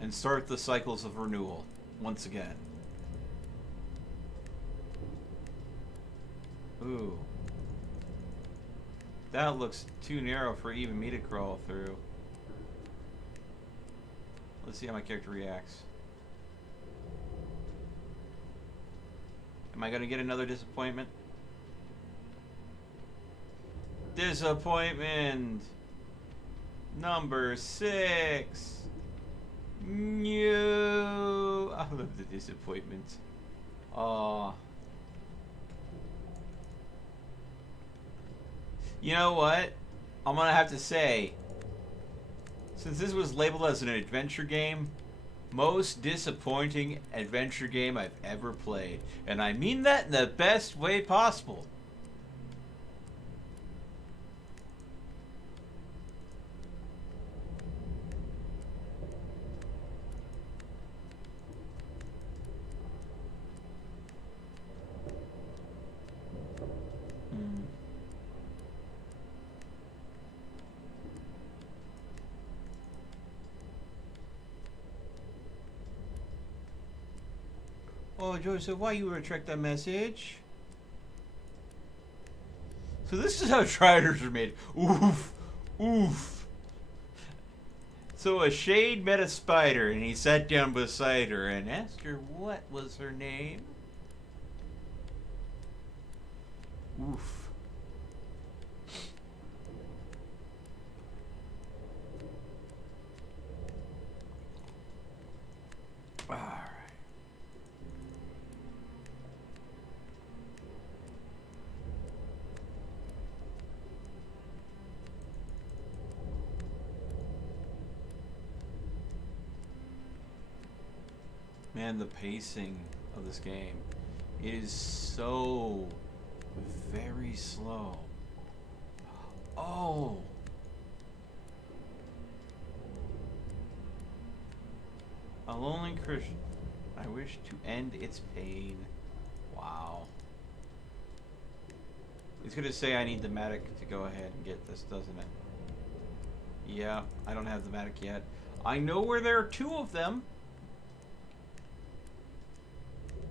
And start the cycles of renewal once again. Ooh. That looks too narrow for even me to crawl through. Let's see how my character reacts. Am I going to get another disappointment? Disappointment number 6. No, I love the disappointment. Aw. You know what? I'm gonna have to say, since this was labeled as an adventure game, most disappointing adventure game I've ever played. And I mean that in the best way possible. Oh, Joseph, why you retract that message? So this is how triders are made. Oof. Oof. So a shade met a spider, and he sat down beside her and asked her what was her name. Oof. Man, the pacing of this game, it is so very slow. Oh. A lonely Christian. I wish to end its pain. Wow. It's gonna say I need the Matic to go ahead and get this, doesn't it? Yeah, I don't have the Matic yet. I know where there are 2 of them.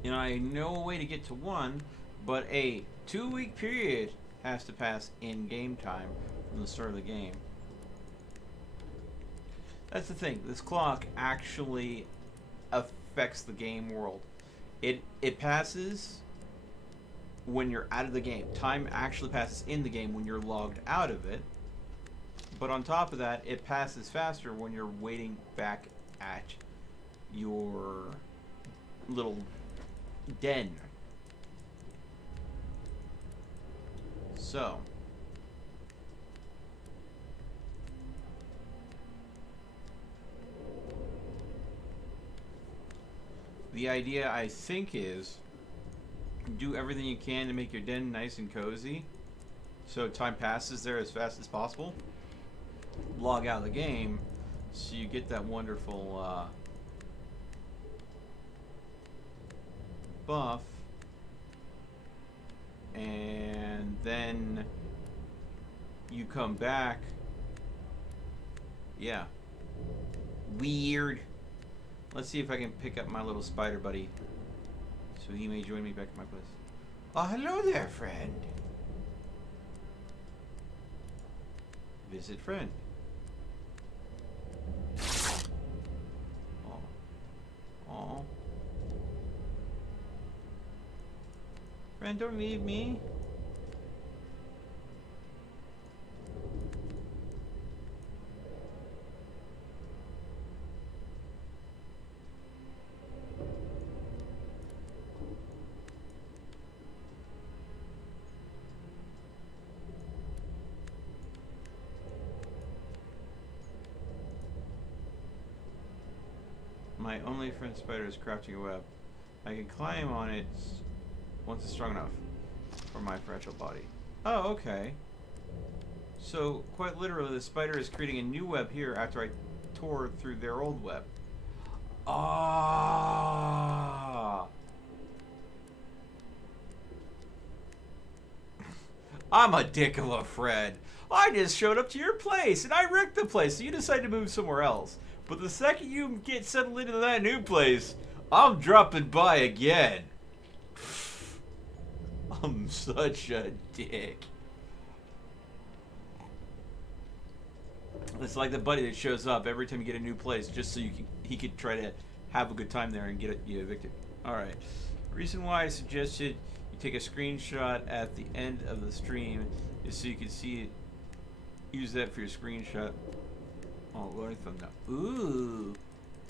And I know a way to get to 1, but a 2-week period has to pass in game time from the start of the game. That's the thing. This clock actually affects the game world. It passes when you're out of the game. Time actually passes in the game when you're logged out of it. But on top of that, it passes faster when you're waiting back at your little den. So the idea, I think, is do everything you can to make your den nice and cozy so time passes there as fast as possible. log out of the game, so you get that wonderful buff, and then you come back. Yeah. Weird. Let's see if I can pick up my little spider buddy, so he may join me back at my place. Oh, hello there, friend. Visit friend. Oh. Oh. Friend, don't leave me. My only friend spider is crafting a web. I can climb on it once it's strong enough for my fragile body. Oh, okay. So, quite literally, the spider is creating a new web here after I tore through their old web. Ah! I'm a dick of a friend. I just showed up to your place, and I wrecked the place, so you decided to move somewhere else. But the second you get settled into that new place, I'm dropping by again. I'm such a dick. It's like the buddy that shows up every time you get a new place, just so he could try to have a good time there and get you evicted. All right. Reason why I suggested you take a screenshot at the end of the stream is so you can see it. Use that for your screenshot. Oh, what thumbnail? Ooh,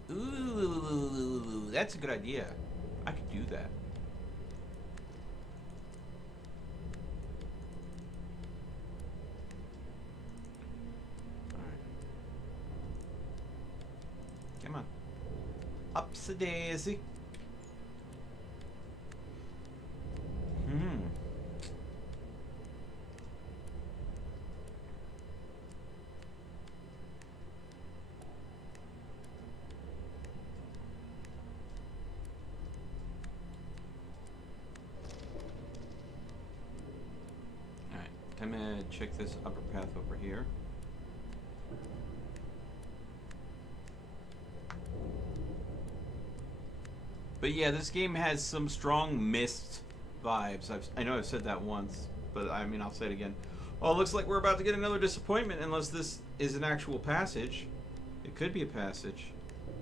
ooh, that's a good idea. I could do that. Come on. Ups a daisy. Alright, I'm gonna check this upper path over here. But yeah, this game has some strong Myst vibes. I know I've said that once, but I mean, I'll say it again. Oh, it looks like we're about to get another disappointment unless this is an actual passage. It could be a passage,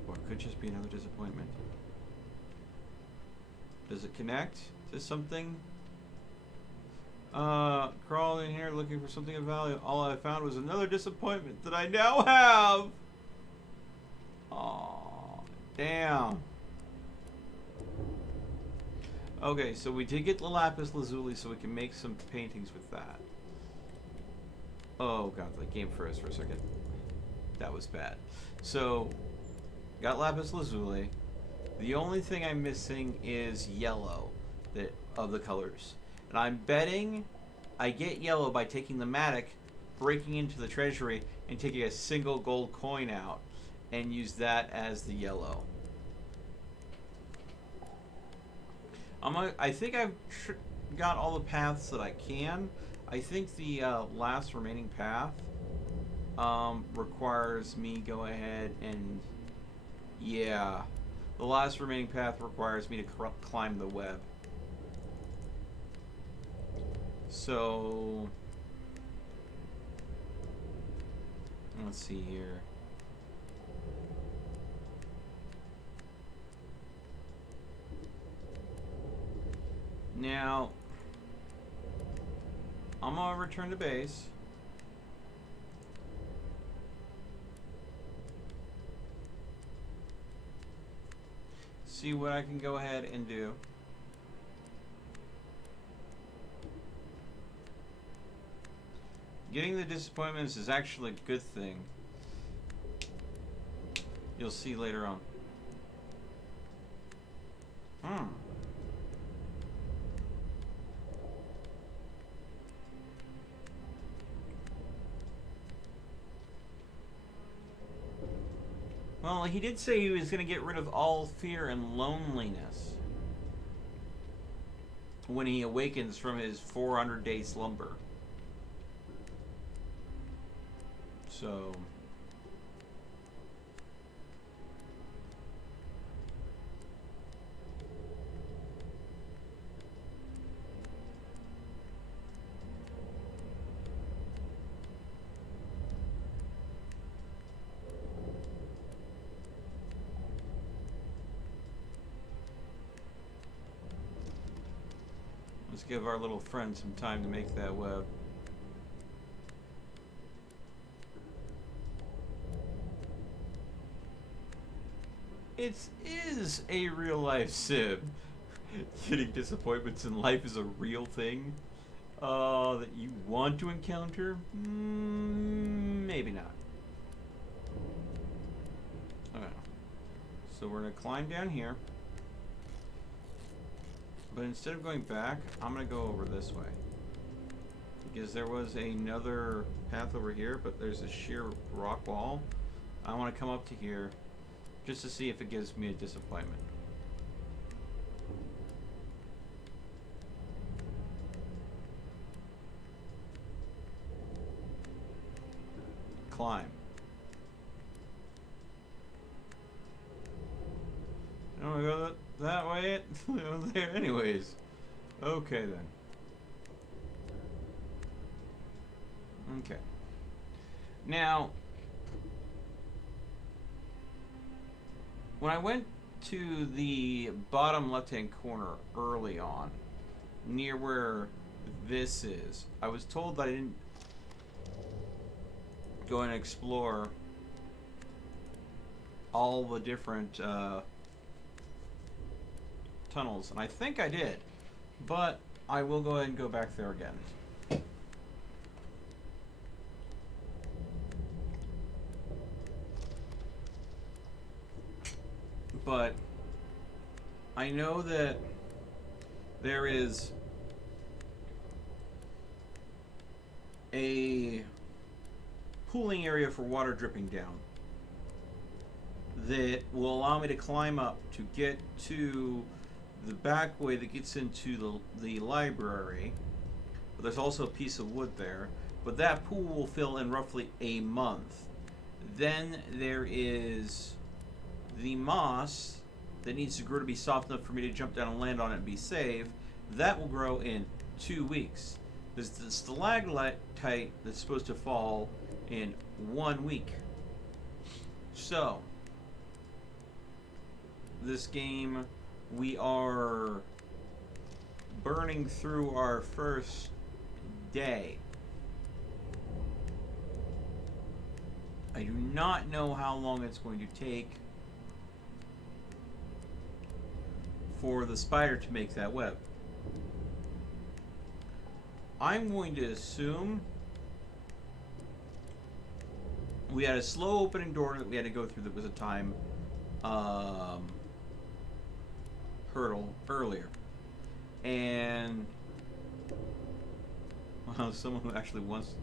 or it could just be another disappointment. Does it connect to something? Crawled in here looking for something of value. All I found was another disappointment that I now have. Aw, damn. Okay, so we did get the lapis lazuli, so we can make some paintings with that. Oh god, the game froze for a second. That was bad. So, got lapis lazuli. The only thing I'm missing is yellow of the colors. And I'm betting I get yellow by taking the Matic, breaking into the treasury, and taking a single gold coin out, and use that as the yellow. I think I've got all the paths that I can. I think the last remaining path requires me go ahead and... Yeah. The last remaining path requires me to climb the web. So... Let's see here. Now, I'm gonna return to base. See what I can go ahead and do. Getting the disappointments is actually a good thing. You'll see later on. Well, he did say he was going to get rid of all fear and loneliness when he awakens from his 400-day slumber. So... let's give our little friend some time to make that web. It is a real life sim. Getting disappointments in life is a real thing that you want to encounter? Maybe not. Okay. So we're going to climb down here. But instead of going back, I'm going to go over this way. Because there was another path over here, but there's a sheer rock wall. I want to come up to here just to see if it gives me a disappointment. Climb. I don't want to go that way. There anyways. Okay then. Okay. Now, when I went to the bottom left-hand corner early on, near where this is, I was told that I didn't go and explore all the different tunnels, and I think I did, but I will go ahead and go back there again. But I know that there is a pooling area for water dripping down that will allow me to climb up to get to the back way that gets into the library. But there's also a piece of wood there. But that pool will fill in roughly a month. Then there is the moss that needs to grow to be soft enough for me to jump down and land on it and be safe. That will grow in 2 weeks. There's the stalagmite that's supposed to fall in 1 week. So, this game, we are burning through our first day. I do not know how long it's going to take for the spider to make that web. I'm going to assume we had a slow opening door that we had to go through that was a time hurdle earlier. And well, someone who actually wants...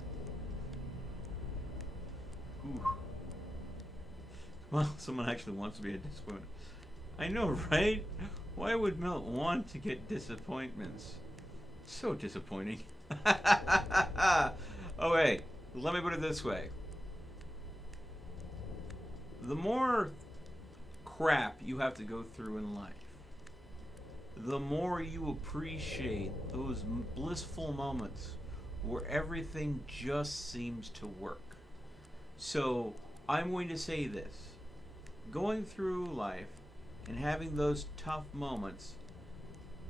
Ooh. Well, someone actually wants to be a disappointment. I know, right? Why would Melt want to get disappointments? So disappointing. Okay, let me put it this way. The more crap you have to go through in life, the more you appreciate those blissful moments where everything just seems to work. So, I'm going to say this. Going through life and having those tough moments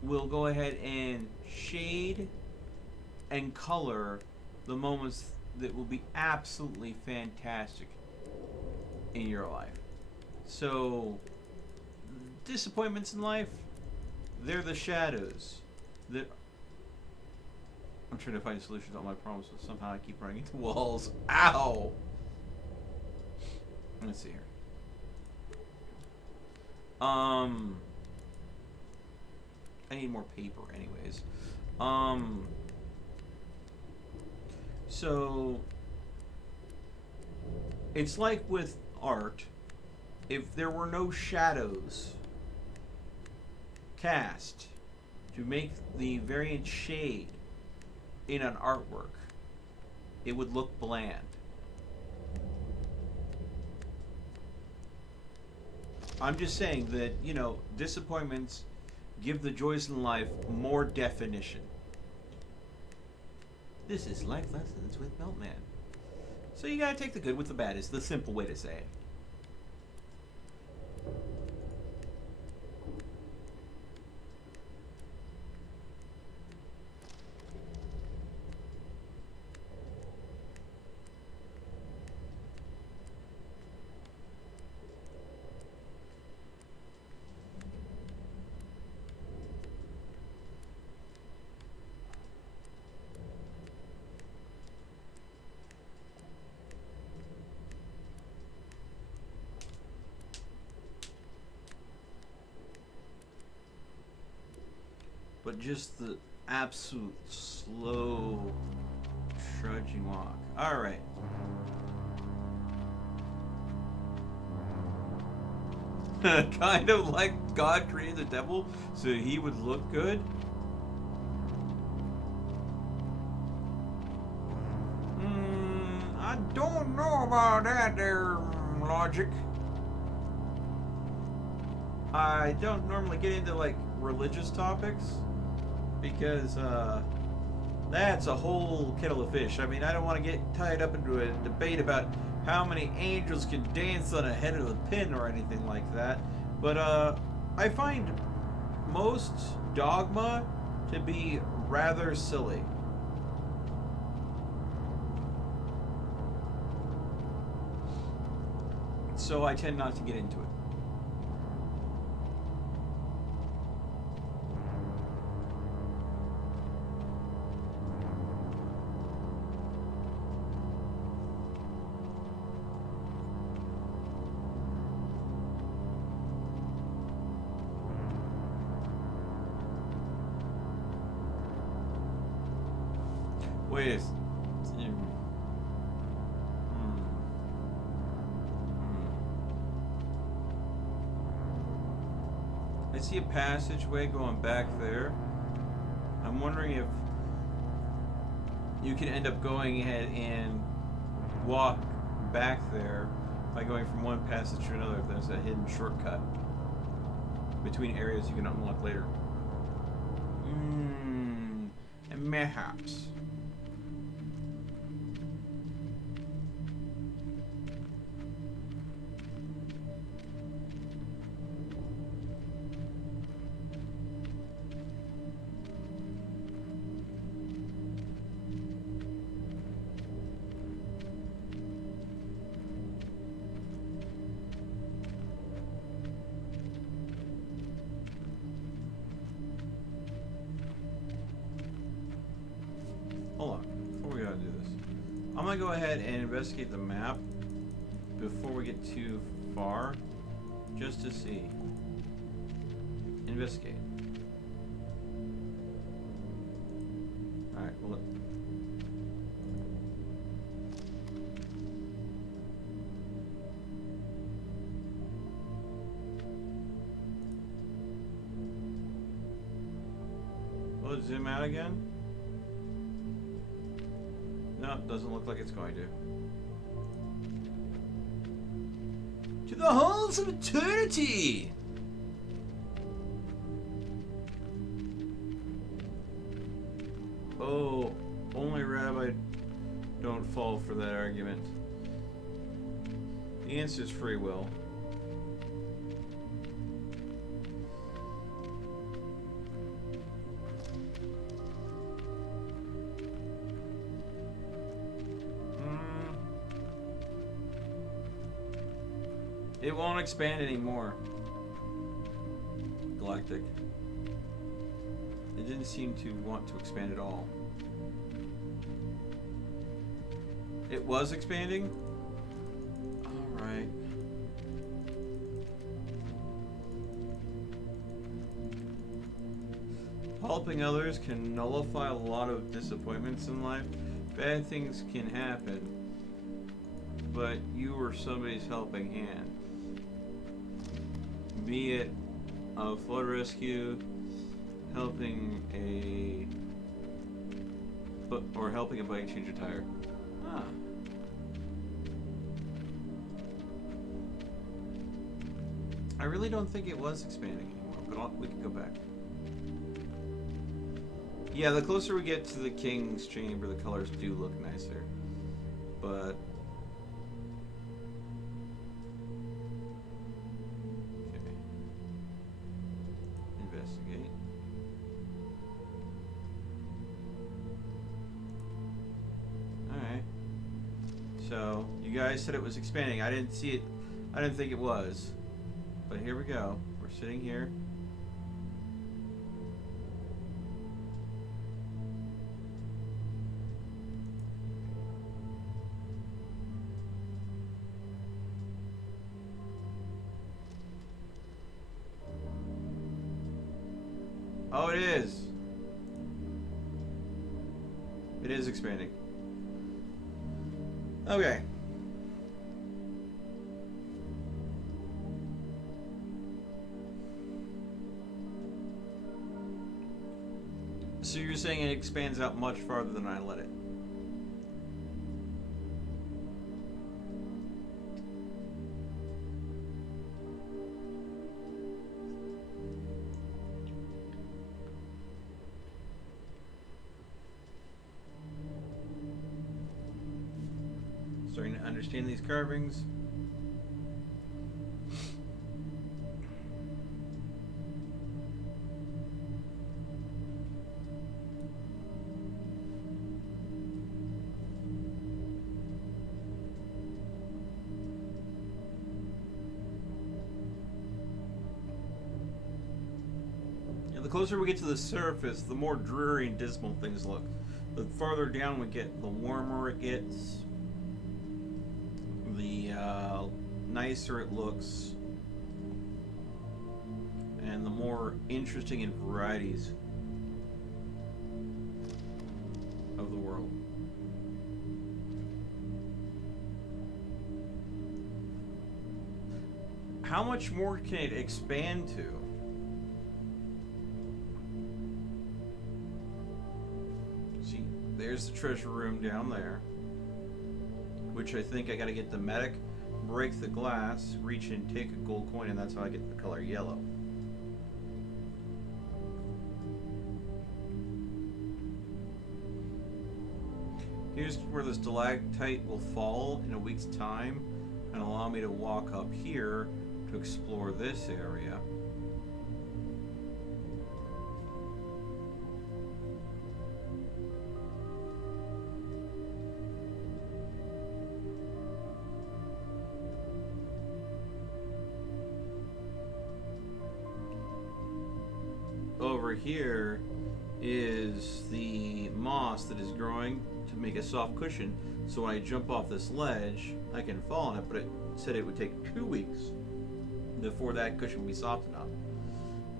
will go ahead and shade and color the moments that will be absolutely fantastic in your life. So, disappointments in life, they're the shadows that... I'm trying to find a solution to all my problems, but somehow I keep running into walls. Ow! Let's see here. I need more paper anyways. So it's like with art, If there were no shadows cast to make the variant shade in an artwork, it would look bland. I'm just saying that, you know, disappointments give the joys in life more definition. This is Life Lessons with Meltman. So you gotta take the good with the bad is the simple way to say it. But just the absolute slow trudging walk. Alright. Kind of like God created the devil so he would look good. I don't know about that there, logic. I don't normally get into like religious topics because that's a whole kettle of fish. I mean, I don't want to get tied up into a debate about how many angels can dance on a head of a pin or anything like that. But I find most dogma to be rather silly. So I tend not to get into it. Wait a I see a passageway going back there. I'm wondering if you can end up going ahead and walk back there by going from one passage to another if there's a hidden shortcut between areas you can unlock later. Mayhaps. Hold on, before we gotta do this, I'm gonna go ahead and investigate the map before we get too far, just to see. Investigate. Alright, well, will it zoom out again? Nope, doesn't look like it's going to. To the halls of eternity! Oh, only Rabbi don't fall for that argument. The answer is free will. It won't expand anymore. Galactic. It didn't seem to want to expand at all. It was expanding? Alright. Helping others can nullify a lot of disappointments in life. Bad things can happen, but you were somebody's helping hand. Be it a flood rescue, helping a bike change a tire. Ah. I really don't think it was expanding anymore, but we can go back. Yeah, the closer we get to the King's Chamber, the colors do look nicer. But okay. Investigate. Alright. So, you guys said it was expanding. I didn't see it. I didn't think it was. But here we go. We're sitting here. Oh, it is. It is expanding. Okay. So you're saying it expands out much farther than I let it? Starting to understand these carvings. The closer we get to the surface, the more dreary and dismal things look. The farther down we get, the warmer it gets. The nicer it looks, and the more interesting in varieties of the world. How much more can it expand to? See, there's the treasure room down there, which I think I gotta get the medic, break the glass, reach in, take a gold coin, and that's how I get the color yellow. Here's where the stalactite will fall in a week's time and allow me to walk up here to explore this area. Over here is the moss that is growing to make a soft cushion, so when I jump off this ledge I can fall on it, but it said it would take 2 weeks before that cushion will be soft enough.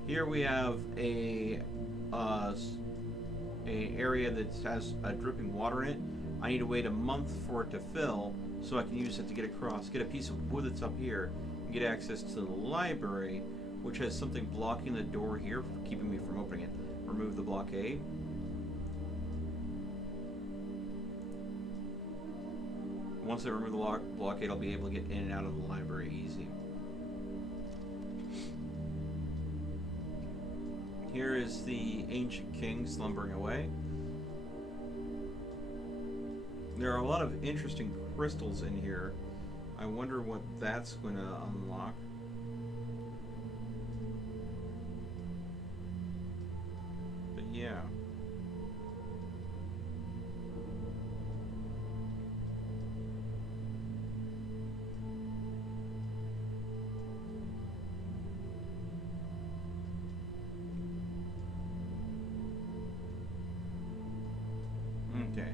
Here we have a area that has a dripping water in it. I need to wait a month for it to fill so I can use it to get across, get a piece of wood that's up here, and get access to the library, which has something blocking the door here, keeping me from opening it. Remove the blockade. Once I remove the blockade, I'll be able to get in and out of the library easy. Here is the ancient king slumbering away. There are a lot of interesting crystals in here. I wonder what that's going to unlock. Yeah. Okay.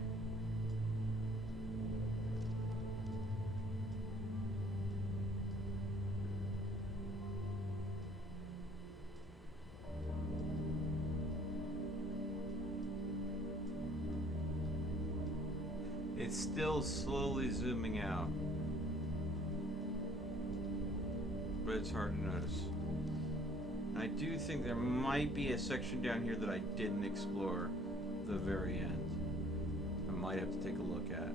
It's still slowly zooming out, but it's hard to notice. I do think there might be a section down here that I didn't explore the very end. I might have to take a look at.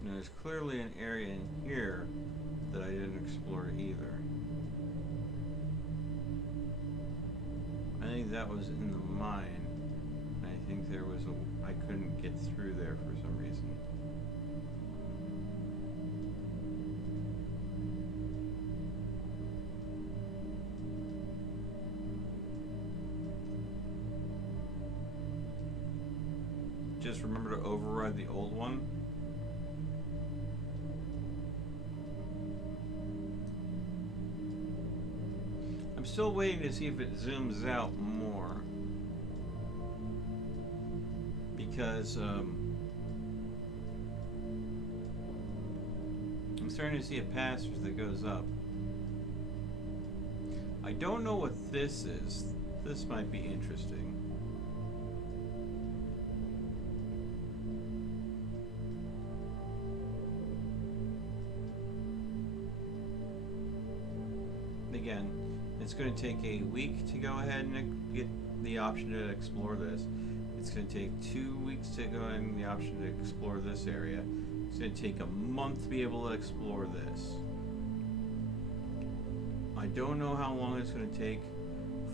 And there's clearly an area in here that I didn't explore either. I think that was in the mine. I think there was I couldn't get through there for some reason. Just remember to override the old one. I'm still waiting to see if it zooms out more, because I'm starting to see a passage that goes up. I don't know what this is. This might be interesting. Again, it's going to take a week to go ahead and get the option to explore this. It's going to take 2 weeks to go ahead and the option to explore this area. It's going to take a month to be able to explore this. I don't know how long it's going to take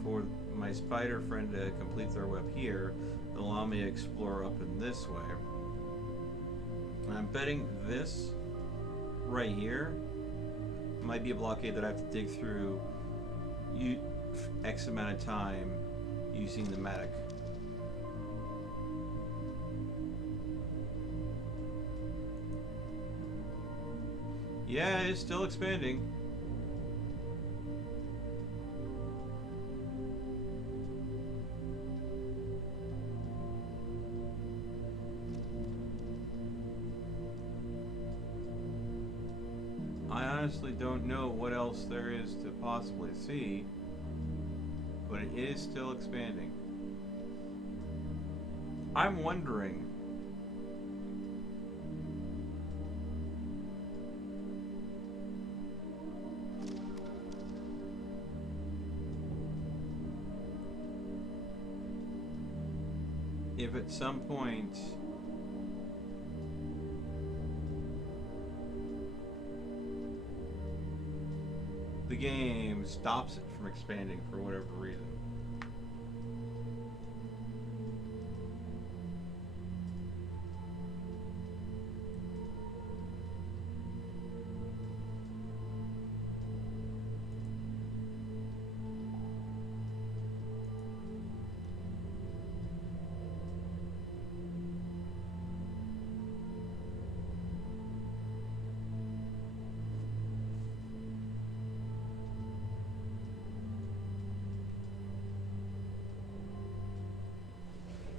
for my spider friend to complete their web here, allow me to explore up in this way. And I'm betting this right here might be a blockade that I have to dig through X amount of time using the Matic. Yeah, it's still expanding. I honestly don't know what else there is to possibly see, but it is still expanding. I'm wondering if at some point the game stops it from expanding for whatever reason.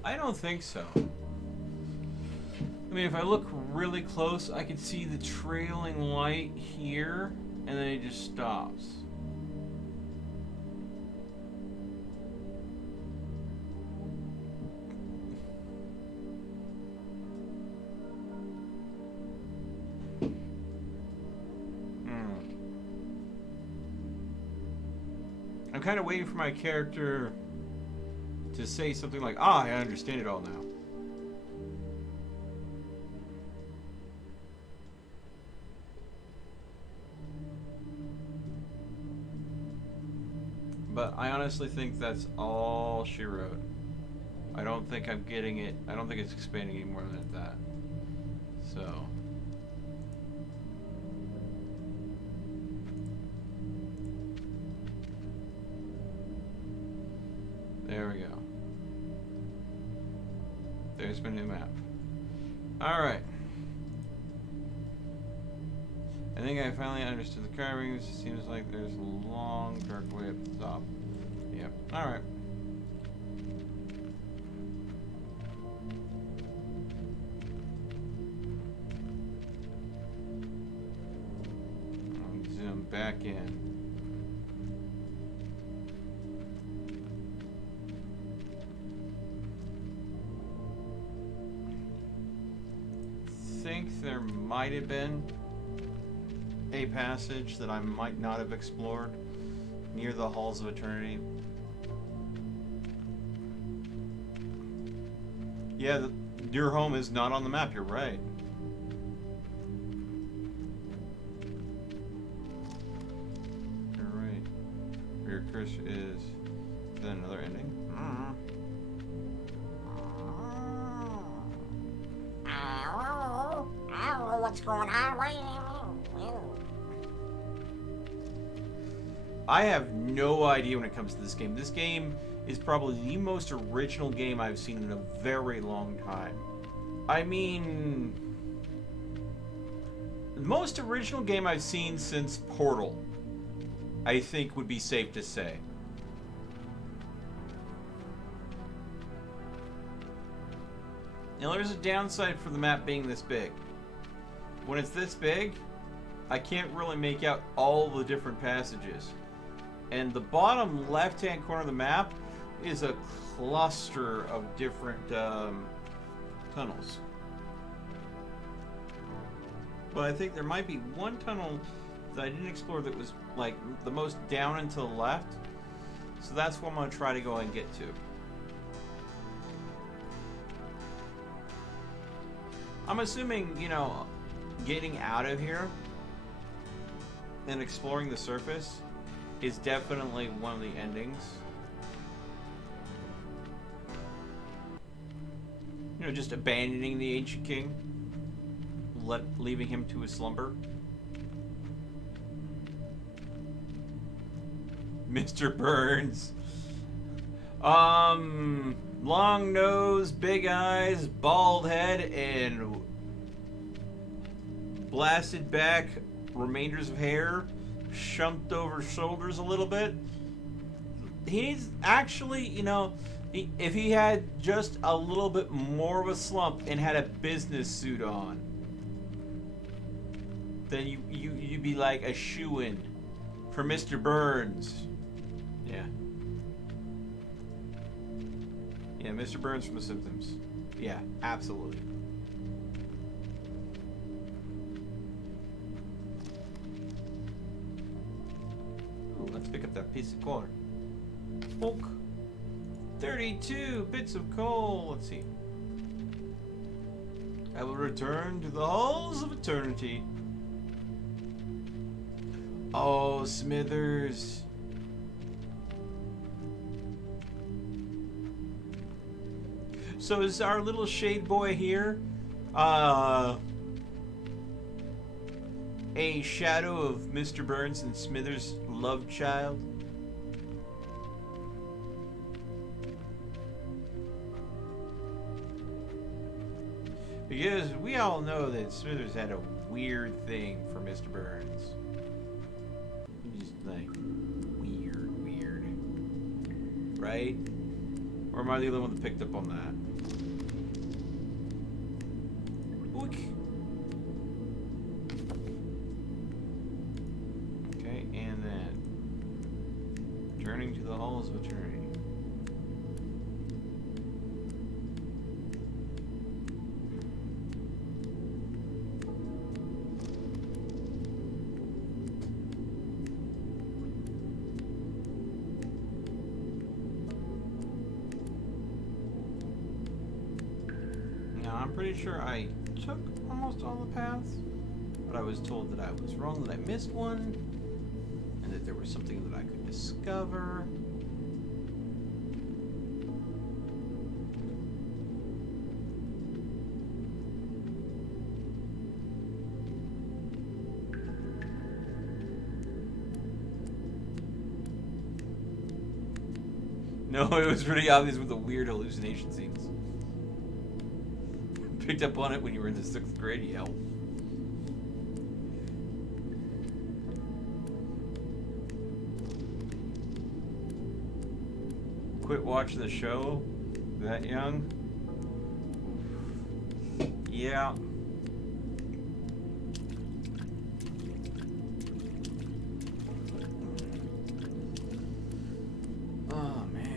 I don't think so. I mean, if I look really close, I can see the trailing light here, and then it just stops. I'm kind of waiting for my character to say something like, I understand it all now. But I honestly think that's all she wrote. I don't think I'm getting it. I don't think it's expanding any more than that. So. There we go. There's my new map. Alright. I think I finally understood the carvings. It seems like there's a long dark way up the top. Yep. Alright. I'll zoom back in. there might have been a passage that I might not have explored near the Halls of Eternity. Yeah, your home is not on the map, you're right. You're right. Where your cursor is then another ending. What's going on? I have no idea when it comes to this game. This game is probably the most original game I've seen in a very long time. I mean, the most original game I've seen since Portal, I think would be safe to say. Now there's a downside for the map being this big. When it's this big, I can't really make out all the different passages. And the bottom left-hand corner of the map is a cluster of different tunnels. But I think there might be one tunnel that I didn't explore that was like the most down and to the left. So that's what I'm going to try to go and get to. I'm assuming, you know, getting out of here and exploring the surface is definitely one of the endings. You know, just abandoning the ancient king, leaving him to his slumber. Mr. Burns. Long nose, big eyes, bald head, and blasted back remainders of hair, shumped over shoulders a little bit. He's actually, you know, if he had just a little bit more of a slump and had a business suit on, then you'd be like a shoo-in for Mr. Burns. Yeah. Yeah, Mr. Burns from The Simpsons. Yeah, absolutely. Ooh, let's pick up that piece of coal. Oak. 32 bits of coal. Let's see. I will return to the halls of eternity. Oh, Smithers. So is our little shade boy here a shadow of Mr. Burns and Smithers' love child? Because we all know that Smithers had a weird thing for Mr. Burns. Just like weird. Right? Or am I the only one that picked up on that? Okay, and then turning to the halls of eternity. Now I'm pretty sure I took almost all the paths, but I was told that I was wrong, that I missed one, and that there was something that I could discover. No, it was pretty obvious with the weird hallucination scenes. Picked up on it when you were in the 6th grade, yell. Quit watching the show that young? Yeah. Oh, man.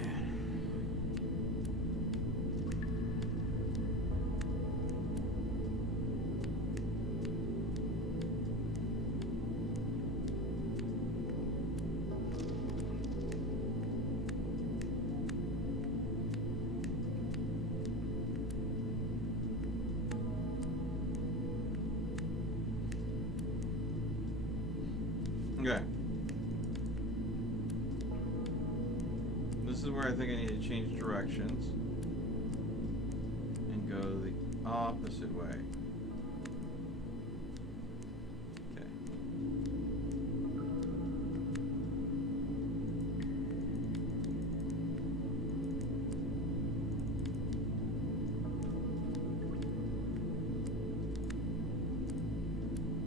Okay. This is where I think I need to change directions and go the opposite way. Okay.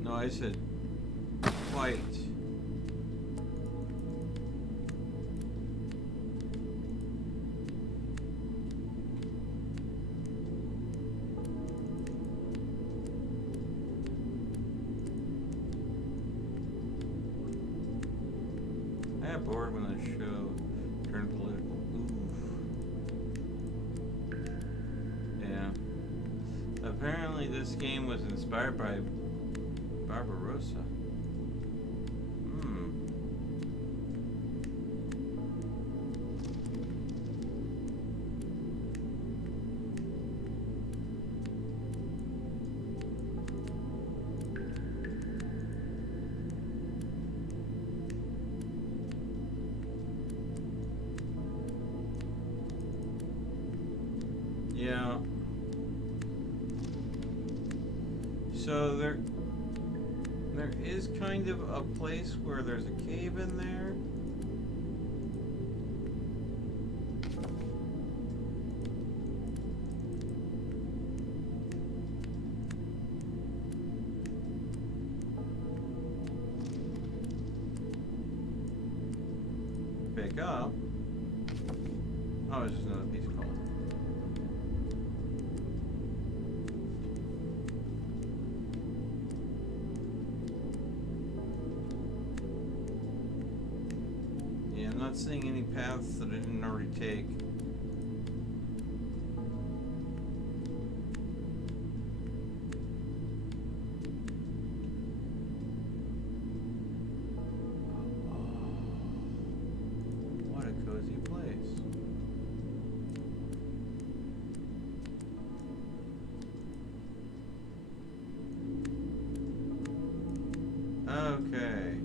No, I said fight. I got bored when the show turned political. Oof. Yeah. Apparently this game was inspired by Barbarossa. Yeah. So there is kind of a place where there's a cave in there. Pick up. Oh, it's just another piece of coal. Yeah, I'm not seeing any paths that I didn't already take. What a cozy place. Okay.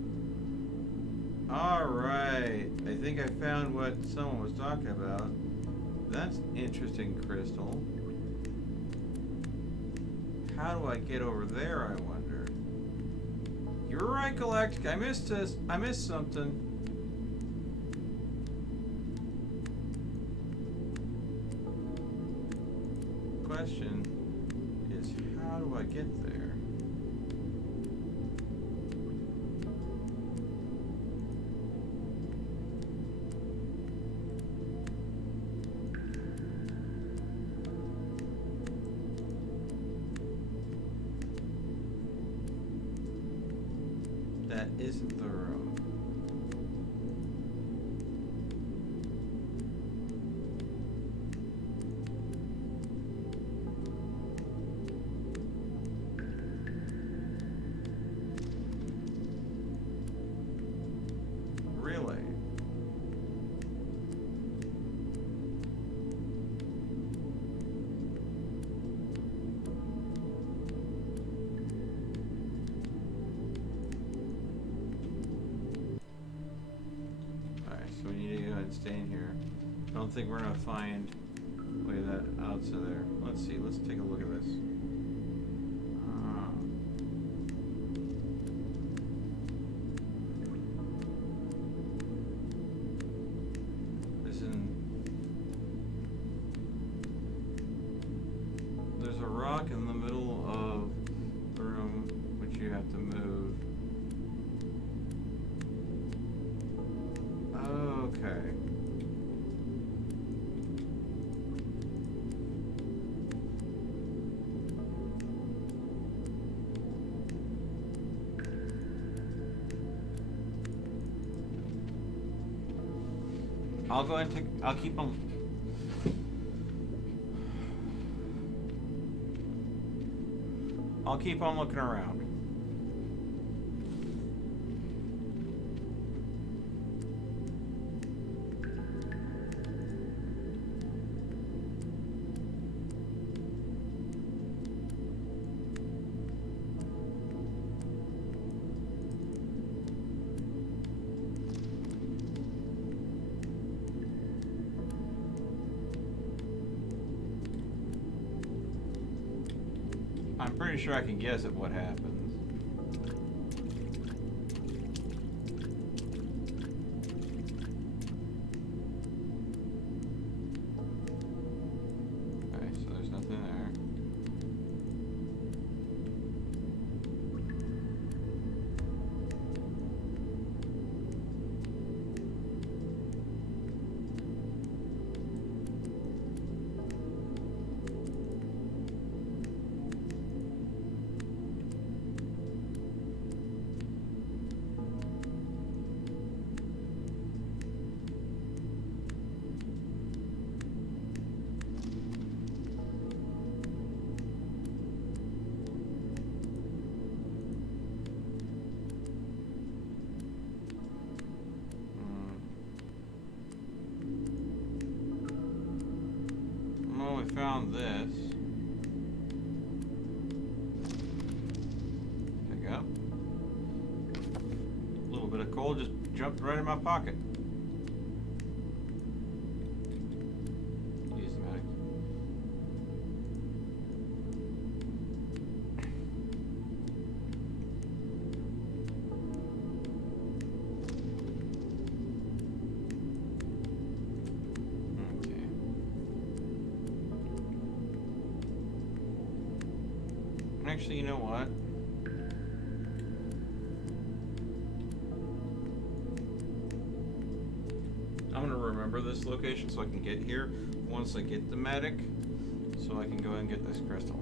Alright. I think I found what someone was talking about. That's interesting, Crystal. How do I get over there, I wonder? You're right, Galactic. I missed this. I missed something. Question is, how do I get there? That isn't the room. Really? So we need to go ahead and stay in here. I don't think we're gonna find way that out to there. Let's see. Let's take a look at this. There's a rock in the middle of the room which you have to move. Okay. I'll go and I'll keep on. I'll keep on looking around. pretty sure I can guess at what happens. Okay, so there's nothing there. Well, we found this. Pick up. A little bit of coal just jumped right in my pocket. Use the medic. Actually, you know what? I'm gonna remember this location so I can get here once I get the medic, so I can go ahead and get this crystal.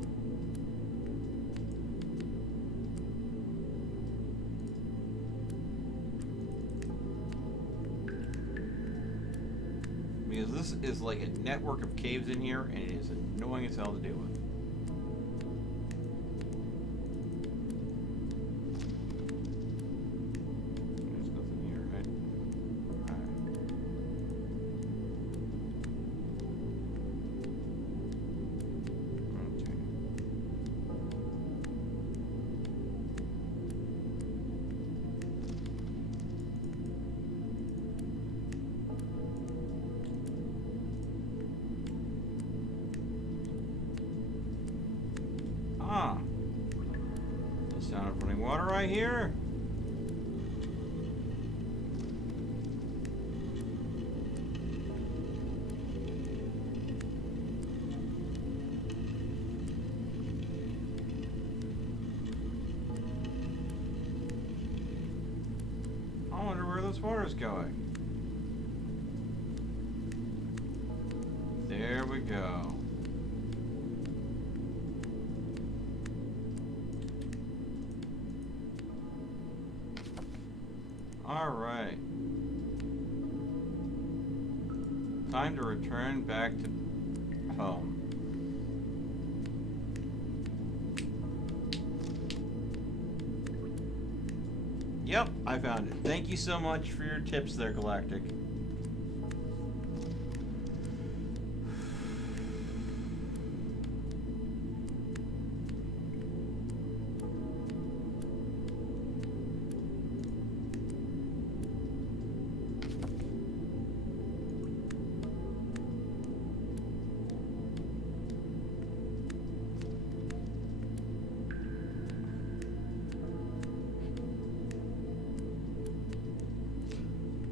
Because this is like a network of caves in here, and it is annoying as hell to deal with. The sound of running water right here. I wonder where this water's going. There we go. All right. Time to return back to home. Yep, I found it. Thank you so much for your tips there, Galactic.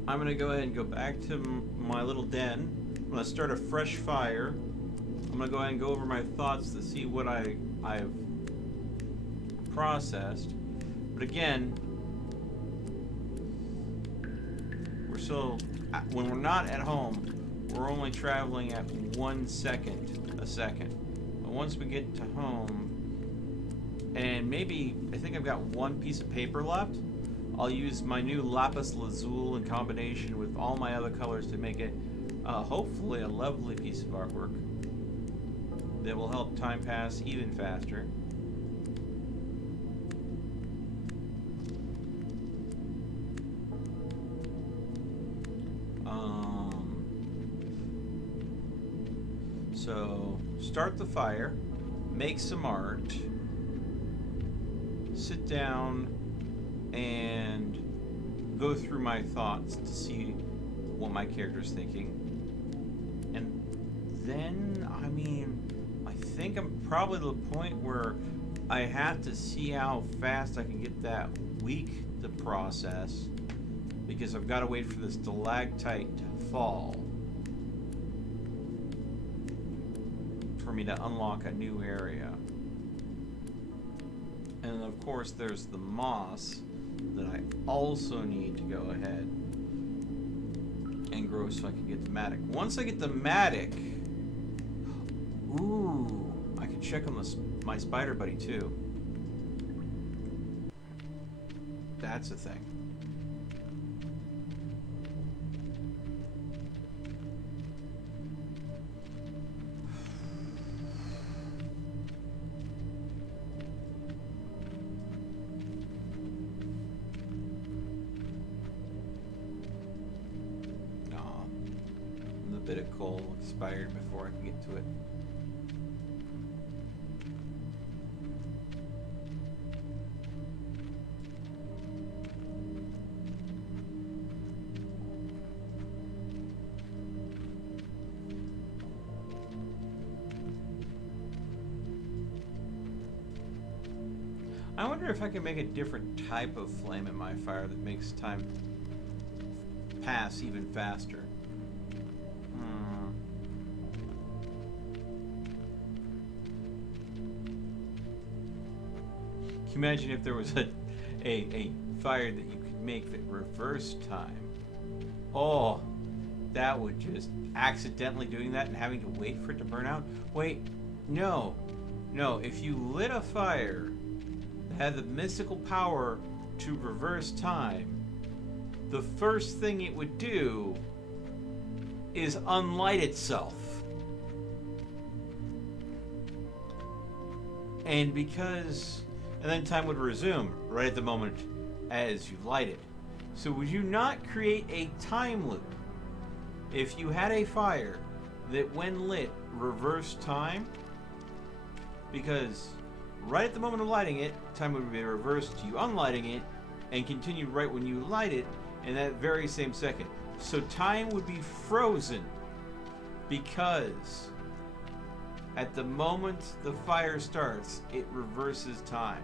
I'm going to go ahead and go back to my little den. I'm going to start a fresh fire. I'm going to go ahead and go over my thoughts to see what I've processed. But again, when we're not at home, we're only traveling at 1 second a second. But once we get to home, and maybe, I think I've got one piece of paper left, I'll use my new lapis lazuli in combination with all my other colors to make it hopefully a lovely piece of artwork that will help time pass even faster. So start the fire, make some art, sit down and go through my thoughts to see what my character's thinking. And then, I mean, I think I'm probably to the point where I have to see how fast I can get that week to process, because I've got to wait for this stalactite to fall for me to unlock a new area. And of course there's the moss that I also need to go ahead and grow so I can get the Matic. Once I get the Matic, ooh, I can check on my spider buddy too. That's a thing. Bit of coal expired before I can get to it. I wonder if I can make a different type of flame in my fire that makes time pass even faster. Can you imagine if there was a fire that you could make that reversed time? Oh, that would just accidentally doing that and having to wait for it to burn out. Wait, no. If you lit a fire that had the mystical power to reverse time, the first thing it would do is unlight itself. And then time would resume right at the moment as you light it. So would you not create a time loop if you had a fire that when lit reversed time? Because right at the moment of lighting it, time would be reversed to you unlighting it and continue right when you light it in that very same second. So time would be frozen because at the moment the fire starts, it reverses time.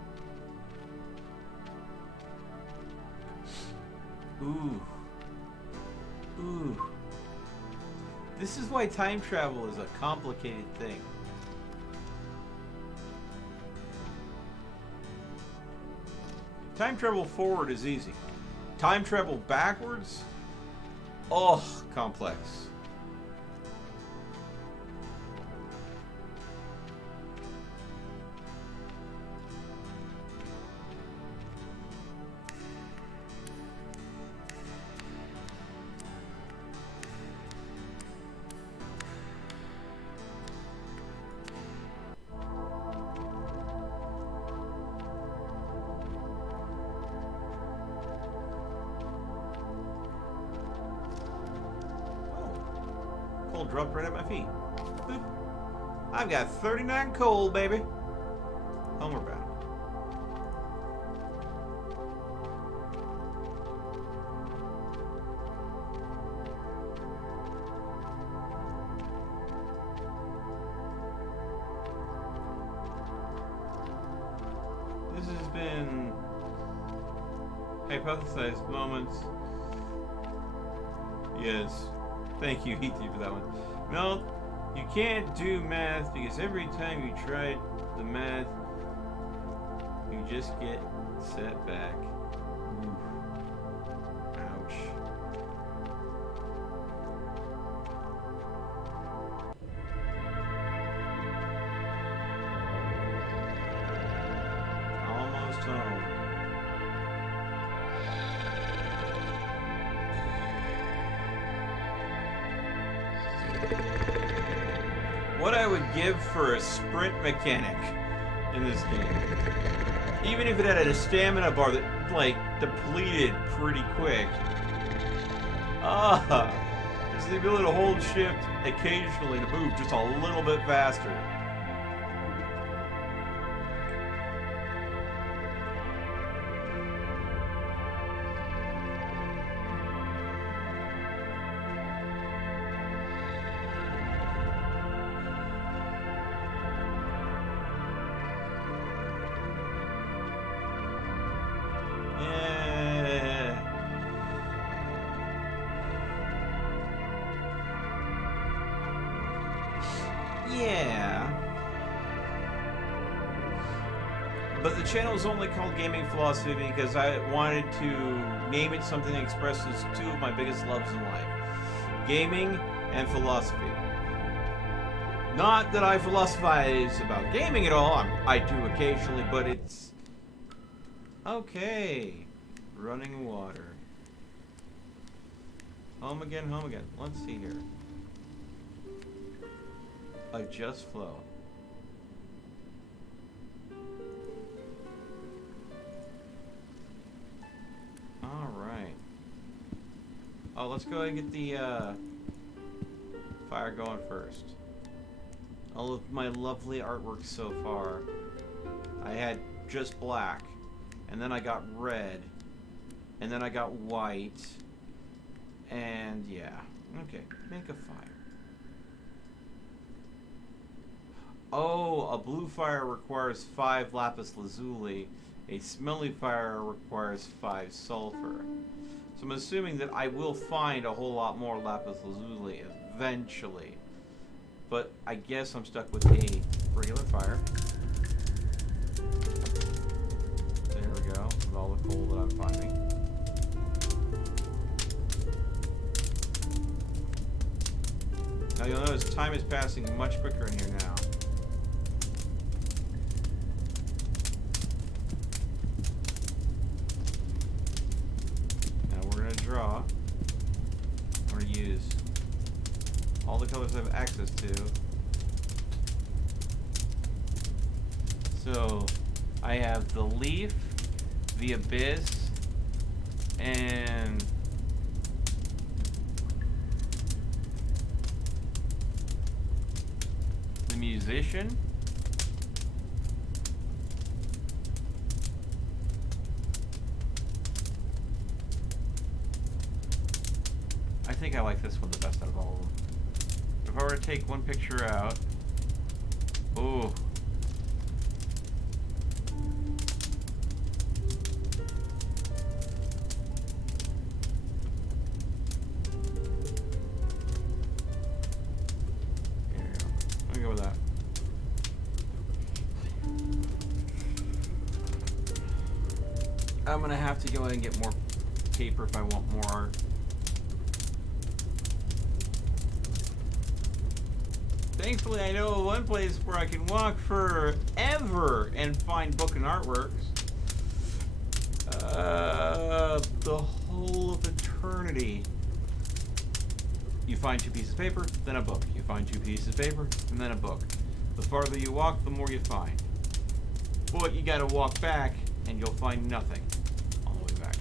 Ooh. This is why time travel is a complicated thing. Time travel forward is easy. Time travel backwards? Oh, complex. Dropped right at my feet. Boop. I've got 39 coal, baby. Homeward bound. This has been hypothesized moments. Yes. Thank you, E.T., for that one. No, you can't do math because every time you try the math, you just get set back. Ooh. Ouch. Almost home. What I would give for a sprint mechanic in this game. Even if it had a stamina bar that, like, depleted pretty quick. Just the ability to hold shift occasionally to move just a little bit faster. channel is only called Gaming Philosophy because I wanted to name it something that expresses two of my biggest loves in life. Gaming and philosophy. Not that I philosophize about gaming at all. I do occasionally, but it's... Okay. Running water. Home again, home again. Let's see here. Adjust flow. Alright. Oh, let's go ahead and get the fire going first. All of my lovely artwork so far. I had just black, and then I got red, and then I got white, and yeah. Okay, make a fire. Oh, a blue fire requires 5 lapis lazuli. A smelly fire requires 5 sulfur. So I'm assuming that I will find a whole lot more lapis lazuli eventually. But I guess I'm stuck with a regular fire. There we go, with all the coal that I'm finding. Now you'll notice time is passing much quicker in here now. Now we're going to draw. I'm going to use all the colors I have access to. So I have the leaf, the abyss, and the musician. I think I like this one the best out of all of them. If I were to take one picture out, ooh. There you go. Let me go with that. I'm gonna have to go ahead and get more paper if I want more art. Thankfully, I know one place where I can walk forever and find book and artworks. The whole of eternity. You find 2 pieces of paper, then a book. You find 2 pieces of paper, and then a book. The farther you walk, the more you find. But you gotta walk back, and you'll find nothing on the way back.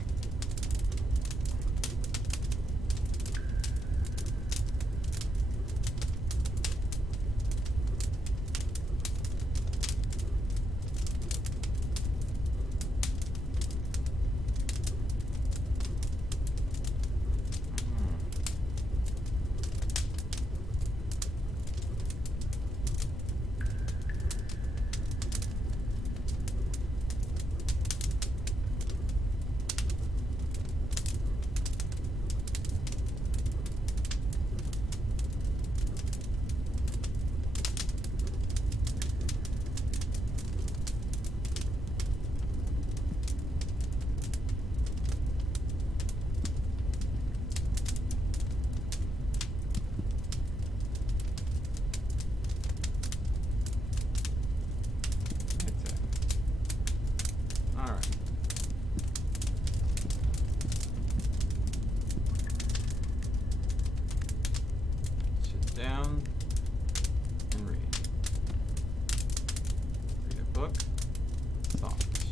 Down and read. Read a book. Thoughts.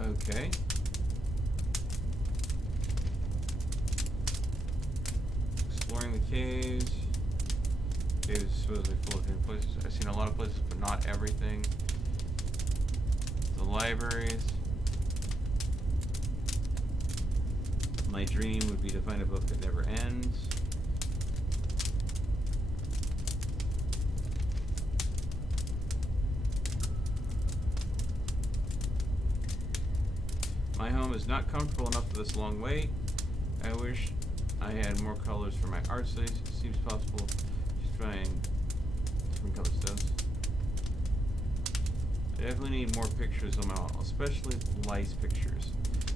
Okay. Exploring the caves. Caves supposedly full of hidden places. I've seen a lot of places, but not everything. The libraries. My dream would be to find a book that never ends. My home is not comfortable enough for this long wait. I wish I had more colors for my art studies. It seems possible to find different color stuffs. Definitely need more pictures on my wall, especially lice pictures.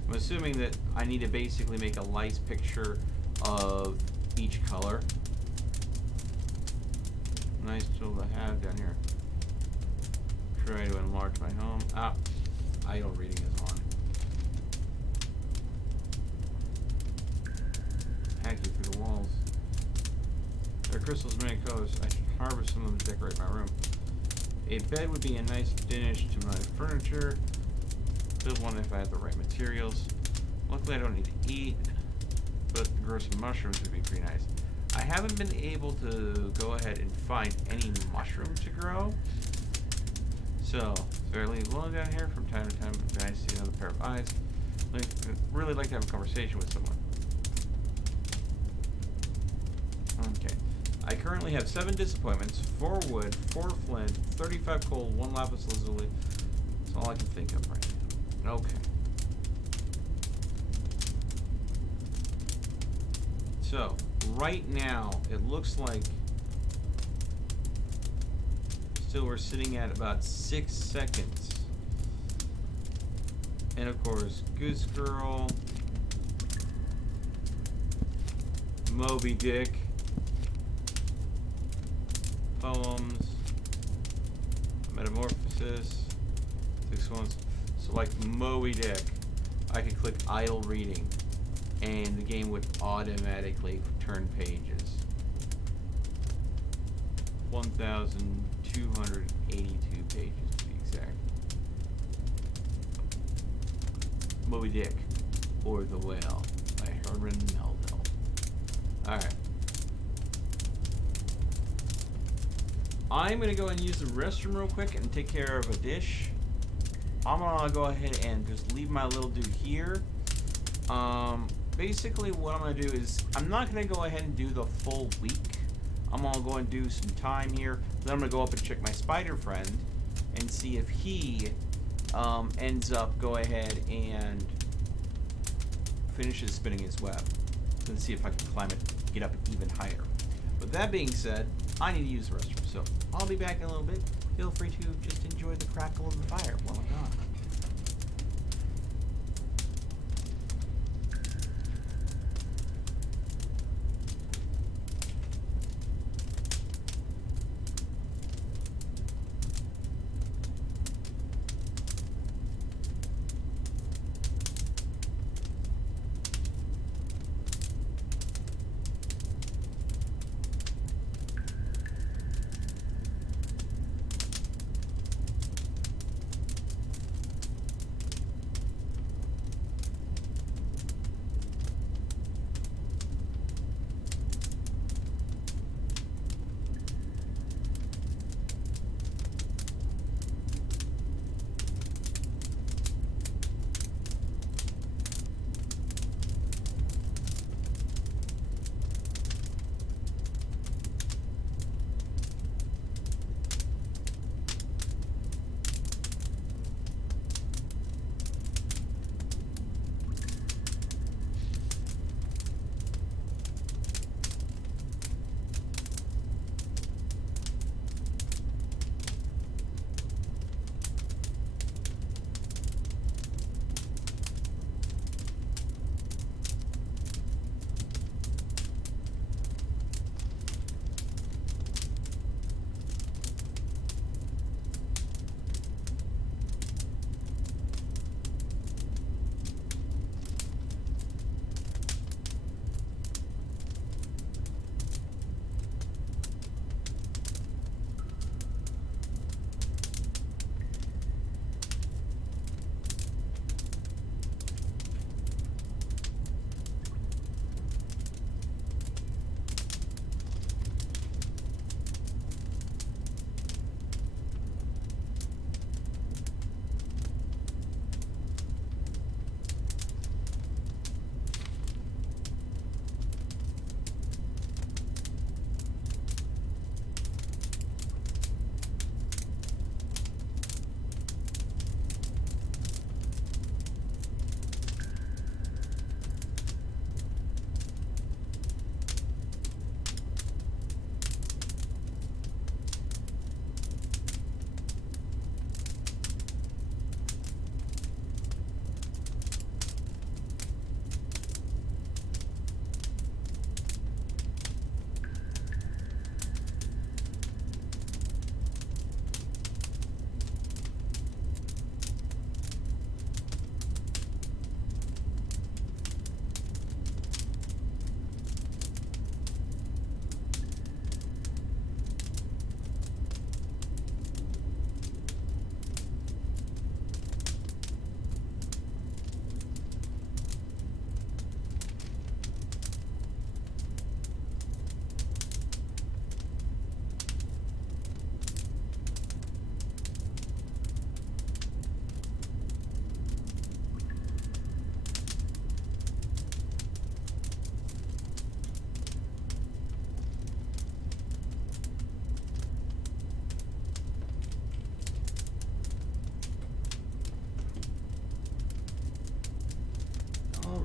I'm assuming that I need to basically make a lice picture of each color. Nice tool to have down here. Try to enlarge my home. Ah, idle reading is on. Hacking through the walls. There are crystals of many colors. I should harvest some of them to decorate my room. A bed would be a nice finish to my furniture. Build one if I had the right materials. Luckily I don't need to eat, but grow some mushrooms would be pretty nice. I haven't been able to go ahead and find any mushrooms to grow. So, fairly alone down here from time to time. It'd be nice to see another pair of eyes. I'd really like to have a conversation with someone. Okay. I currently have 7 disappointments, 4 wood, 4 flint, 35 coal, 1 lapis lazuli. That's all I can think of right now. Okay. So, right now, it looks like still we're sitting at about 6 seconds. And of course, Goose Girl, Moby Dick, Poems, Metamorphosis, 6 ones. So like Moby Dick, I could click idle reading and the game would automatically turn pages. 1,282 pages to be exact. Moby Dick, or The Whale by Herman Melville. Alright. I'm going to go and use the restroom real quick and take care of a dish. I'm going to go ahead and just leave my little dude here. Basically what I'm going to do is, I'm not going to go ahead and do the full week. I'm going to go and do some time here. Then I'm going to go up and check my spider friend and see if he ends up go ahead and finishes spinning his web. And see if I can climb it, get up even higher. With that being said, I need to use the restroom, so I'll be back in a little bit. Feel free to just enjoy the crackle of the fire while I'm gone.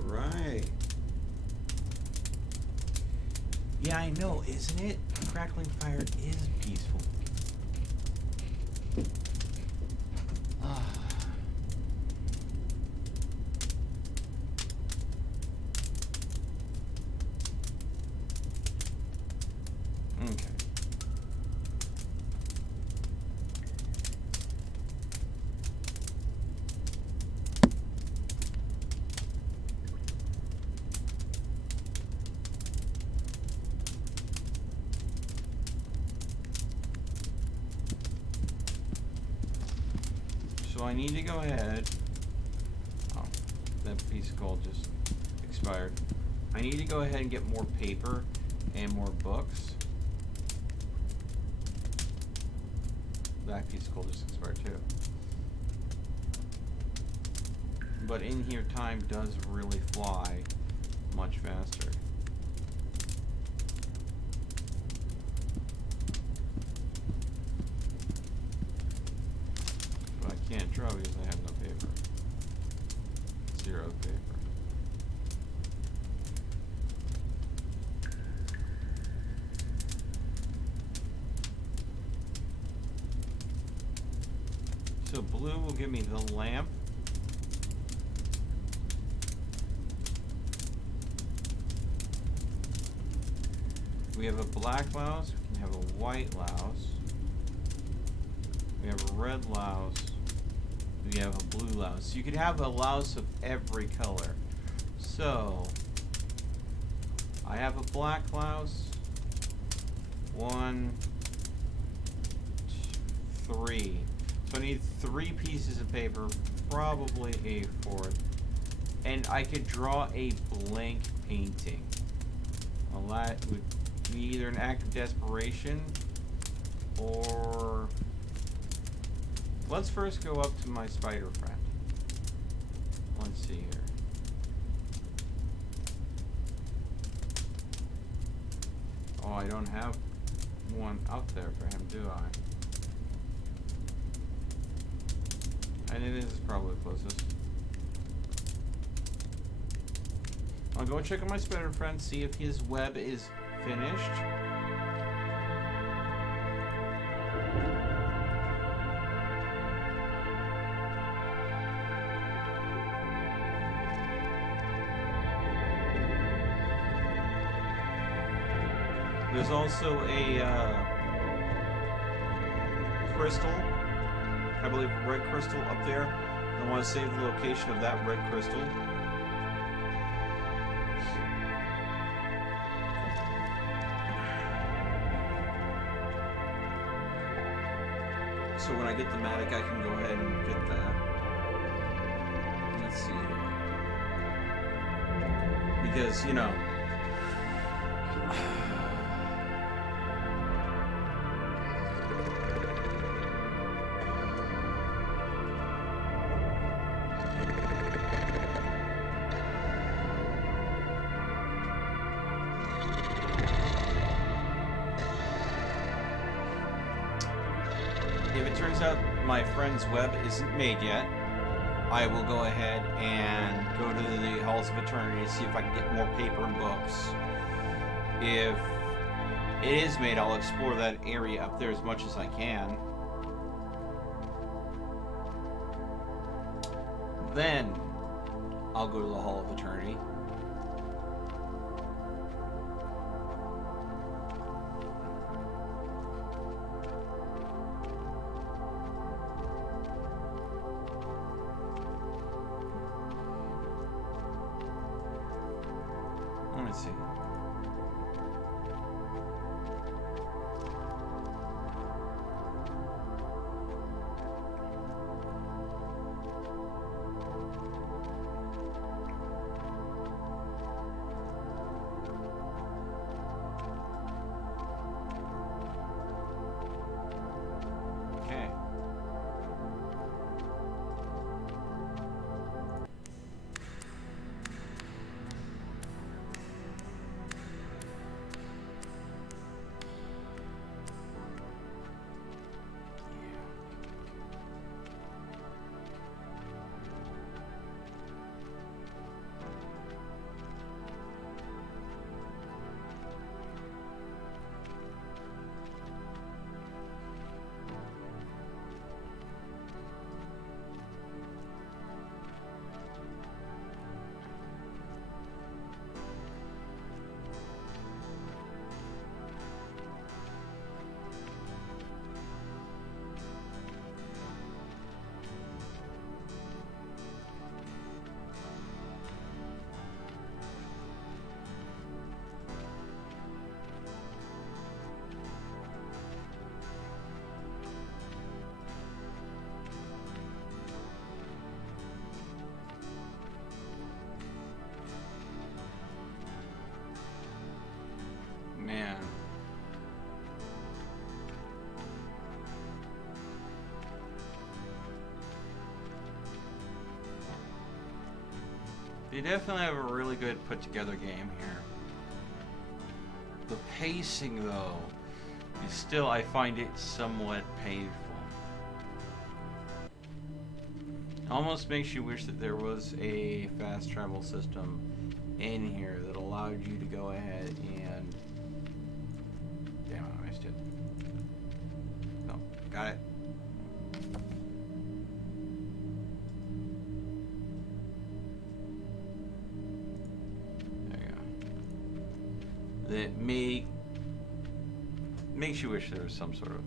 right. Yeah, I know, isn't it? Crackling fire is peaceful. Ah. Okay. So I need to go ahead. Oh, that piece of gold just expired. I need to go ahead and get more paper and more books. That piece of gold just expired too. But in here, time does really fly much faster. But I can't draw because I have no paper. 0 paper. So blue will give me the lamp. We have a black louse, we can have a white louse. We have a red louse. We have a blue louse. You could have a louse of every color. So I have a black louse. 1, 2, 3. So I need 3 pieces of paper, probably a 4th. And I could draw a blank painting. Well, that would be either an act of desperation or... Let's first go up to my spider friend. Let's see here. Oh, I don't have one up there for him, do I? And it is probably the closest. I'll go check on my spider friend, see if his web is finished. There's also a crystal, I believe red crystal up there. I want to save the location of that red crystal. So when I get the matic, I can go ahead and get that. Let's see here. Because, you know, if it turns out my friend's web isn't made yet, I will go ahead and go to the Halls of Eternity to see if I can get more paper and books. If it is made, I'll explore that area up there as much as I can. Then I'll go to the Hall of Eternity. Let's see. Okay. They definitely have a really good put together game here. The pacing, though, is still, I find it somewhat painful. Almost makes you wish that there was a fast travel system in here that allowed you to go ahead and... Damn, I missed it. No, got it. That makes you wish there was some sort of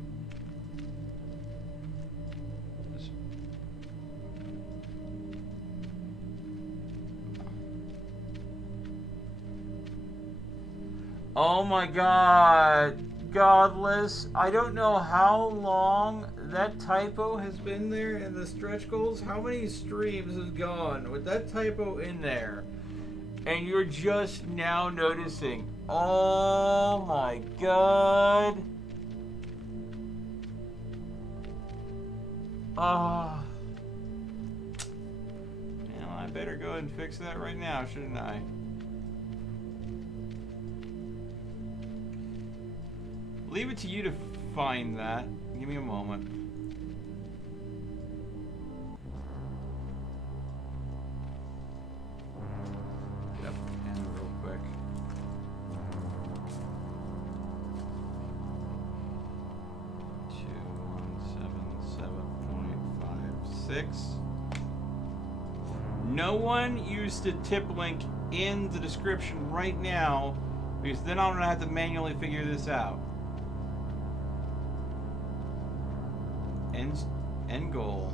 oh my god, godless. I don't know how long that typo has been there in the stretch goals. How many streams has gone with that typo in there? And you're just now noticing. Oh my god. Ah. Well, I better go and fix that right now, shouldn't I? Leave it to you to find that. Give me a moment. Get up and real quick. No one use the tip link in the description right now, because then I'm gonna have to manually figure this out. End goal.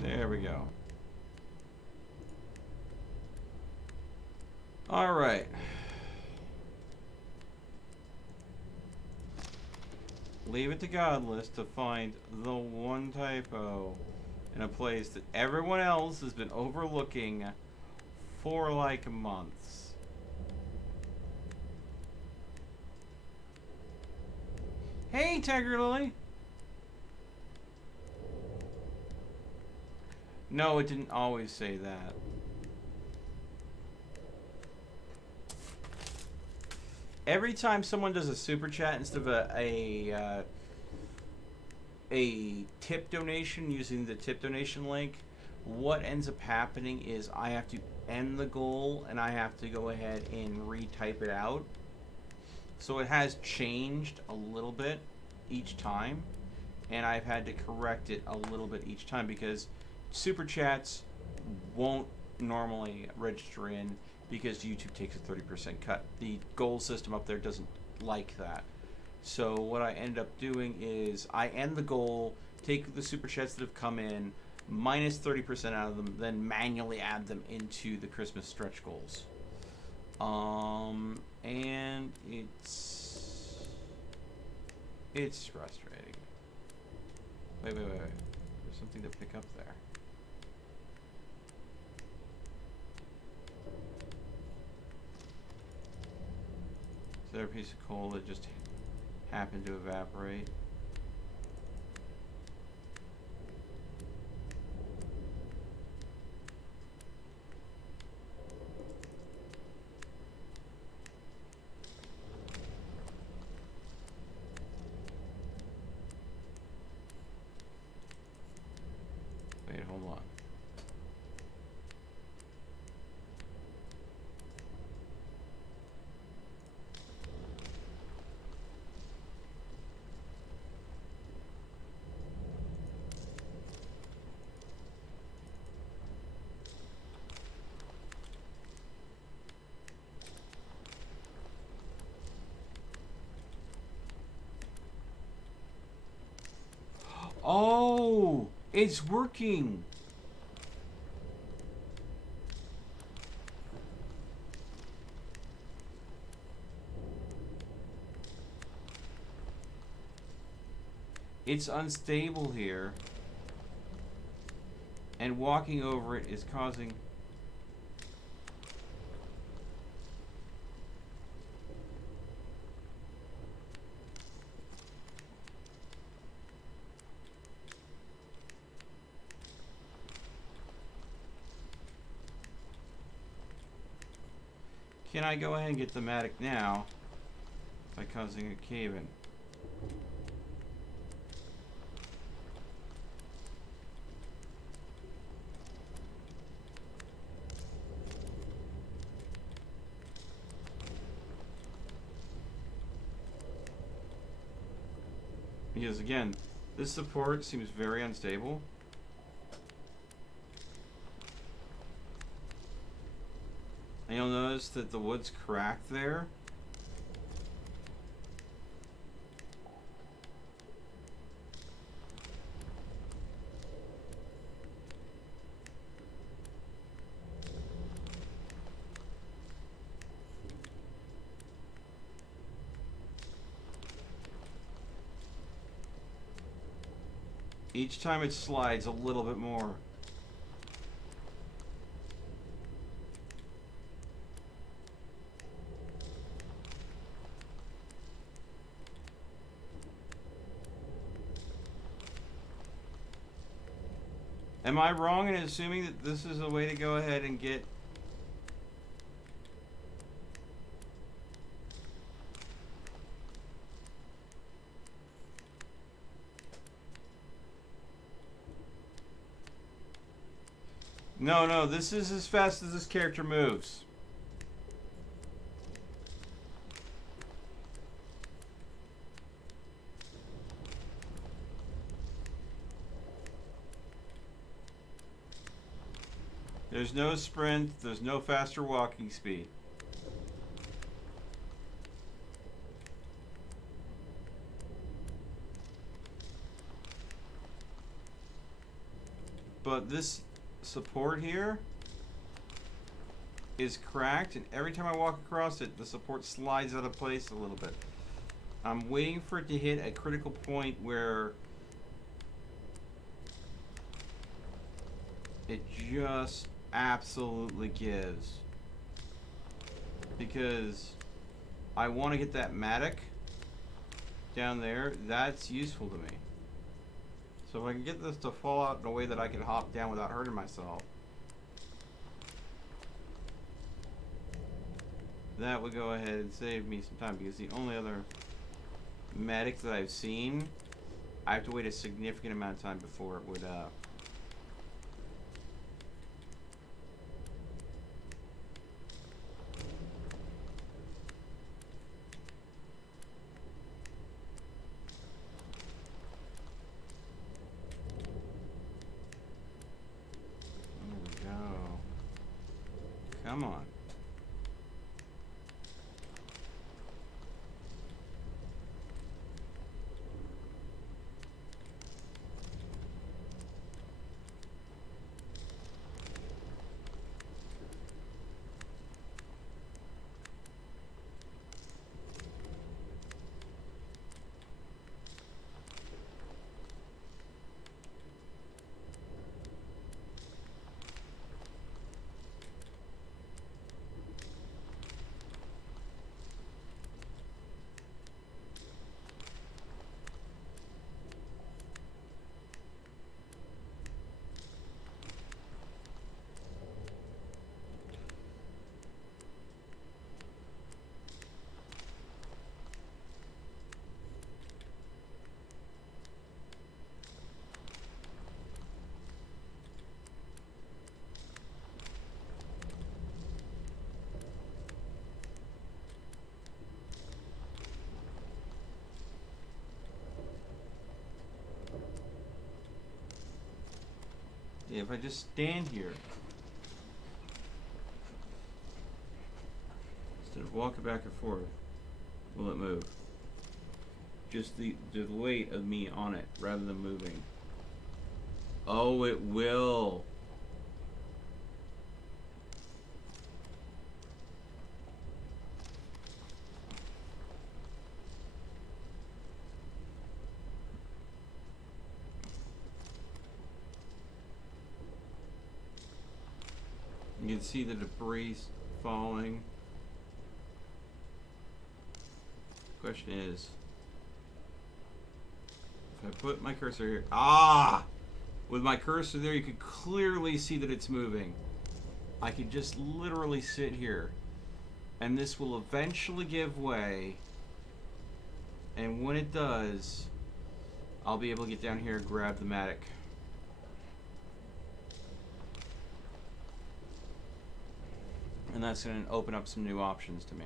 There we go. All right. Leave it to Godless to find the one typo in a place that everyone else has been overlooking for like months. Hey, Tiger Lily. No, it didn't always say that. Every time someone does a super chat instead of a tip donation using the tip donation link, what ends up happening is I have to end the goal and I have to go ahead and retype it out. So it has changed a little bit each time, and I've had to correct it a little bit each time because super chats won't normally register in because YouTube takes a 30% cut. The goal system up there doesn't like that. So what I end up doing is I end the goal, take the super chats that have come in, minus 30% out of them, then manually add them into the Christmas stretch goals. And it's frustrating. Wait. There's something to pick up there. Is there a piece of coal that just happened to evaporate? It's working. It's unstable here. And walking over it is causing... Can I go ahead and get the Matic now by causing a cave-in? Because again, this support seems very unstable. And you'll notice that the wood's cracked there. Each time it slides a little bit more. Am I wrong in assuming that this is a way to go ahead and get... No, this is as fast as this character moves. There's no sprint, there's no faster walking speed. But this support here is cracked, and every time I walk across it, the support slides out of place a little bit. I'm waiting for it to hit a critical point where it just absolutely gives. Because I want to get that Matic down there. That's useful to me. So if I can get this to fall out in a way that I can hop down without hurting myself, that would go ahead and save me some time, because the only other Matic that I've seen, I have to wait a significant amount of time before it would come on. If I just stand here instead of walking back and forth, will it move? Just the weight of me on it rather than moving. Oh, it will. You can see the debris falling. Question is, if I put my cursor here, with my cursor there, you could clearly see that it's moving. I could just literally sit here, and this will eventually give way. And when it does, I'll be able to get down here and grab the Matic. And that's going to open up some new options to me.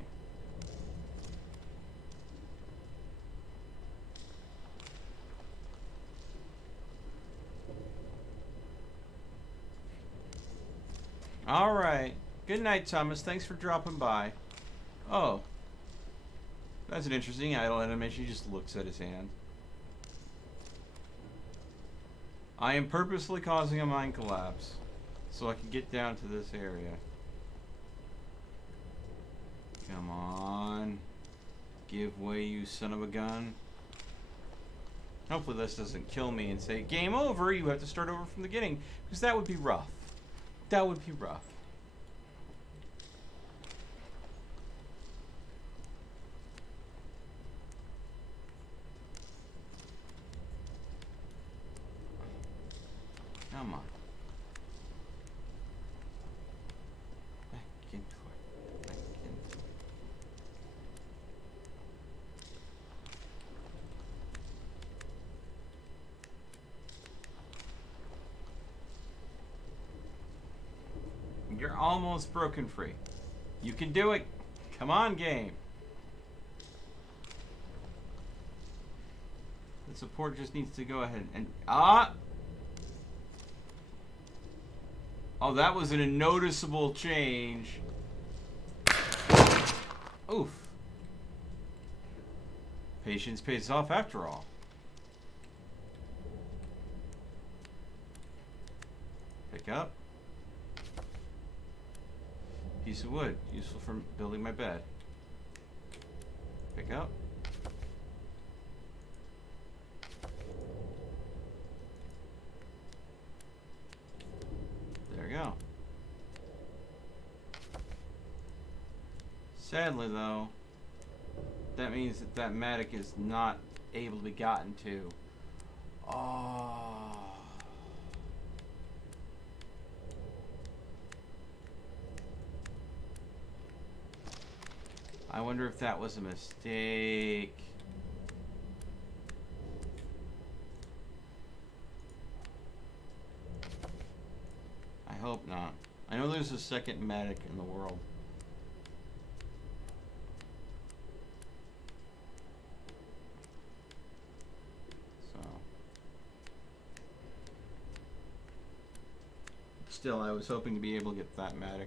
All right. Good night, Thomas. Thanks for dropping by. Oh. That's an interesting idle animation. He just looks at his hand. I am purposely causing a mine collapse so I can get down to this area. Come on. Give way, you son of a gun. Hopefully this doesn't kill me and say, game over, you have to start over from the beginning. Because that would be rough. That would be rough. Come on. Back into it. Back into it. You're almost broken free. You can do it. Come on, game. The support just needs to go ahead and... Oh, that was a noticeable change. Oof. Patience pays off after all. Pick up. Piece of wood, useful for building my bed. Pick up. There we go. Sadly though, that means that that Matic is not able to be gotten to. Oh. I wonder if that was a mistake. I hope not. I know there's a second Matic in the world. So. Still, I was hoping to be able to get that Matic.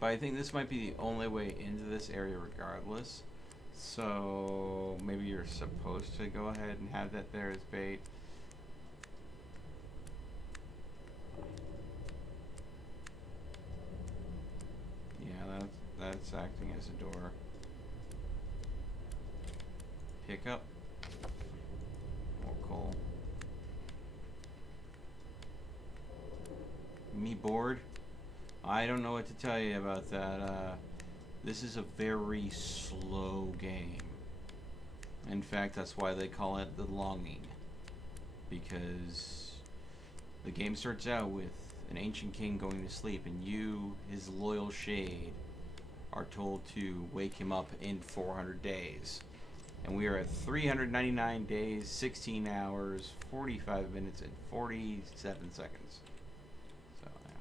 But I think this might be the only way into this area regardless. So maybe you're supposed to go ahead and have that there as bait. Yeah, that's acting as a door. Pick up. More coal. Me bored? I don't know what to tell you about that. This is a very slow game. In fact, that's why they call it the longing. Because the game starts out with an ancient king going to sleep, and you, his loyal shade, are told to wake him up in 400 days. And we are at 399 days, 16 hours, 45 minutes, and 47 seconds. So, yeah.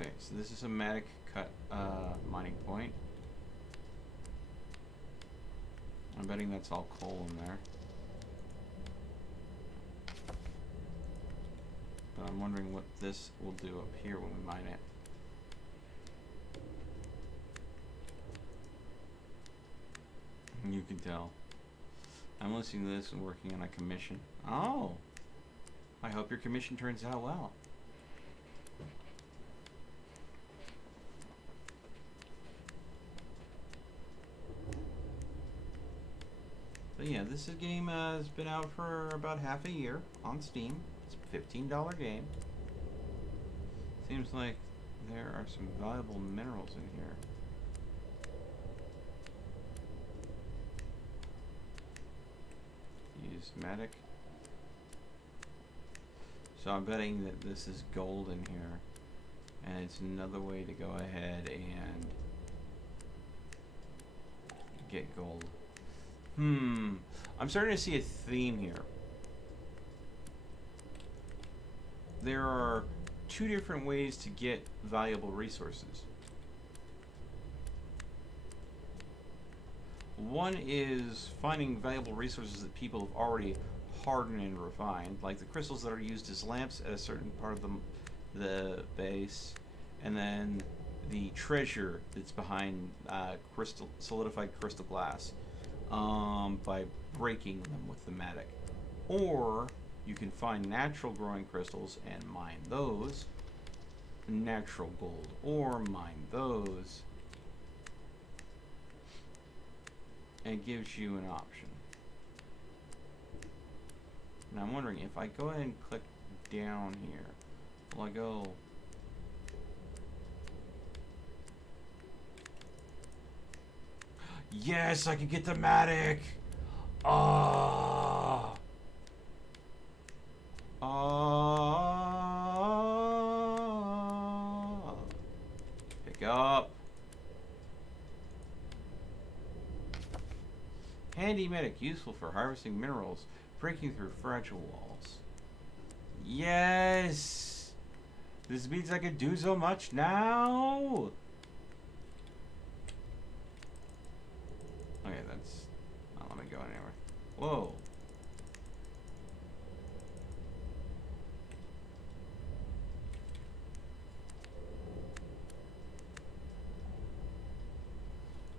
Okay, so this is a Matic cut mining point. I'm betting that's all coal in there. But I'm wondering what this will do up here when we mine it. You can tell. I'm listening to this and working on a commission. Oh! I hope your commission turns out well. But yeah, this game has been out for about half a year on Steam. It's a $15 game. Seems like there are some valuable minerals in here. Use Matic. So I'm betting that this is gold in here. And it's another way to go ahead and get gold. I'm starting to see a theme here. There are two different ways to get valuable resources. One is finding valuable resources that people have already hardened and refined, like the crystals that are used as lamps at a certain part of the base, and then the treasure that's behind solidified crystal glass. By breaking them with the Matic. Or you can find natural growing crystals and mine those, natural gold, or mine those, and it gives you an option. Now I'm wondering if I go ahead and click down here, will I go... Yes, I can get the Matic! Ah! Pick up. Handy Matic, useful for harvesting minerals, breaking through fragile walls. Yes! This means I can do so much now! Okay, that's not let me go anywhere. Whoa.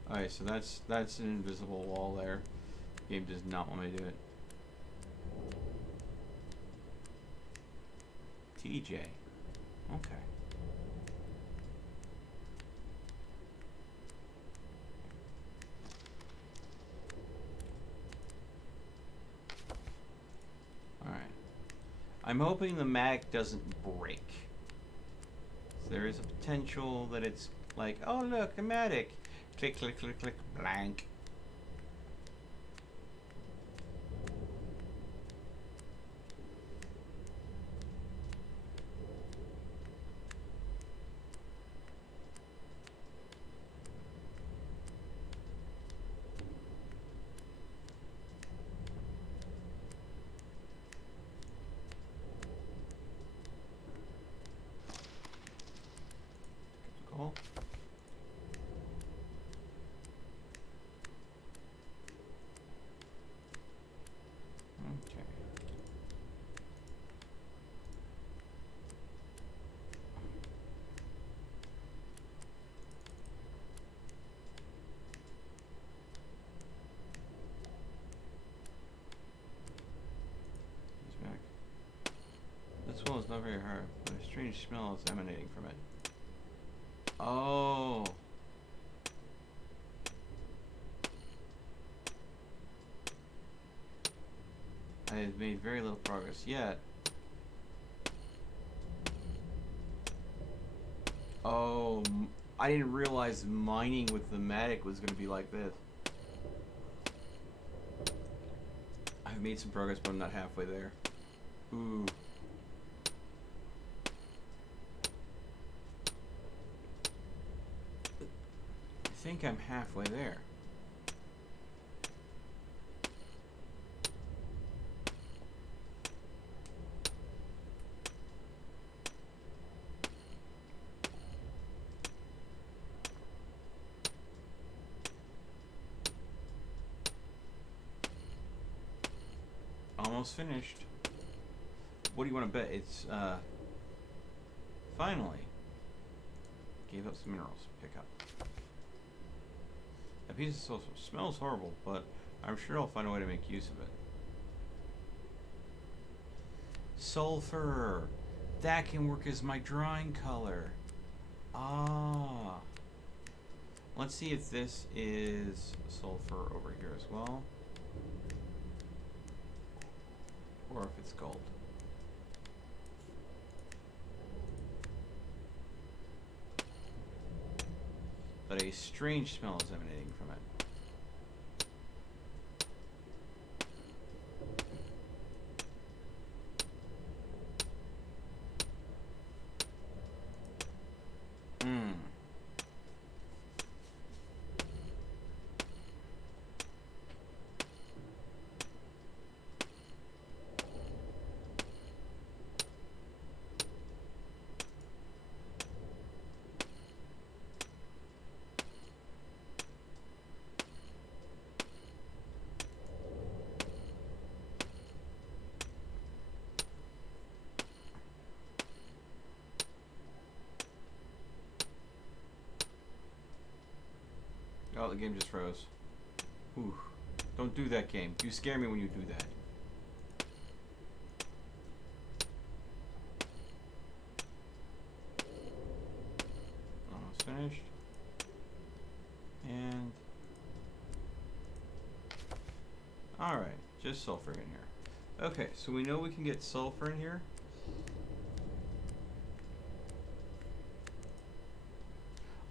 Alright, so that's an invisible wall there. The game does not want me to do it. TJ. Okay. Alright. I'm hoping the Matic doesn't break. So there is a potential that it's like, oh look, a Matic. Click, click, click, click, blank. Cool. Okay. He's back. This wall is not very hard, but a strange smell is emanating from it. Oh. I have made very little progress yet. Oh, I didn't realize mining with the Matic was going to be like this. I've made some progress, but I'm not halfway there. Ooh. I think I'm halfway there. Almost finished. What do you want to bet? It's, finally. Gave up some minerals. Pick up. That piece of sulfur smells horrible, but I'm sure I'll find a way to make use of it. Sulfur! That can work as my drawing color. Ah. Let's see if this is sulfur over here as well. Or if it's gold. But a strange smell is emanating from it. Oh, the game just froze. Ooh. Don't do that, game. You scare me when you do that. Almost finished. And... alright, just sulfur in here. Okay, so we know we can get sulfur in here.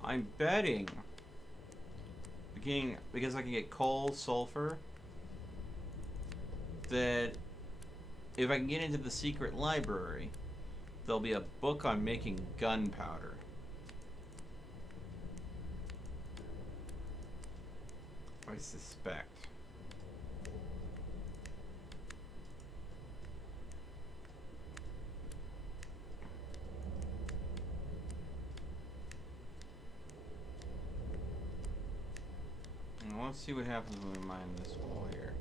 I'm betting... because I can get coal, sulfur, that if I can get into the secret library, there'll be a book on making gunpowder. I suspect. Let's see what happens when we mine this wall here.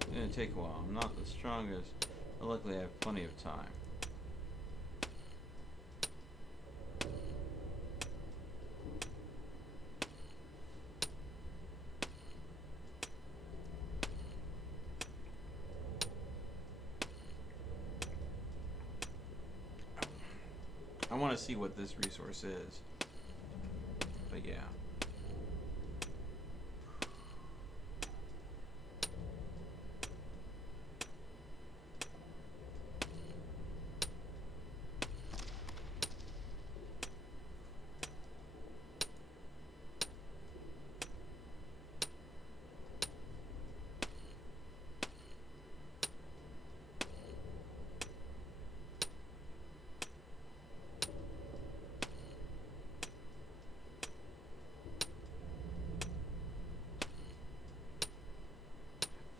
It's gonna take a while. I'm not the strongest, but luckily I have plenty of time. I want to see what this resource is. But yeah.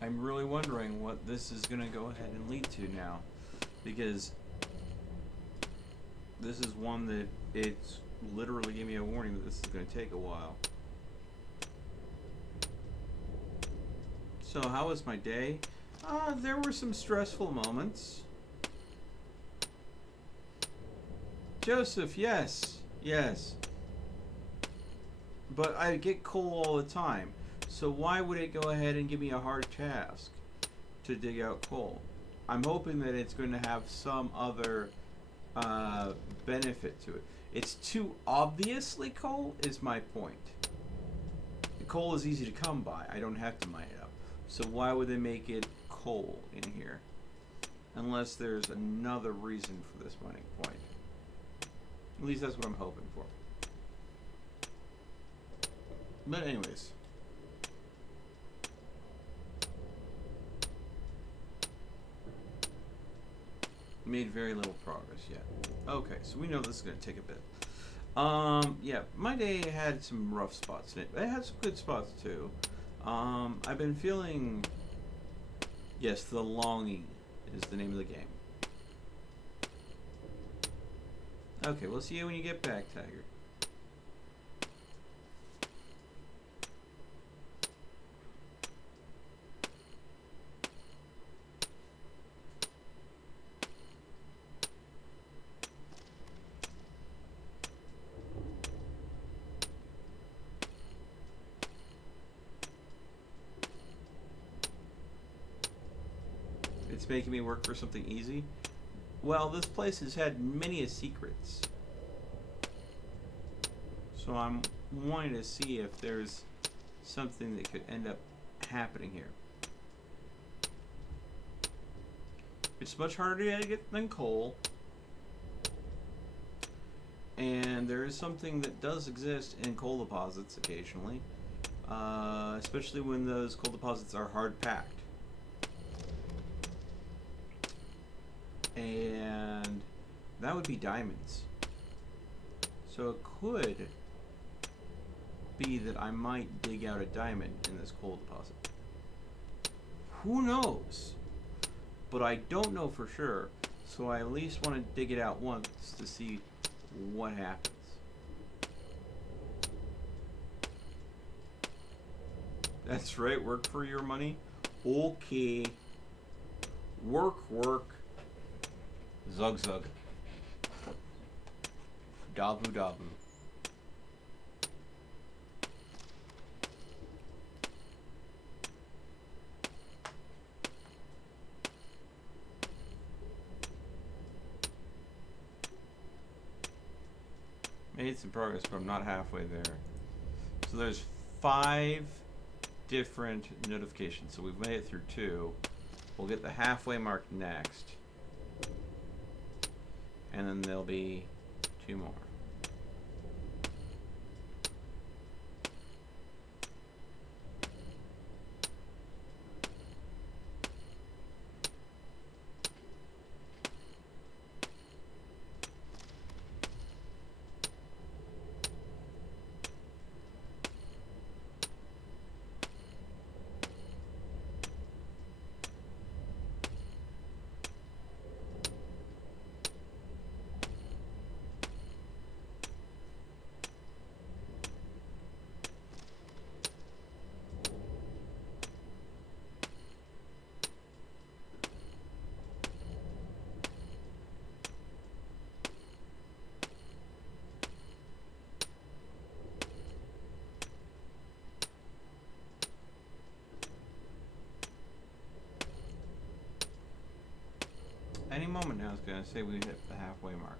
I'm really wondering what this is going to go ahead and lead to now, because this is one that it's literally gave me a warning that this is going to take a while. So how was my day? There were some stressful moments. Joseph, yes, yes. But I get coal all the time. So why would it go ahead and give me a hard task to dig out coal? I'm hoping that it's going to have some other benefit to it. It's too obviously coal is my point. The coal is easy to come by. I don't have to mine it up. So why would they make it coal in here? Unless there's another reason for this mining point. At least that's what I'm hoping for. But anyways. Made very little progress yet. Okay, so we know this is going to take a bit. Yeah, my day had some rough spots in it. It had some good spots too. I've been feeling... yes, The Longing is the name of the game. Okay, we'll see you when you get back, Tiger. It's making me work for something easy. Well, this place has had many secrets. So I'm wanting to see if there's something that could end up happening here. It's much harder to get than coal. And there is something that does exist in coal deposits occasionally. Especially when those coal deposits are hard packed. And that would be diamonds. So it could be that I might dig out a diamond in this coal deposit. Who knows? But I don't know for sure, so I at least want to dig it out once to see what happens. That's right, work for your money. Okay. Work. Zug. Dabu. Made some progress, but I'm not halfway there. So there's 5 different notifications. So we've made it through 2. We'll get the halfway mark next. And then there'll be 2 more. Any moment now is going to say we hit the halfway mark.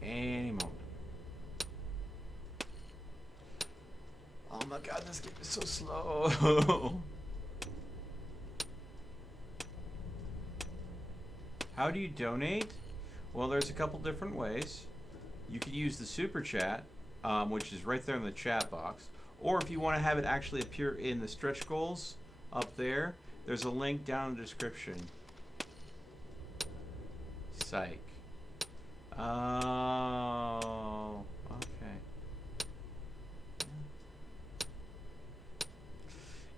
Any moment. Oh my god, this game is so slow. How do you donate? Well, there's a couple different ways. You could use the super chat, which is right there in the chat box. Or if you want to have it actually appear in the stretch goals up there, there's a link down in the description. Psych. Oh, okay.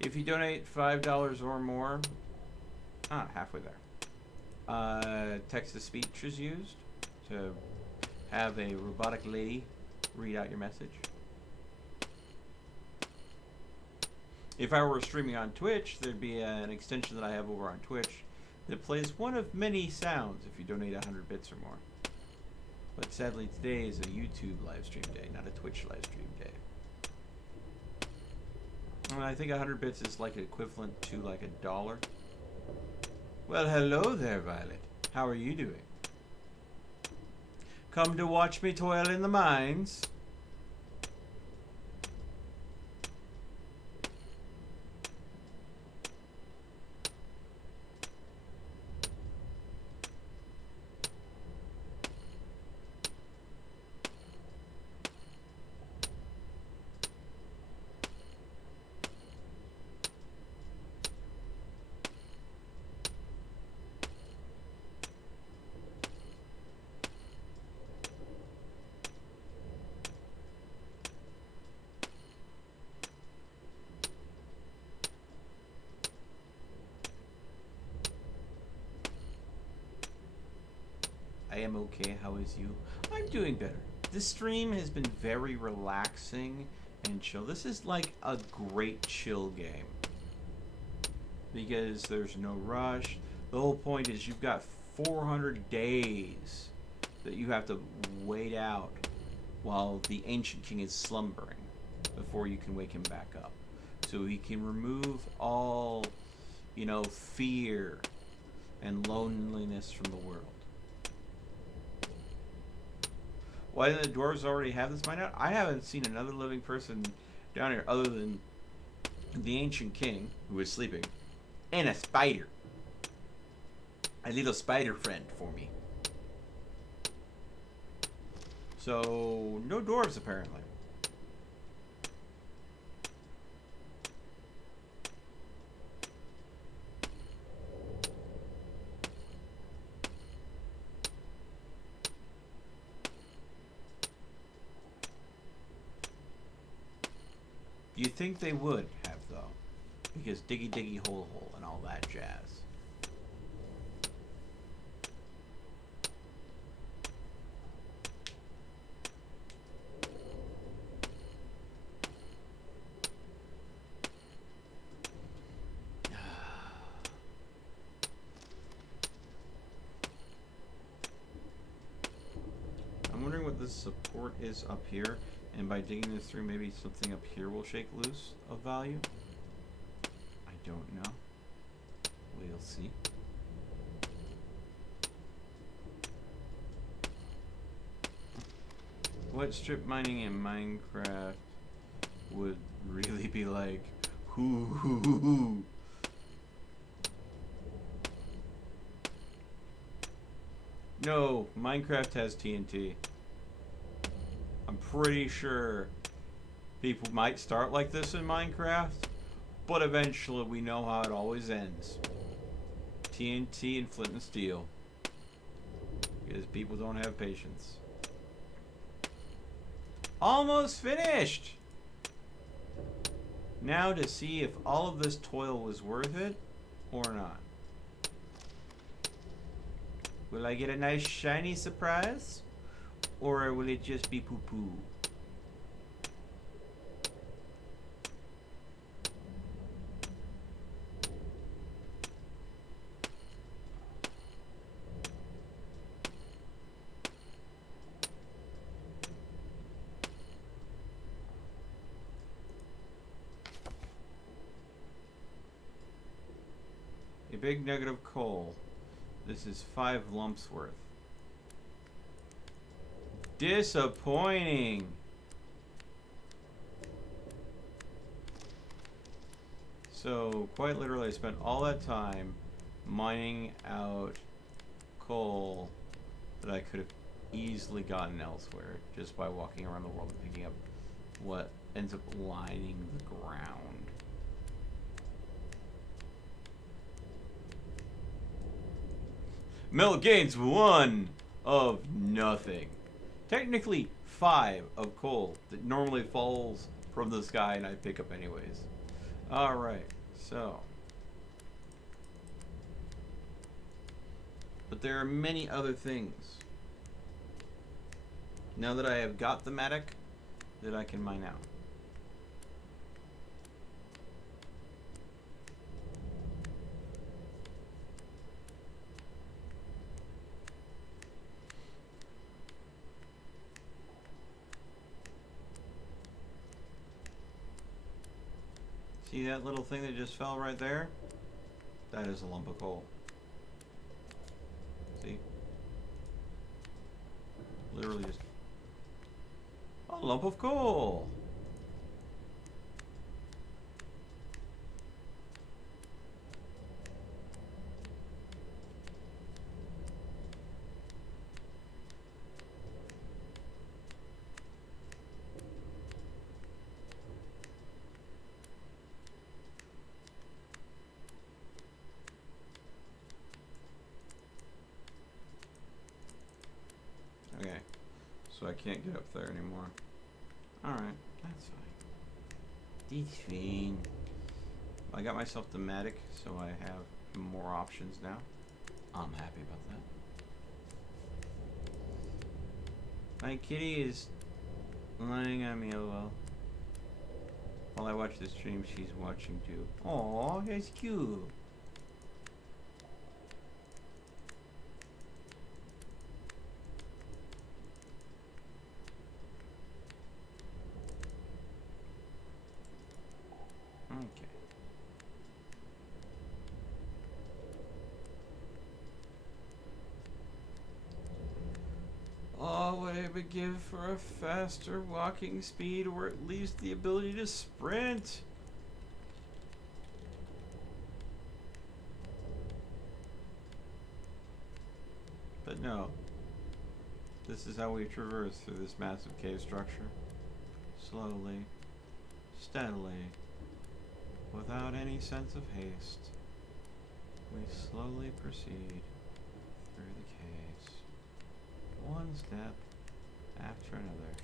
If you donate $5 or more, halfway there. Text-to-speech is used to have a robotic lady read out your message. If I were streaming on Twitch, there'd be an extension that I have over on Twitch that plays one of many sounds if you donate 100 bits or more. But sadly, today is a YouTube live stream day, not a Twitch live stream day. And I think 100 bits is like equivalent to like $1. Well, hello there, Violet. How are you doing? Come to watch me toil in the mines? I am okay. How is you? I'm doing better. This stream has been very relaxing and chill. This is like a great chill game because there's no rush. The whole point is you've got 400 days that you have to wait out while the Ancient King is slumbering before you can wake him back up. So he can remove all, fear and loneliness from the world. Why do the dwarves already have this mind out? I haven't seen another living person down here other than the Ancient King, who is sleeping, and a spider. A little spider friend for me. So, no dwarves apparently. You'd think they would have, though. Because diggy diggy hole hole and all that jazz. I'm wondering what this support is up here. And by digging this through, maybe something up here will shake loose of value. I don't know. We'll see. What strip mining in Minecraft would really be like? Hoo hoo hoo hoo. No, Minecraft has TNT. I'm pretty sure people might start like this in Minecraft, but eventually we know how it always ends. TNT and flint and steel. Because people don't have patience. Almost finished! Now to see if all of this toil was worth it or not. Will I get a nice shiny surprise? Or will it just be poo-poo? A big nugget of coal. This is 5 lumps worth. Disappointing. So, quite literally, I spent all that time mining out coal that I could have easily gotten elsewhere just by walking around the world and picking up what ends up lining the ground. Mel gains 1 of nothing. Technically 5 of coal that normally falls from the sky and I pick up anyways. Alright, so. But there are many other things. Now that I have got the Matic, that I can mine out. See that little thing that just fell right there? That is a lump of coal. See? Literally just a lump of coal. Okay, so I can't get up there anymore. Alright, that's fine. That's fine. I got myself the Matic, so I have more options now. I'm happy about that. My kitty is lying on me, lol. While I watch the stream, she's watching too. Aw, that's cute. would give for a faster walking speed or at least the ability to sprint. But no. This is how we traverse through this massive cave structure. Slowly, steadily, without any sense of haste. We slowly proceed through the caves, one step after another.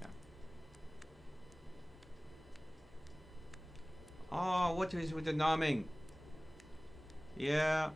Yeah. Oh, what is with the numbing? Yeah.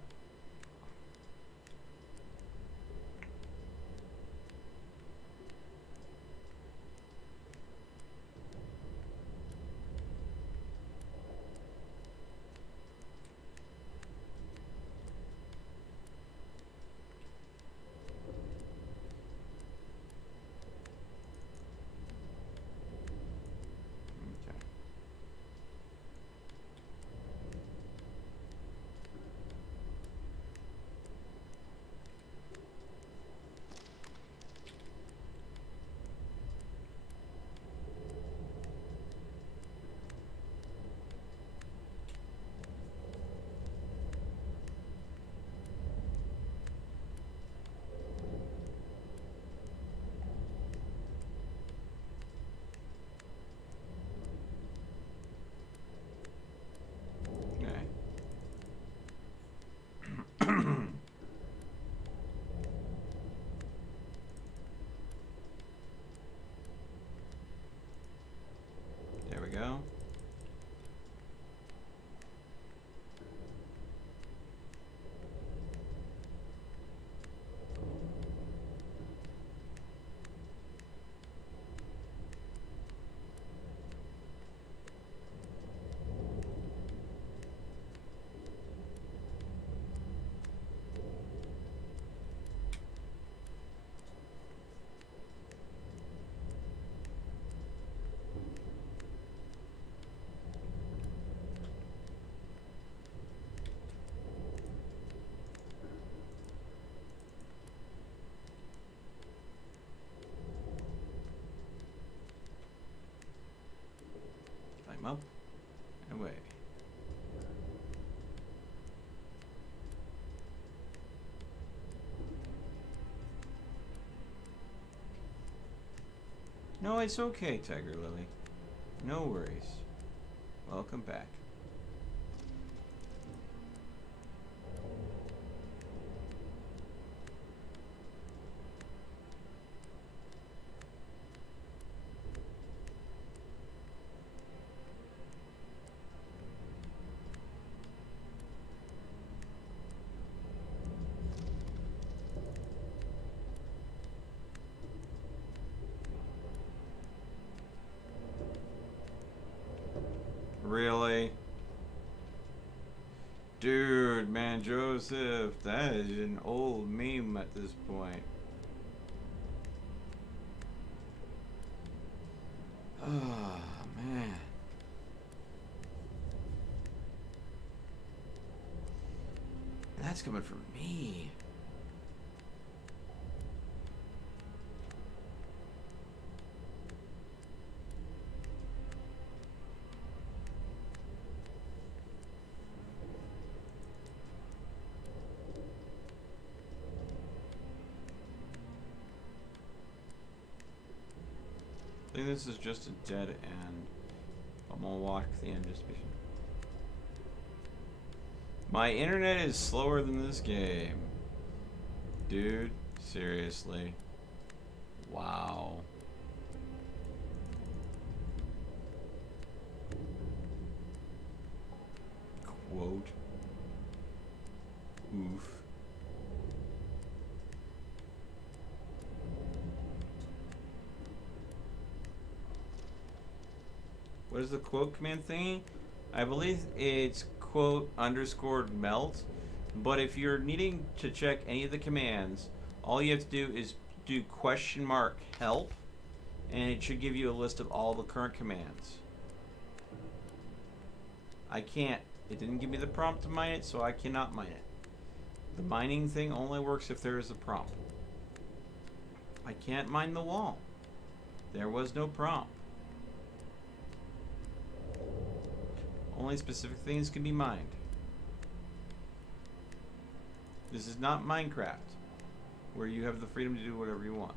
There we go. Climb up and away. No, it's okay, Tiger Lily. No worries. Welcome back. Really? Dude, man, Joseph, that is an old meme at this point. Oh, man. And that's coming from me. I think this is just a dead end. I'm gonna walk the end just to be sure. My internet is slower than this game. Dude, seriously. Wow. Quote. Oof. What is the quote command thingy? I believe it's quote underscored melt. But if you're needing to check any of the commands, all you have to do is do question mark help, and it should give you a list of all the current commands. I can't. It didn't give me the prompt to mine it, so I cannot mine it. The mining thing only works if there is a prompt. I can't mine the wall. There was no prompt. Only specific things can be mined. This is not Minecraft, where you have the freedom to do whatever you want.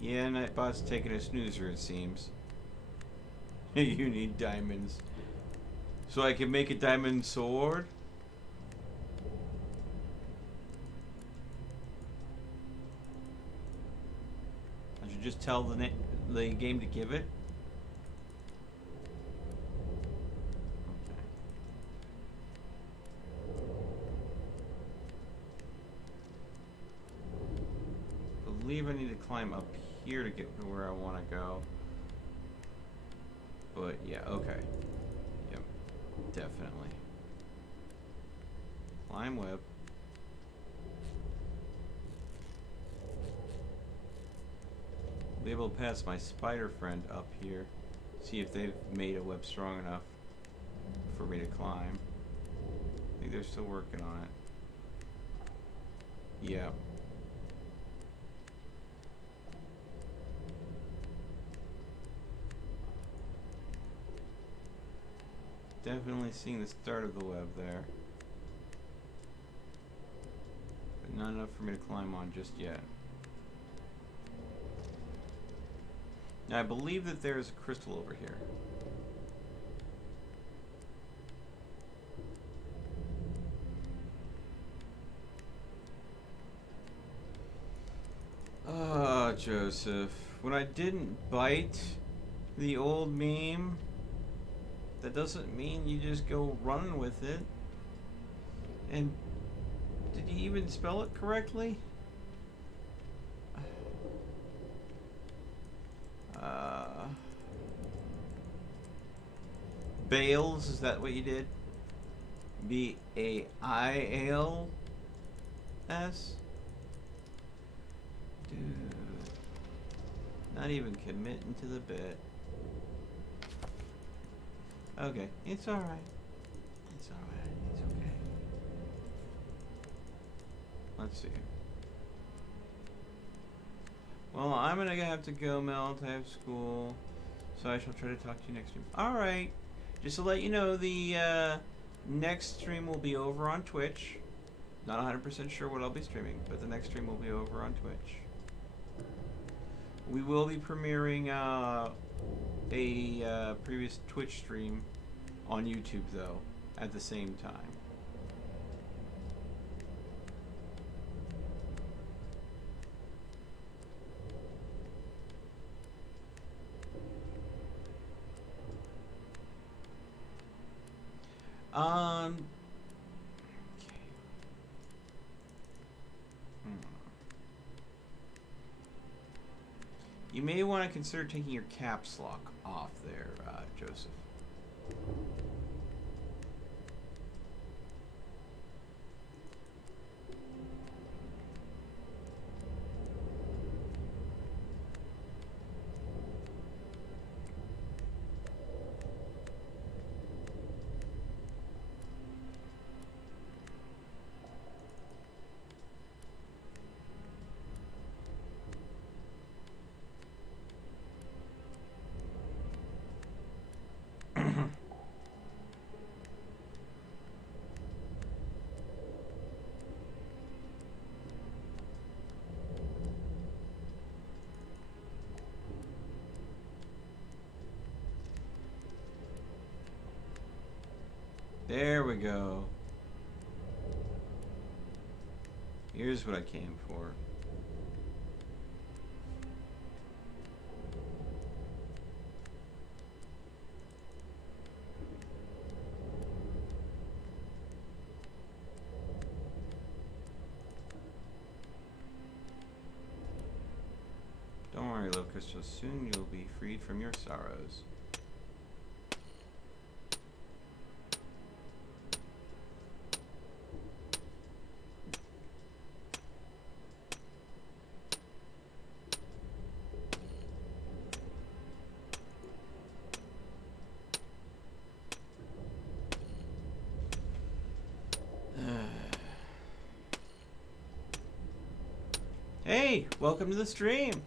Yeah, NightBot's taking a snoozer, it seems. You need diamonds. So I can make a diamond sword? I should just tell the game to give it? I believe I need to climb up here to get to where I want to go. But yeah, okay. Yep, definitely. Climb web. Be able to pass my spider friend up here. See if they've made a web strong enough for me to climb. I think they're still working on it. Yeah. Definitely seeing the start of the web there. But not enough for me to climb on just yet. Now I believe that there is a crystal over here. Ah, Joseph. When I didn't bite the old meme, that doesn't mean you just go running with it. And did you even spell it correctly? Bales, is that what you did? B-A-I-L-S? Dude. Not even committing to the bit. Okay, it's alright. It's alright. It's okay. Let's see. Well, I'm gonna have to go, Mel. I have school. So I shall try to talk to you next stream. Alright. Just to let you know, the next stream will be over on Twitch. Not 100% sure what I'll be streaming, but the next stream will be over on Twitch. We will be premiering a previous Twitch stream on YouTube, though, at the same time. Okay. You may want to consider taking your caps lock off there, Joseph. There we go. Here's what I came for. crystals. Soon you'll be freed from your sorrows. Hey, welcome to the stream.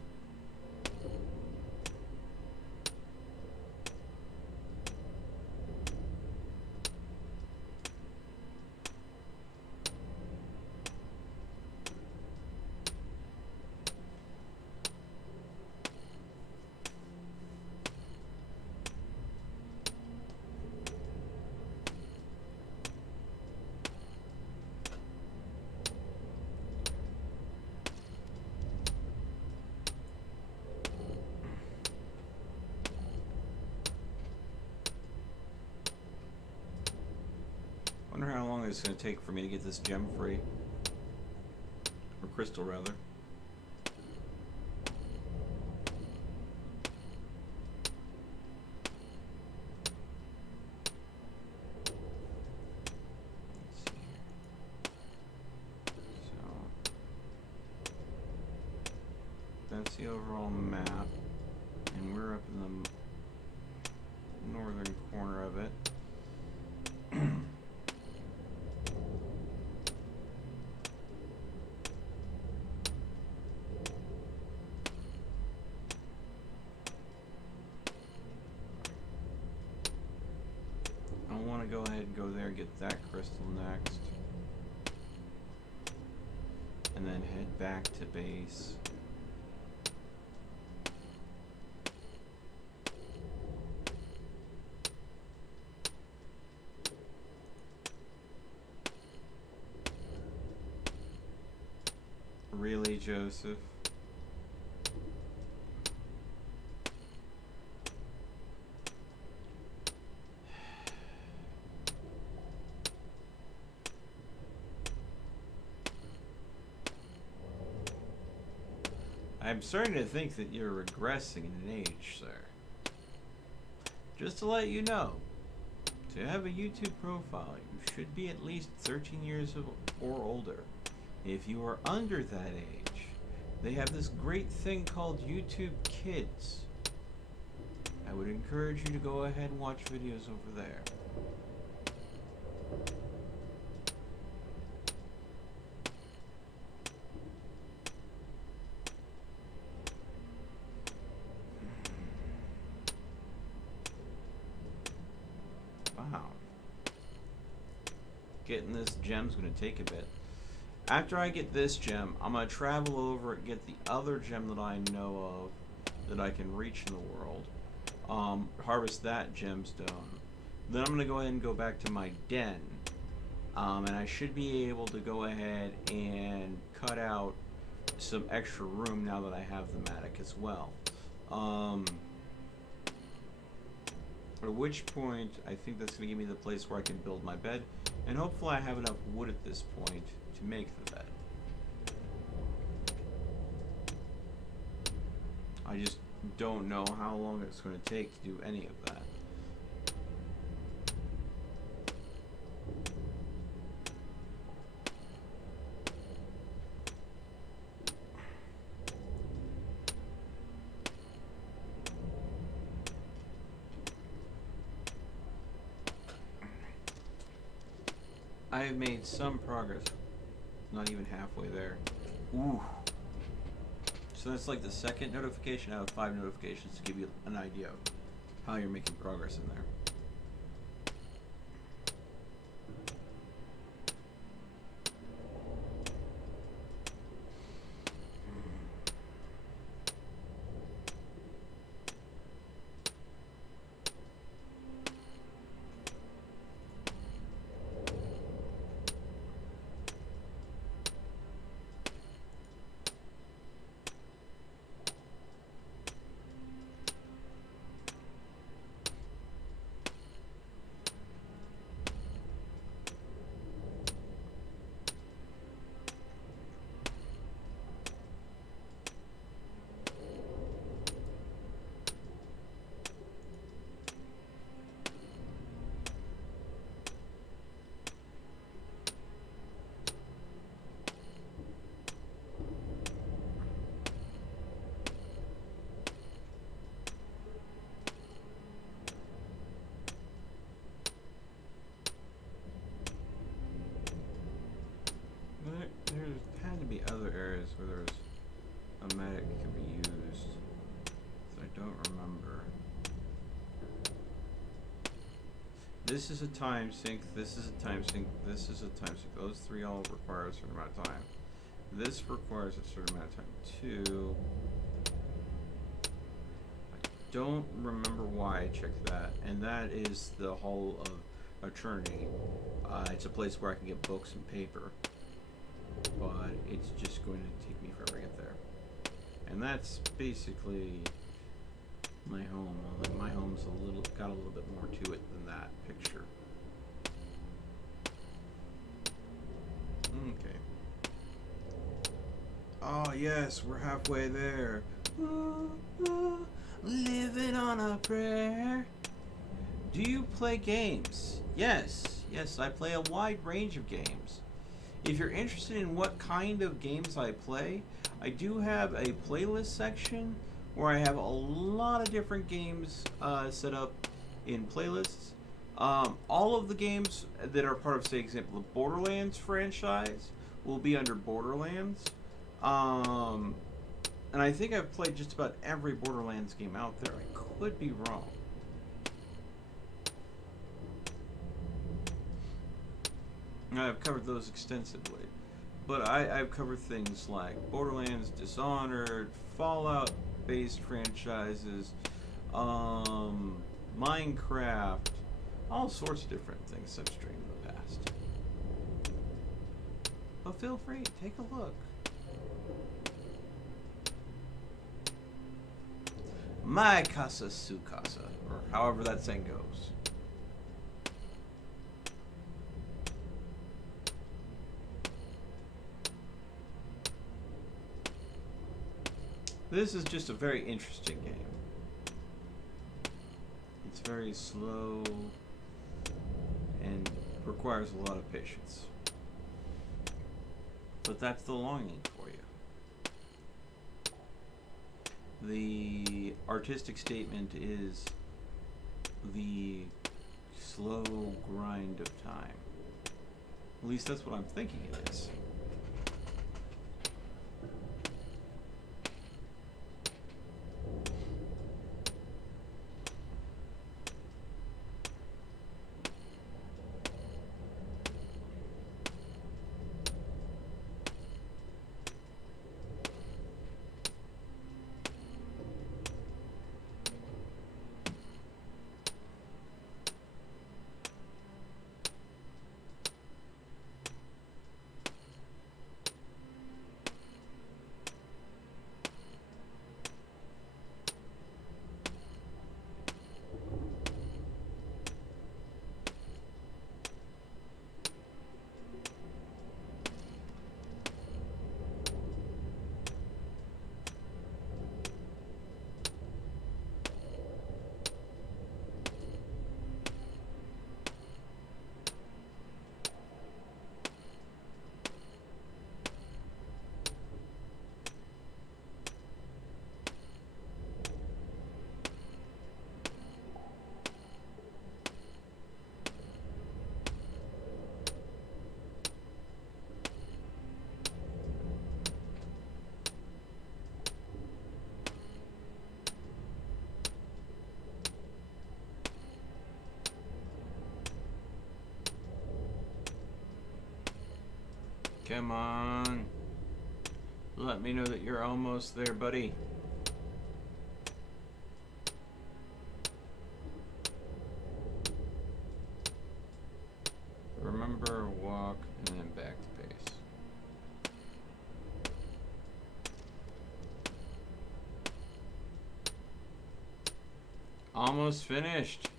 Wonder how long it's going to take for me to get this gem free. Or crystal, rather. Let's see here. So, that's the overall map. And we're up in the northern corner of it. Go ahead and go there and get that crystal next. And then head back to base. Really, Joseph? I'm starting to think that you're regressing in age, sir. Just to let you know, to have a YouTube profile, you should be at least 13 years or older. If you are under that age, they have this great thing called YouTube Kids. I would encourage you to go ahead and watch videos over there. Wow. Getting this gem's gonna take a bit. After I get this gem, I'm gonna travel over and get the other gem that I know of that I can reach in the world. Harvest that gemstone. Then I'm gonna go ahead and go back to my den. And I should be able to go ahead and cut out some extra room now that I have the mattock as well. At which point, I think that's going to give me the place where I can build my bed. And hopefully I have enough wood at this point to make the bed. I just don't know how long it's going to take to do any of that. I have made some progress. Not even halfway there. Ooh. So that's like the second notification out of 5 notifications to give you an idea of how you're making progress in there. the other areas where there's a medic can be used. So I don't remember. This is a time sink, this is a time sink, this is a time sink. Those three all require a certain amount of time. This requires a certain amount of time too. I don't remember why I checked that. And that is the Hall of Eternity. It's a place where I can get books and paper. But it's just going to take me forever to get there. And that's basically my home. Although my home's got a little bit more to it than that picture. Okay. Oh yes, we're halfway there. Living on a prayer. Do you play games? Yes, I play a wide range of games. If you're interested in what kind of games I play, I do have a playlist section where I have a lot of different games set up in playlists. All of the games that are part of, say, example, the Borderlands franchise will be under Borderlands. And I think I've played just about every Borderlands game out there. I could be wrong. I've covered those extensively. But I've covered things like Borderlands, Dishonored, Fallout-based franchises, Minecraft, all sorts of different things I've streamed in the past. But feel free, take a look. My casa su casa, or however that saying goes. This is just a very interesting game. It's very slow and requires a lot of patience. But that's the longing for you. The artistic statement is the slow grind of time. At least that's what I'm thinking it is. Come on. Let me know that you're almost there, buddy. Remember, walk, and then back to pace. Almost finished.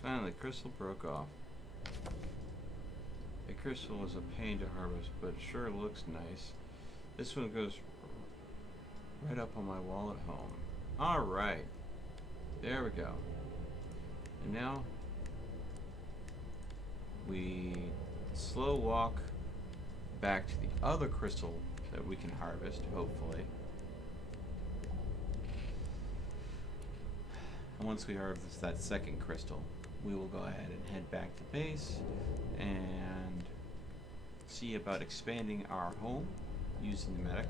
Finally, crystal broke off. A crystal is a pain to harvest, but sure looks nice. This one goes right up on my wall at home. Alright. There we go. And now we slow walk back to the other crystal that we can harvest, hopefully. And once we harvest that second crystal, we will go ahead and head back to base and see about expanding our home using the medic.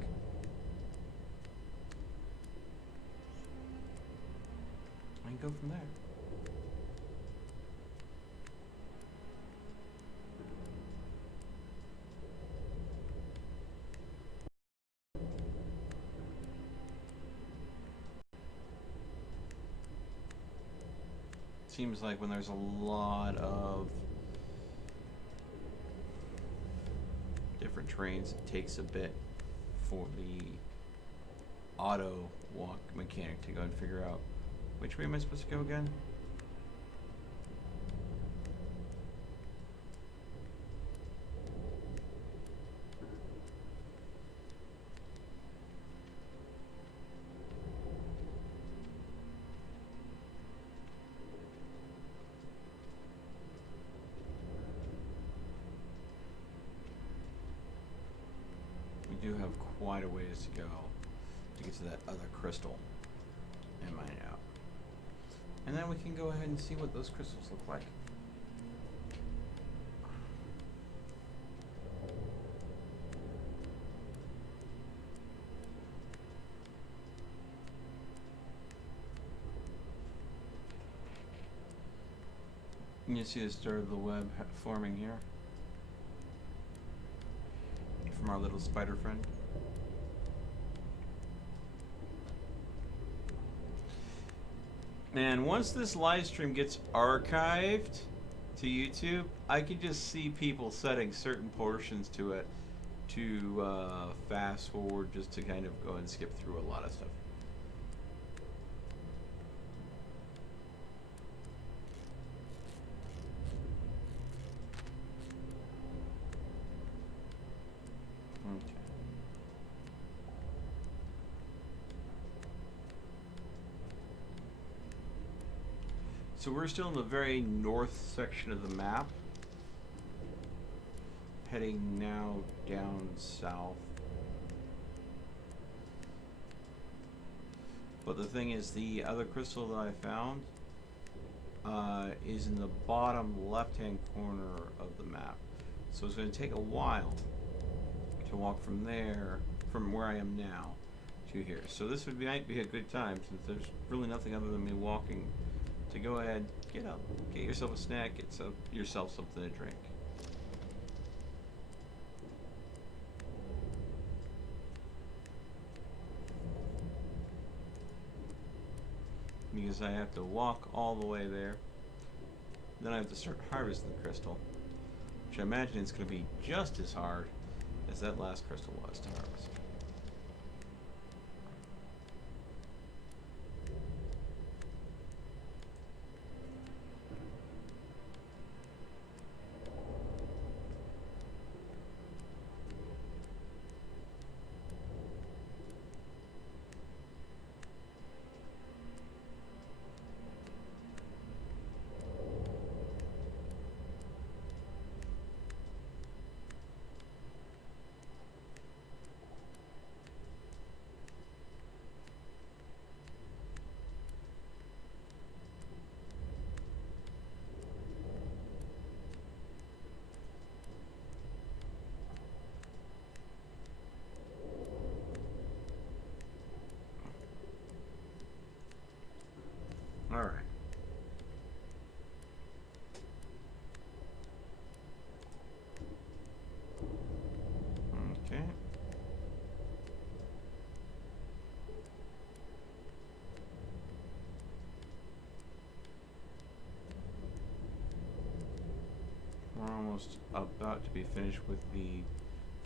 And go from there. Seems like when there's a lot of different trains, it takes a bit for the auto walk mechanic to go and figure out which way am I supposed to go again? We do have quite a ways to go to get to that other crystal and mine it out. And then we can go ahead and see what those crystals look like. You see the start of the web forming here from our little spider friend. And once this live stream gets archived to YouTube, I can just see people setting certain portions to it to fast forward, just to kind of go and skip through a lot of stuff. Okay. So we're still in the very north section of the map, heading now down south. But the thing is, the other crystal that I found is in the bottom left-hand corner of the map. So it's going to take a while to walk from there, from where I am now, to here. So this might be a good time, since there's really nothing other than me walking, to go ahead, get up, get yourself a snack, get yourself something to drink. Because I have to walk all the way there. Then I have to start harvesting the crystal, which I imagine is going to be just as hard as that last crystal was to harvest. All right. Okay. We're almost about to be finished with the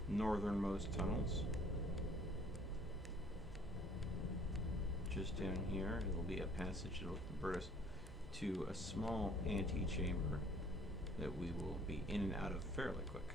northernmost tunnels. Just down here, it will be a passage that will convert us to a small antechamber that we will be in and out of fairly quick.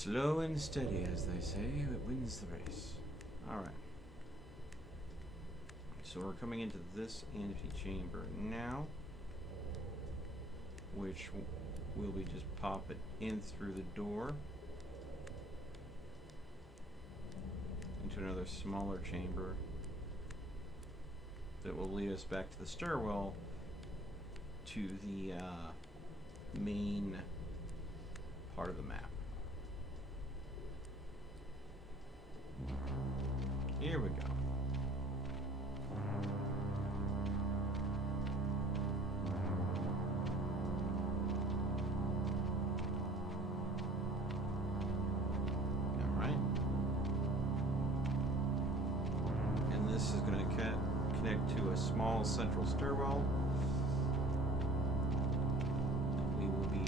Slow and steady, as they say, that wins the race. Alright. So we're coming into this antechamber now, which will be just pop it in through the door into another smaller chamber that will lead us back to the stairwell to the main part of the map. Here we go. Alright. And this is going to connect to a small central stairwell. We will be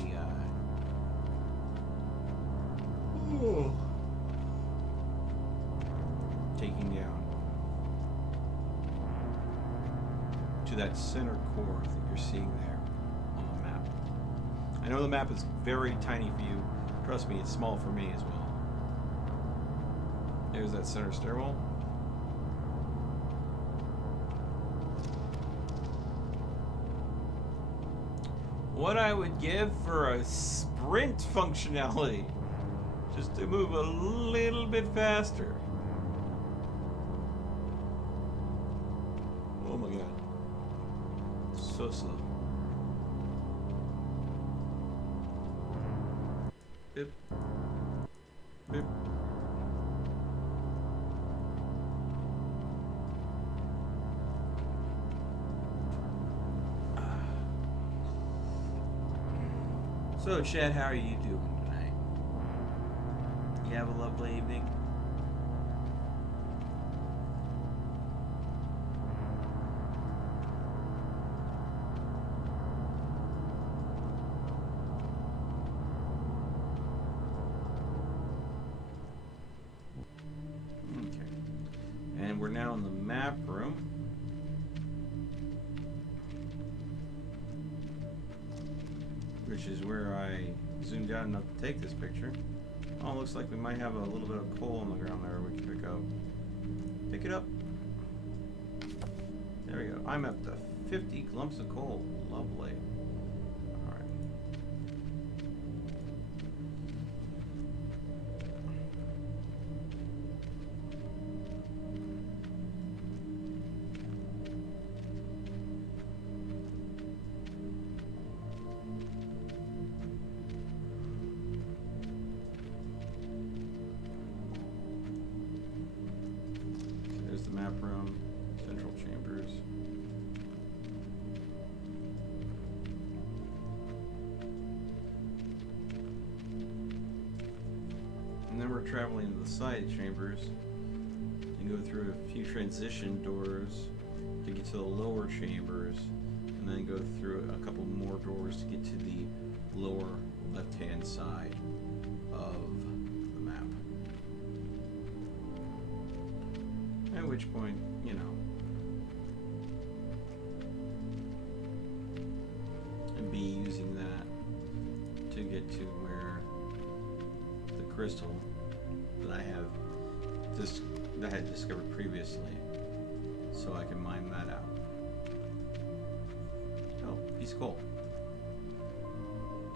taking down to that center core that you're seeing there on the map. I know the map is very tiny for you. Trust me, it's small for me as well. There's that center stairwell. What I would give for a sprint functionality, just to move a little bit faster. Oh my god. So slow. Beep. Beep. So, Chad, how are you doing tonight? You have a lovely evening? We're now in the map room. Which is where I zoomed out enough to take this picture. Oh, looks like we might have a little bit of coal on the ground there we can pick up. Pick it up. There we go. I'm up to 50 lumps of coal. Lovely. Alright. Map room, central chambers. And then we're traveling to the side chambers and go through a few transition doors to get to the lower chambers, and then go through a couple more doors to get to the lower left-hand side of the map. At which point, you know, and be using that to get to where the crystal that I have that I had discovered previously, so I can mine that out. Oh, piece of coal.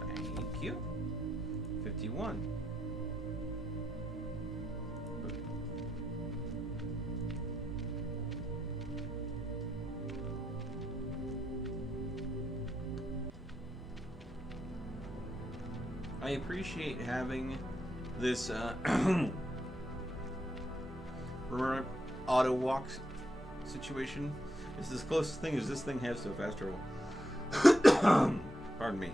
Thank you. 51. I appreciate having this auto walk situation. It's the closest thing as this thing has to a fast travel. Pardon me.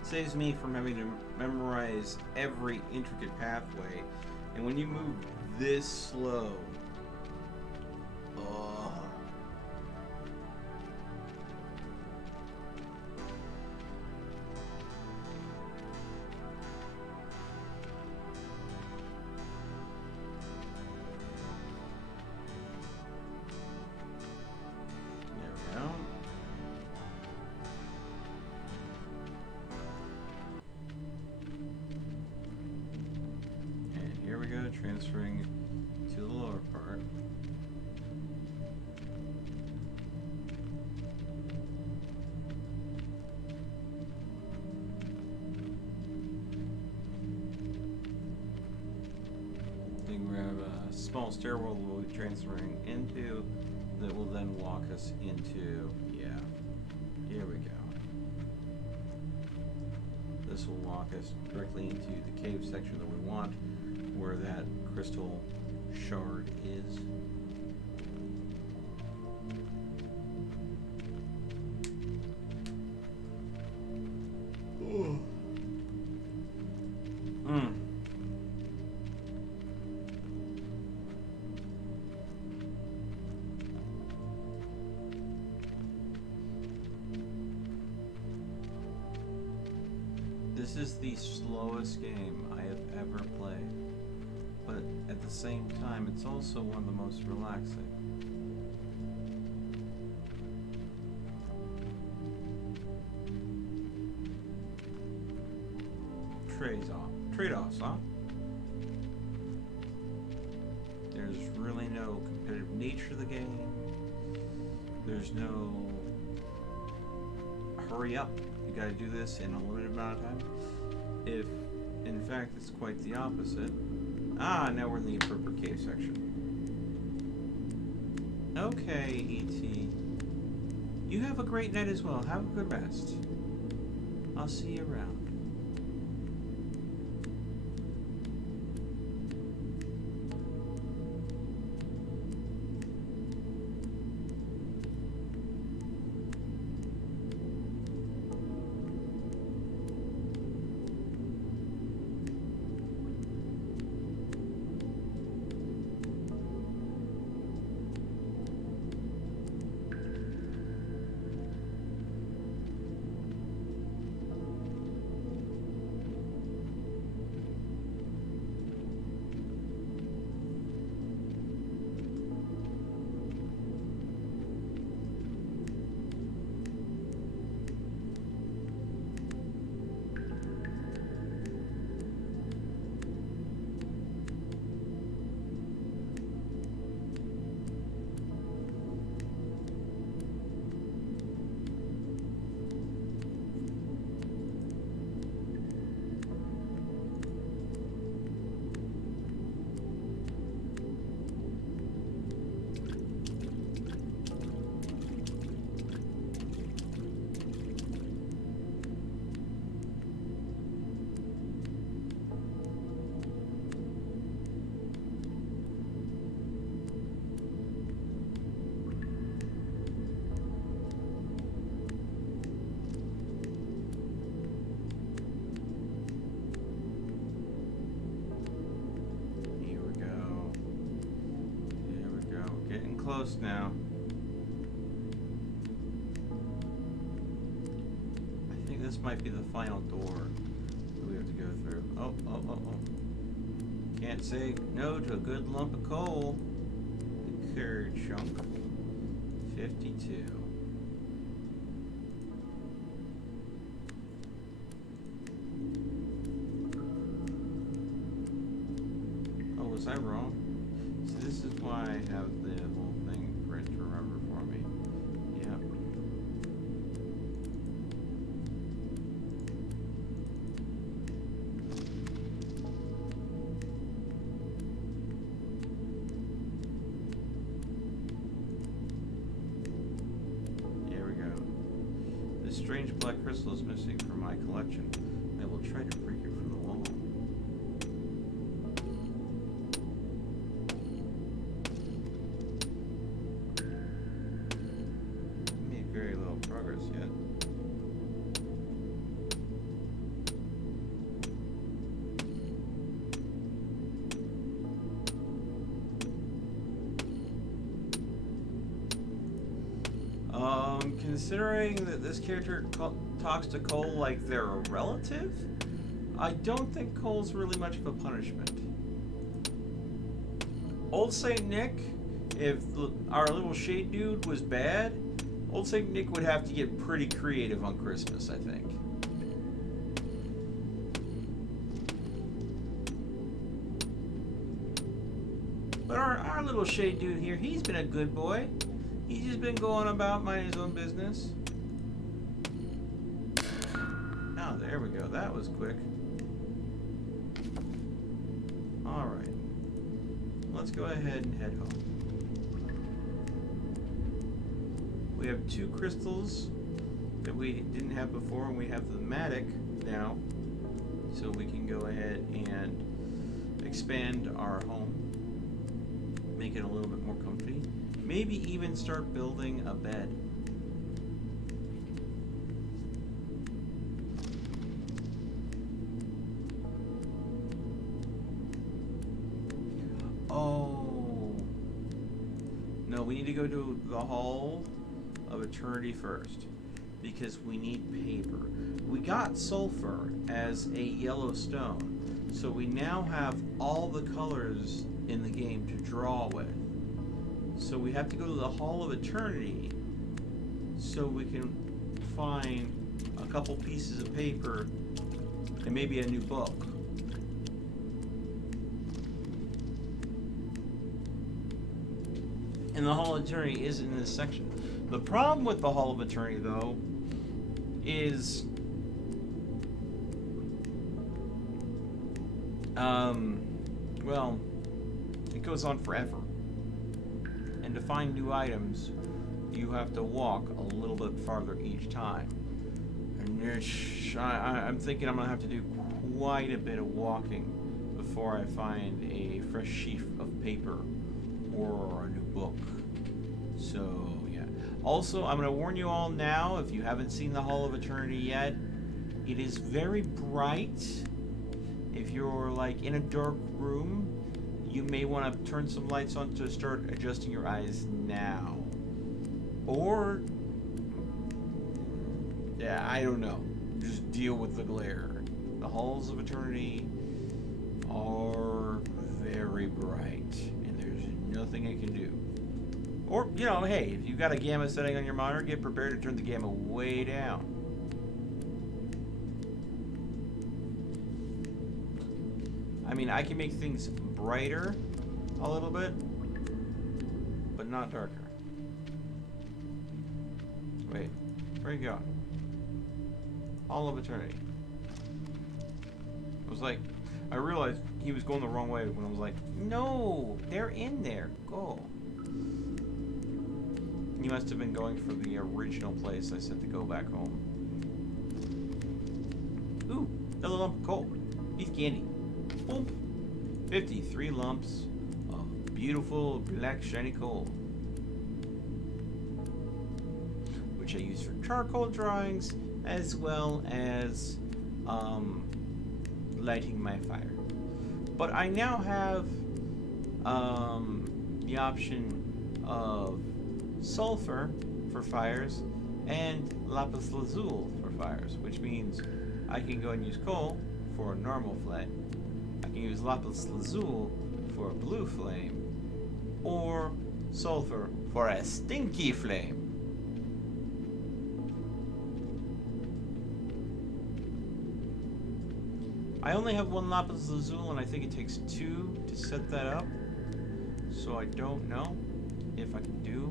It saves me from having to memorize every intricate pathway, and when you move this slow, transferring to the lower part. Then we have a small stairwell we'll be transferring into that will then walk us into, yeah, here we go. This will walk us directly into the cave section that we want, where that crystal shard is. This is the slowest game I have ever played, but at the same time, it's also one of the most relaxing. Trade-offs, huh? There's really no competitive nature of the game. There's no hurry up. You gotta do this in a limited amount of time. If, in fact, it's quite the opposite. Ah, now we're in the appropriate cave section. Okay, E.T. You have a great night as well. Have a good rest. I'll see you around. Close now. I think this might be the final door that we have to go through. Oh. Can't say no to a good lump of coal. The curd chunk. 52. Oh, was I wrong? So this is why I have the whole thing for it to remember for me. Yep. Here we go. This strange black crystal is missing from my collection. I will try to break it from the wall. Very little progress yet. Considering that this character talks to Cole like they're a relative, I don't think Cole's really much of a punishment. Old Saint Nick, if our little shade dude was bad, Old Saint Nick would have to get pretty creative on Christmas, I think. But our little shade dude here, he's been a good boy. He's just been going about minding his own business. Oh, there we go. That was quick. Alright. Let's go ahead and head home. We have 2 crystals that we didn't have before, and we have the Matic now. So we can go ahead and expand our home. Make it a little bit more comfy. Maybe even start building a bed. Oh. No, we need to go to the Hall of Eternity first, because we need paper. We got sulfur as a yellow stone, so we now have all the colors in the game to draw with. So we have to go to the Hall of Eternity so we can find a couple pieces of paper and maybe a new book. And the Hall of Eternity is in this section. The problem with the Hall of Eternity, though, is well, it goes on forever. And to find new items, you have to walk a little bit farther each time. And I'm thinking I'm going to have to do quite a bit of walking before I find a fresh sheaf of paper or a new book. So, yeah. Also, I'm going to warn you all now, if you haven't seen the Hall of Eternity yet, it is very bright. If you're like in a dark room, you may want to turn some lights on to start adjusting your eyes now. Or, yeah, I don't know. Just deal with the glare. The Halls of Eternity are very bright, and there's nothing I can do. Or, you know, hey, if you've got a gamma setting on your monitor, get prepared to turn the gamma way down. I mean, I can make things brighter a little bit, but not darker. Wait, where are you going? Hall of Eternity. I was like, I realized he was going the wrong way when I was like, no, they're in there, go. He must have been going for the original place I said to go back home. Ooh, another lump of coal. Beef candy. Boom. 53 lumps of beautiful black shiny coal, which I use for charcoal drawings as well as lighting my fire. But I now have the option of sulfur for fires and lapis lazuli for fires, which means I can go and use coal for a normal flame. I can use lapis lazuli for a blue flame, or sulfur for a stinky flame. I only have 1 lapis lazuli, and I think it takes 2 to set that up, so I don't know if I can do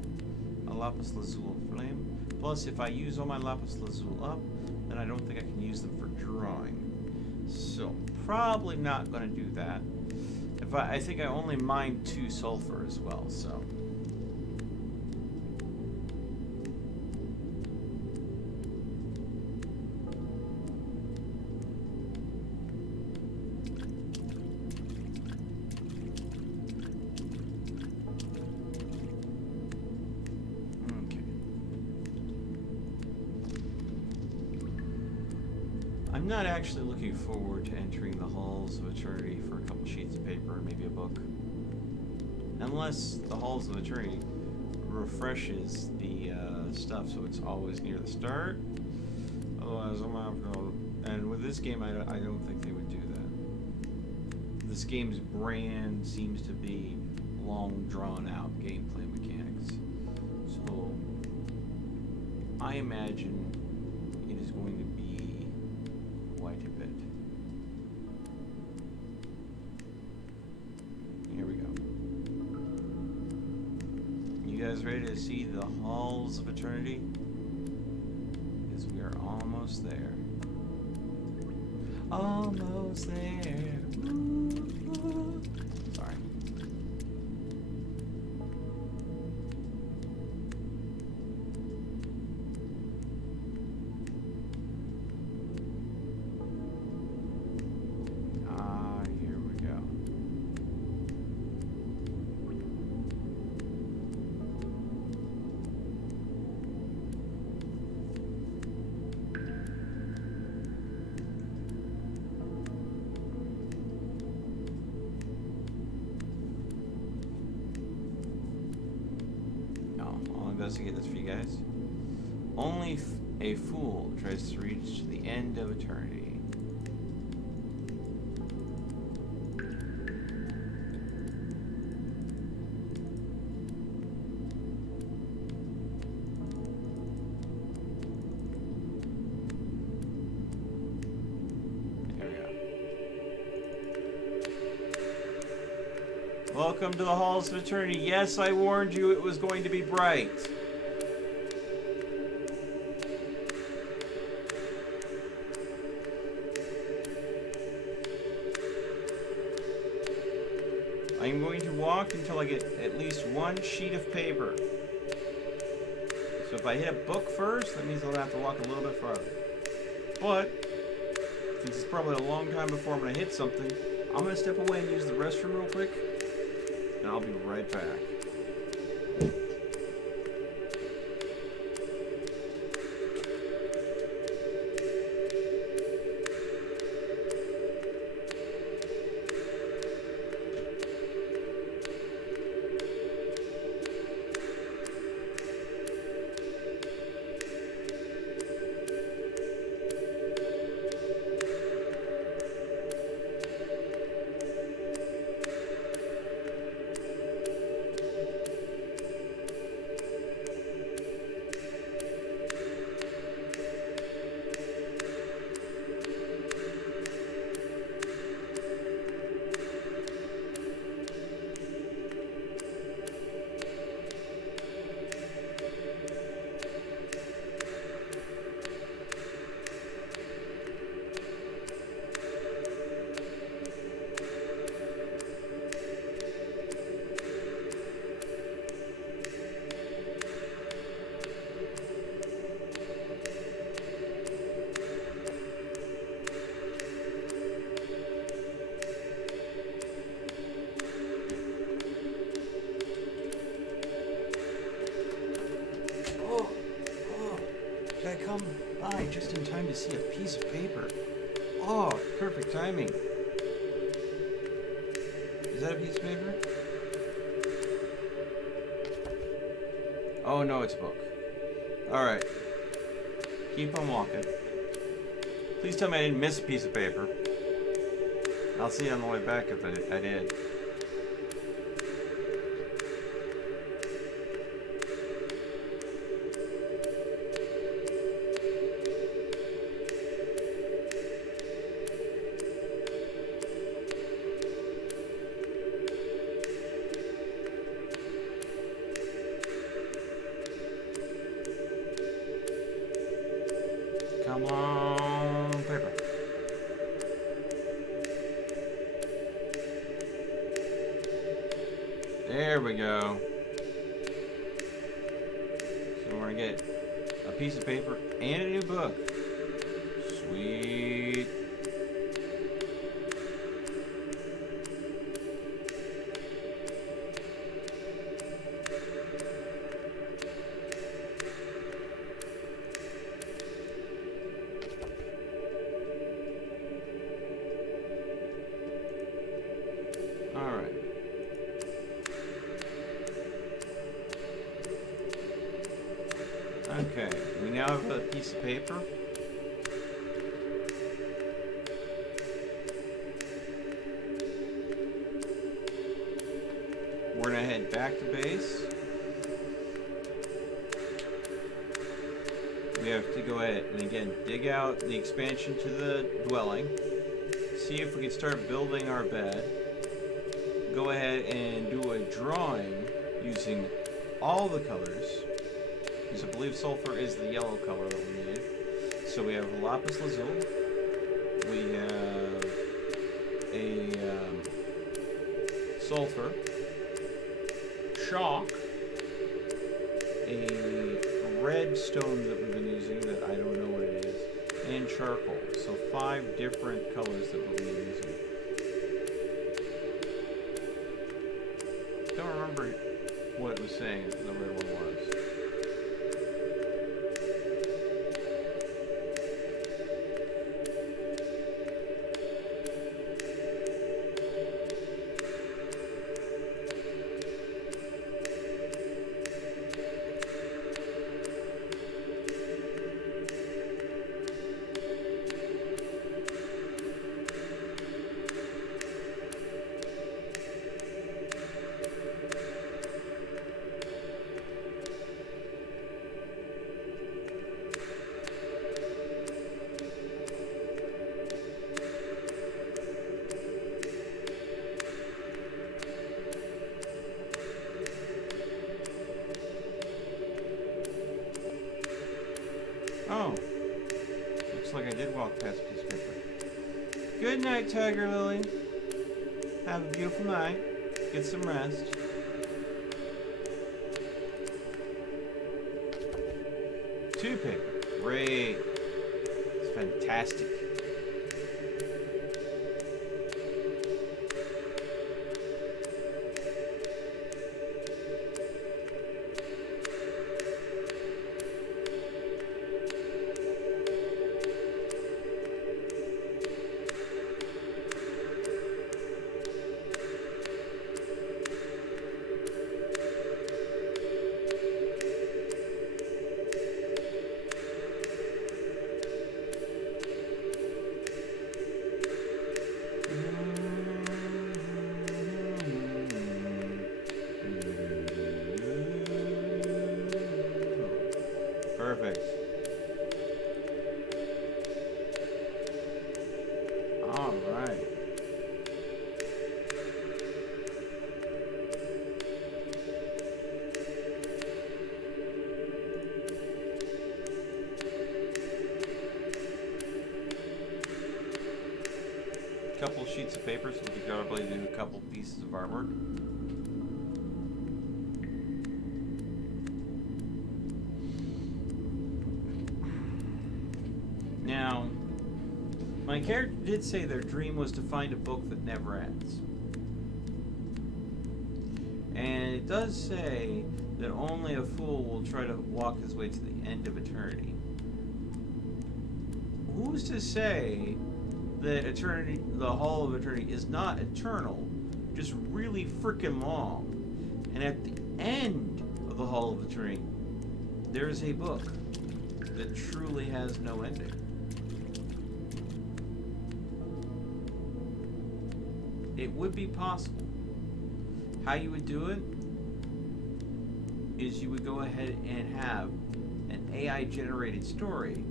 a lapis lazuli flame. Plus, if I use all my lapis lazuli up, then I don't think I can use them for drawing. So, probably not going to do that. I think I only mined 2 sulfur as well, so. I'm not actually looking forward to entering the Halls of Eternity for a couple sheets of paper and maybe a book. Unless the Halls of Eternity refreshes the stuff so it's always near the start. Otherwise, I'm gonna have to go. And with this game, I don't think they would do that. This game's brand seems to be long, drawn-out gameplay mechanics. So, I imagine it is going to be quite a bit. Here we go. guys ready to see the halls of eternity? Because we are almost there. Almost there. Ooh. Sorry. Here we go. I'll investigate this for you guys. Only a fool tries to reach the end of eternity. There we go. Welcome to the halls of eternity. Yes, I warned you it was going to be bright. I'm going to walk until I get at least one sheet of paper. So if I hit a book first, that means I'll have to walk a little bit farther. But, since it's probably a long time before I'm going to hit something, I'm going to step away and use the restroom real quick, and I'll be right back. I come by just in time to see a piece of paper. Oh, perfect timing. Is that a piece of paper? Oh no, it's a book. Alright. Keep on walking. Please tell me I didn't miss a piece of paper. I'll see you on the way back if I did. Come on, paper. There we go. So we're gonna get a piece of paper and a new book. Sweet. Okay, we now have a piece of paper. We're gonna head back to base. We have to go ahead and again dig out the expansion to the dwelling. See if we can start building our bed. Go ahead and do a drawing using all the colors, because I believe sulfur is the yellow color that we need. So we have lapis lazuli, we have a sulfur, chalk, a red stone that we've been using that I don't know what it is, and charcoal. So 5 different colors that we'll be using. Don't remember what it was saying the red one was. Oh, looks like I did walk past a piece of paper. Good night, Tiger Lily. Have a beautiful night. Get some rest. Toothpick. Great. It's fantastic. Perfect. All right. Couple sheets of paper so we could probably do a couple pieces of artwork. Now, my character did say their dream was to find a book that never ends. And it does say that only a fool will try to walk his way to the end of eternity. Who's to say that eternity, the Hall of Eternity, is not eternal, just really freaking long? And at the end of the Hall of Eternity, there is a book that truly has no ending. It would be possible. How you would do it is you would go ahead and have an AI generated story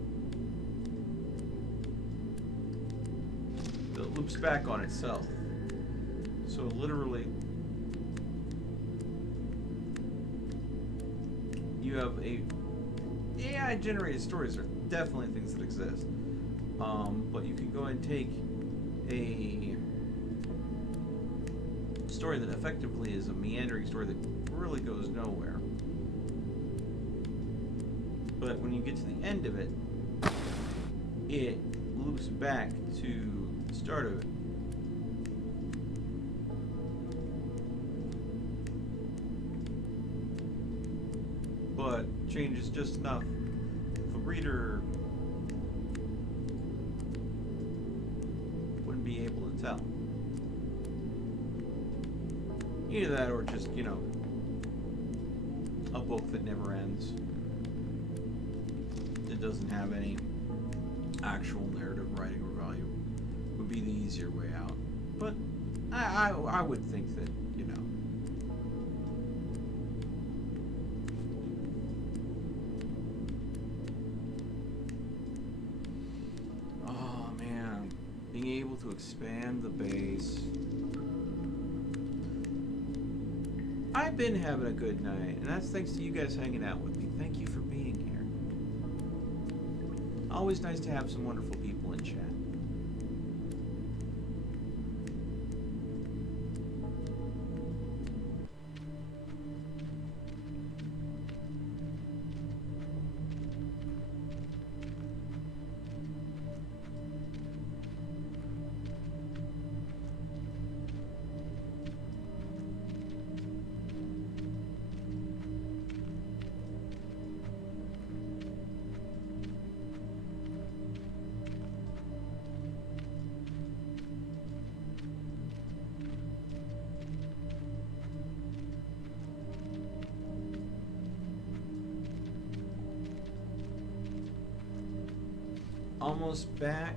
that loops back on itself. So literally, you have a AI generated stories are definitely things that exist. But you can go and take a story that effectively is a meandering story that really goes nowhere. But when you get to the end of it, it loops back to the start of it. But changes just enough if a reader wouldn't be able to tell. Either that or just, you know, a book that never ends. It doesn't have any actual narrative writing or value. Would be the easier way out. But I would think that, you know. Oh man. Being able to expand the base. I've been having a good night, and that's thanks to you guys hanging out with me. Thank you for being here. Always nice to have some wonderful people in chat. Almost back.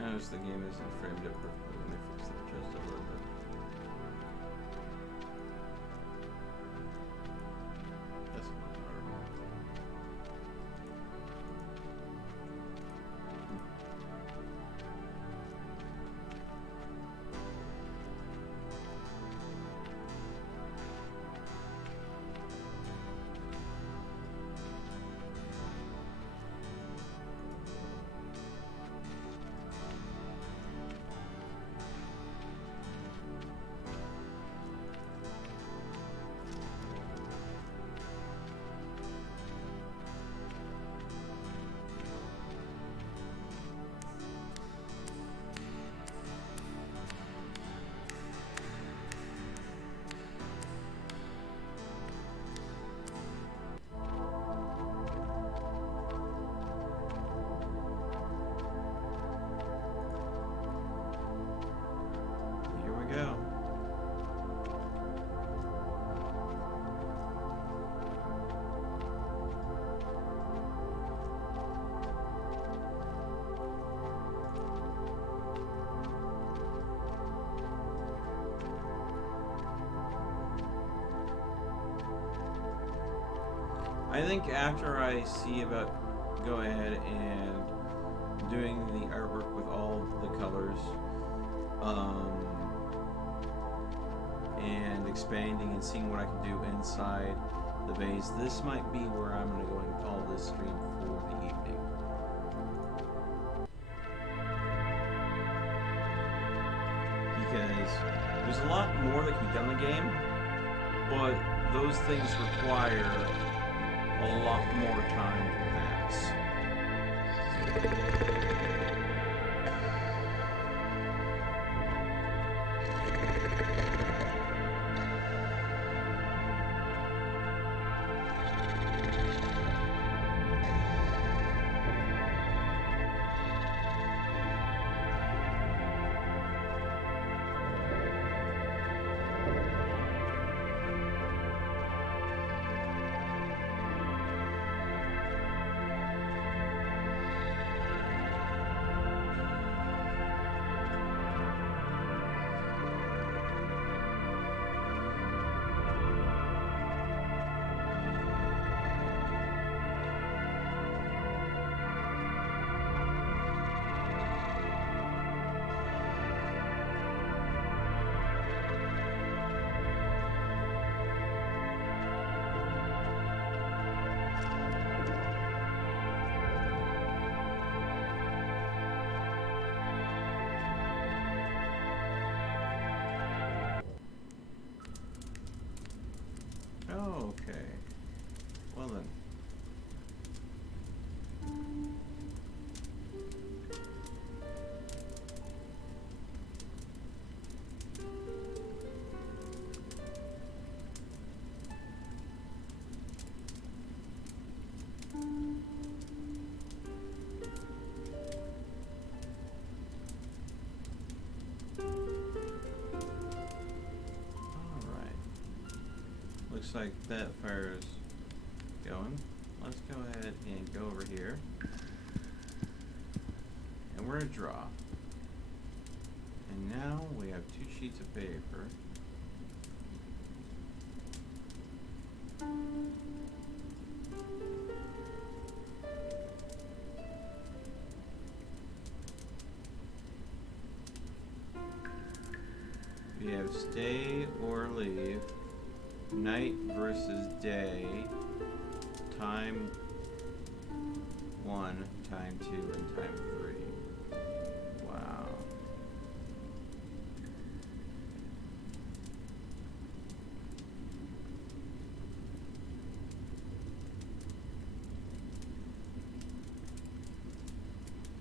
Notice the game isn't framed up perfectly. Let me fix that just a little bit. That's not hard. I think after I see about go ahead and doing the artwork with all the colors, and expanding and seeing what I can do inside the base, this might be where I'm going to go and call this stream for the evening. Because there's a lot more that can be done in the game, but those things require a lot more time to pass. Okay. Well then. Looks like that fire is going. Let's go ahead and go over here. And we're going to draw. And now we have 2 sheets of paper. We have stay or leave. Night versus day, time 1, time 2, and time 3. Wow.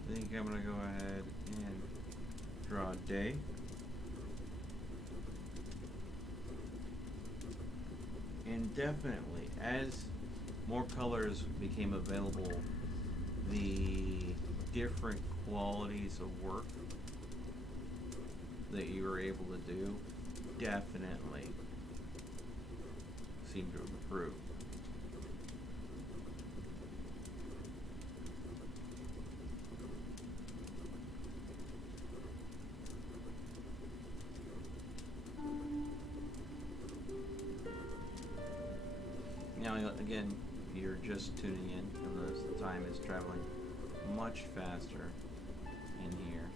I think I'm going to go ahead and draw day. And definitely, as more colors became available, the different qualities of work that you were able to do definitely seemed to have improved. Now, again, if you're just tuning in, you'll notice the time is traveling much faster in here.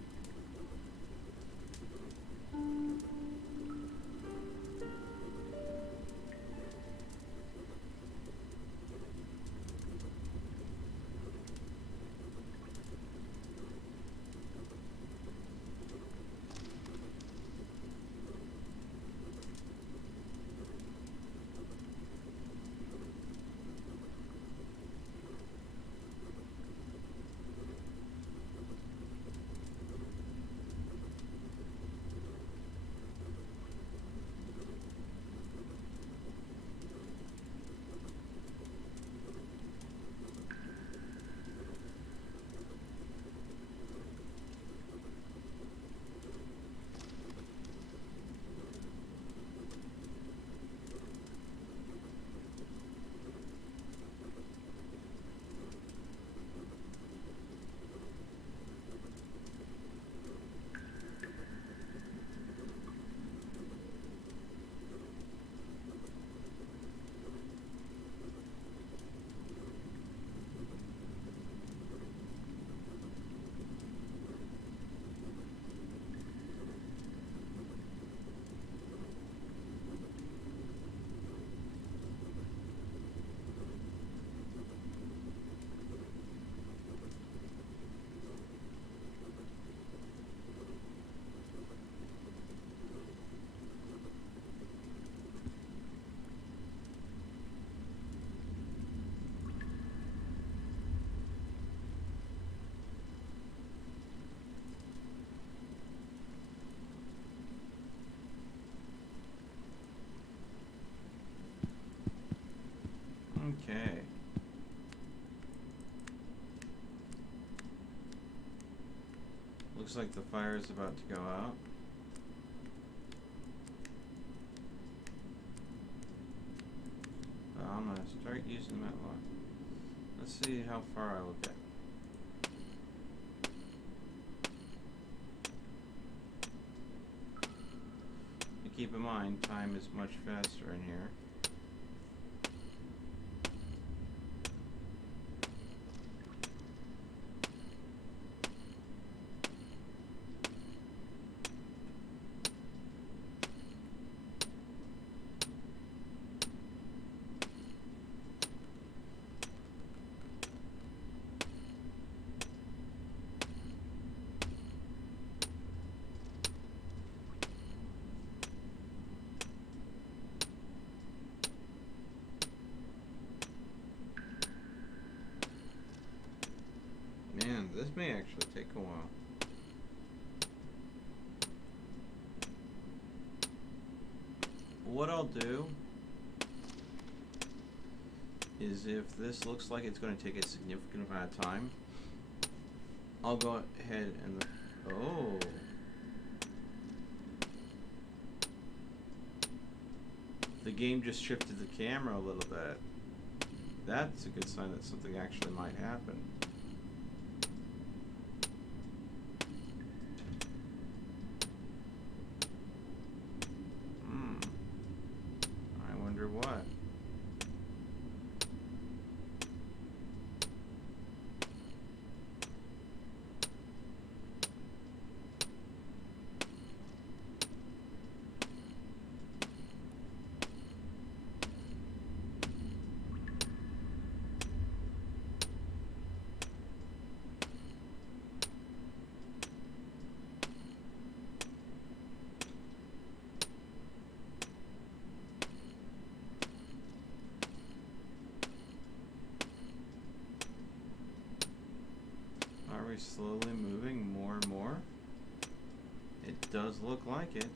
Okay. Looks like the fire is about to go out. I'm going to start using that one. Let's see how far I will get. And keep in mind, time is much faster in here. This may actually take a while. What I'll do is, if this looks like it's going to take a significant amount of time, I'll go ahead and... Oh! The game just shifted the camera a little bit. That's a good sign that something actually might happen. I wonder what. Are we slowly moving more and more? It does look like it.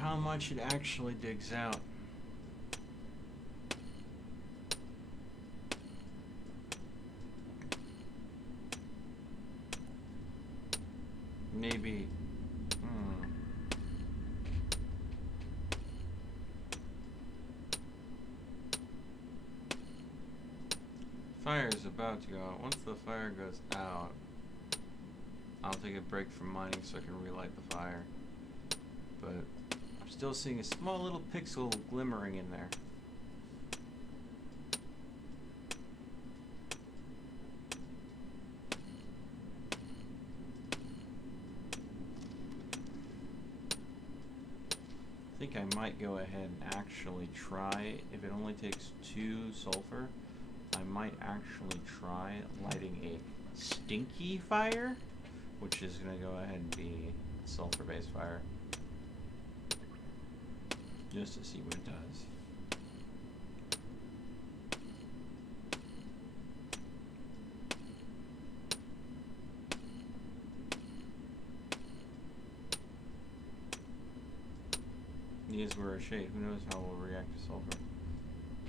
How much it actually digs out. Maybe. Fire is about to go out. Once the fire goes out, I'll take a break from mining so I can relight the fire. But I'm still seeing a small little pixel glimmering in there. I think I might go ahead and actually try, if it only takes 2 sulfur, I might actually try lighting a stinky fire, which is going to go ahead and be a sulfur-based fire. Just to see what it does. These were a shade. Who knows how we'll react to sulfur.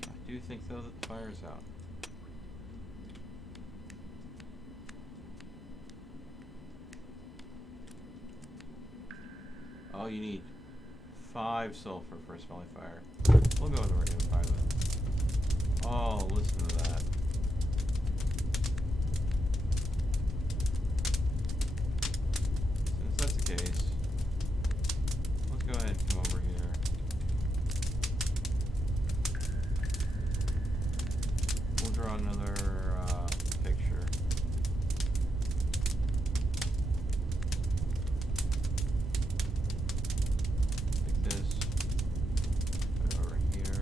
I do think though that the fire's out. Oh, you need 5 sulfur for a smelly fire. We'll go with a regular fire then. Oh, listen to that. Since that's the case, let's go ahead and come over here. We'll draw another picture. Like this. Put it over here.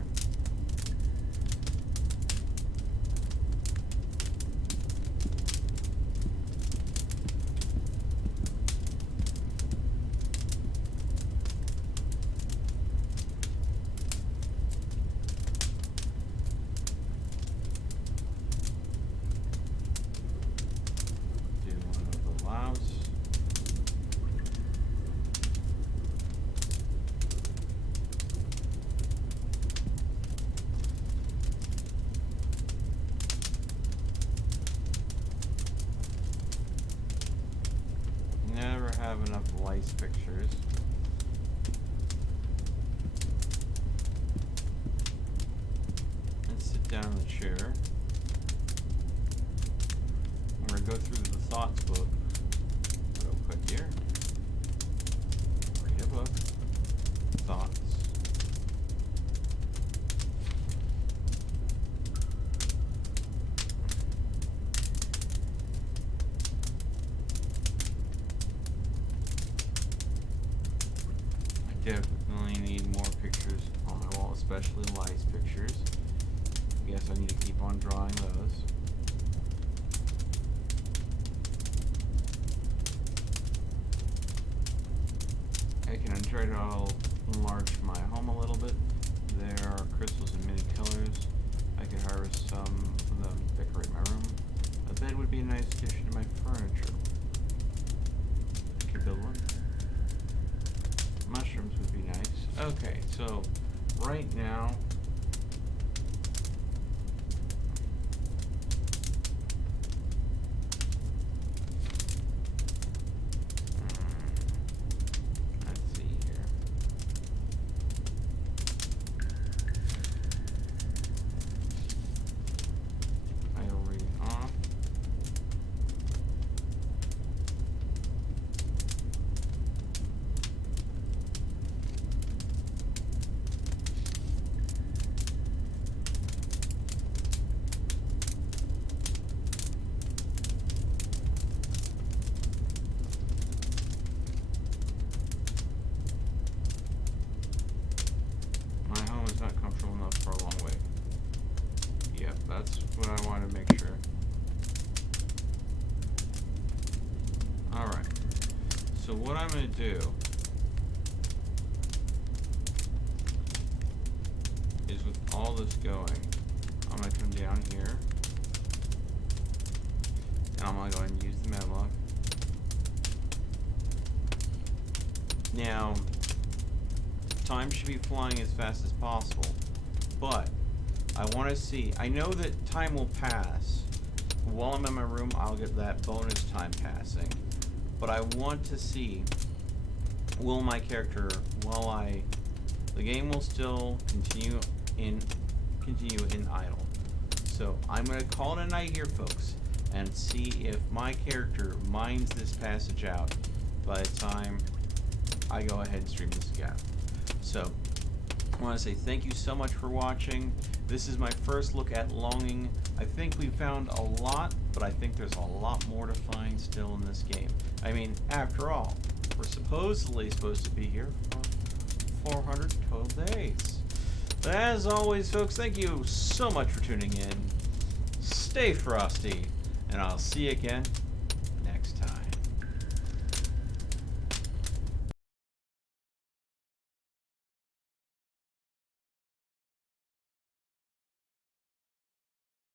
have enough lice pictures. And sit down in the chair. I'm going to go through the thoughts book real quick here. Read a book. Thoughts. Definitely need more pictures on my wall, especially lice pictures. I guess I need to keep on drawing those. I can try to enlarge my home a little bit. There are crystals in many colors. I could harvest some of them to decorate my room. A bed would be a nice addition to my furniture. I could build one. Mushrooms would be nice. Okay, so right now let's see here. I'll read off. Not comfortable enough for a long wait. Yep, that's what I want to make sure. Alright. So what I'm going to do is with all this going, I'm going to come down here and I'm going to go ahead and use the map lock. Now, time should be flying as fast as possible, but I want to see, I know that time will pass. While I'm in my room, I'll get that bonus time passing, but I want to see, will my character, the game will still continue in idle. So I'm going to call it a night here, folks, and see if my character minds this passage out by the time I go ahead and stream this again. So, I want to say thank you so much for watching. This is my first look at Longing. I think we found a lot, but I think there's a lot more to find still in this game. I mean, after all, we're supposedly supposed to be here for 400 total days. But as always, folks, thank you so much for tuning in. Stay frosty, and I'll see you again